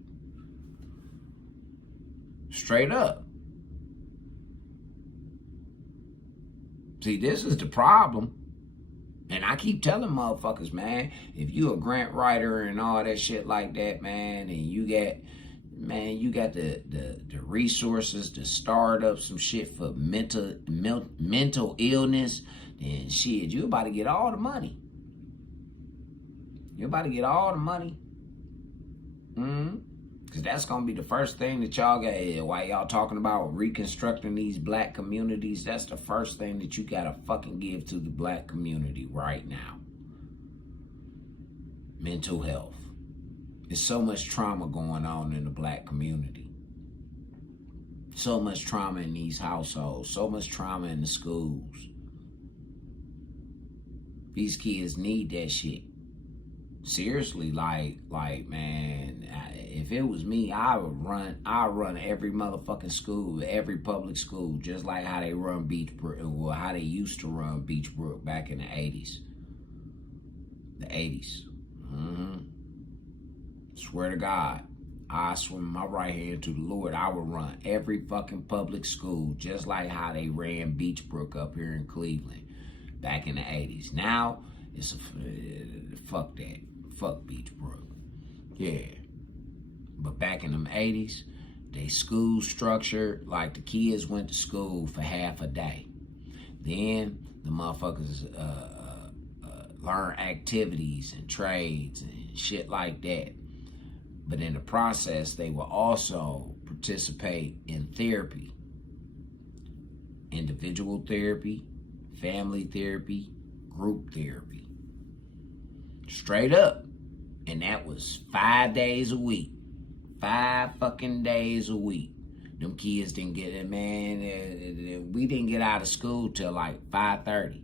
straight up. See, this is the problem. And I keep telling motherfuckers, man, if you a grant writer and all that shit like that, man, and you got the resources to start up some shit for mental illness, then shit, you about to get all the money. You're about to get all the money. Because that's going to be the first thing that y'all got. While y'all talking about reconstructing these black communities, that's the first thing that you got to fucking give to the black community right now. Mental health. There's so much trauma going on in the black community. So much trauma in these households. So much trauma in the schools. These kids need that shit. Seriously, like, man, if it was me, I'd run every motherfucking school, every public school, just like how they run Beachbrook, or how they used to run Beachbrook back in the 80s. The 80s. Swear to God, I swim my right hand to the Lord. I would run every fucking public school just like how they ran Beachbrook up here in Cleveland back in the 80s. Now, it's fuck that. Fuck Beachbrook. Yeah. But back in them 80s, they school structure, like the kids went to school for half a day. Then the motherfuckers learn activities and trades and shit like that. But in the process, they will also participate in therapy. Individual therapy, family therapy, group therapy. Straight up. And that was 5 days a week. 5 fucking days a week. Them kids didn't get it, man. We didn't get out of school till like 5:30.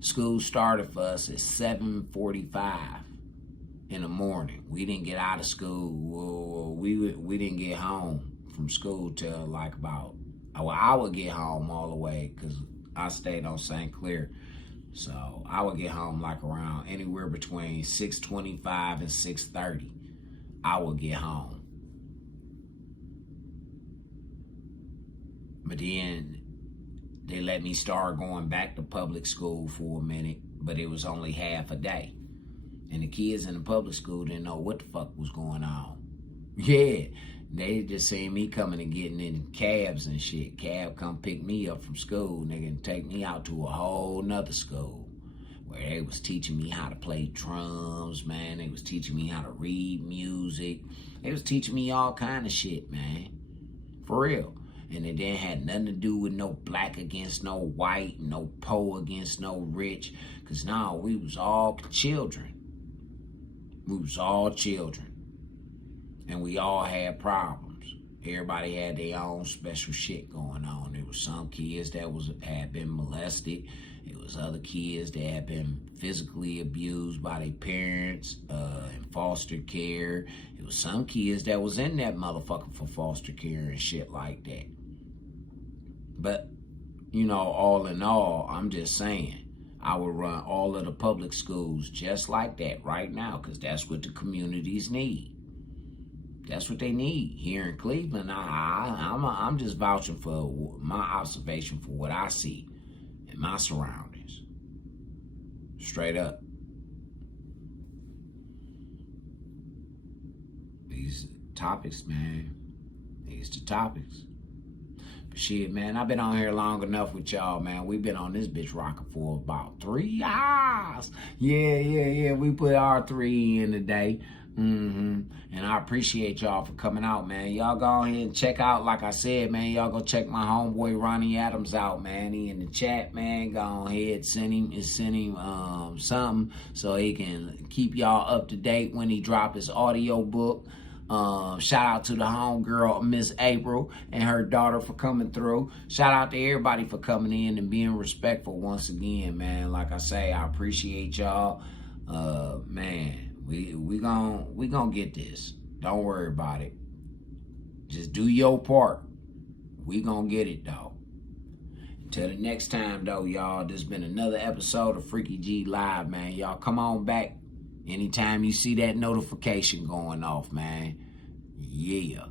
School started for us at 7:45 in the morning. We didn't get out of school. We didn't get home from school till like about, well, I would get home all the way because I stayed on St. Clair. So I would get home like around anywhere between 6:25 and 6:30. I would get home. But then they let me start going back to public school for a minute, but it was only half a day. And the kids in the public school didn't know what the fuck was going on. Yeah, they just seen me coming and getting in cabs and shit. Cab come pick me up from school, nigga, and take me out to a whole nother school where they was teaching me how to play drums, man. They was teaching me how to read music. They was teaching me all kind of shit, man. For real. And it didn't have nothing to do with no black against no white, no poor against no rich. Because now we was all children. We was all children. And we all had problems. Everybody had their own special shit going on. There was some kids that had been molested. It was other kids that had been physically abused by their parents in foster care. It was some kids that was in that motherfucker for foster care and shit like that. But, you know, all in all, I'm just saying, I would run all of the public schools just like that right now because that's what the communities need. That's what they need here in Cleveland. I'm just vouching for my observation for what I see in my surroundings. Straight up. These topics, man. These the topics. But shit, man, I've been on here long enough with y'all, man. We've been on this bitch rocking for about 3 hours. Yeah. We put our 3 in today. And I appreciate y'all for coming out, man. Y'all go ahead and check out, like I said, man, y'all go check my homeboy Ronnie Adams out, man. He in the chat, man. Go ahead, send him something so he can keep y'all up to date when he drop his audio book. Shout out to the homegirl, Miss April, and her daughter for coming through. Shout out to everybody for coming in and being respectful once again, man. Like I say, I appreciate y'all. Man, we gonna get this. Don't worry about it. Just do your part. We gonna get it, though. Until the next time, though, y'all, this has been another episode of Freaky G Live, man. Y'all come on back anytime you see that notification going off, man. Yeah.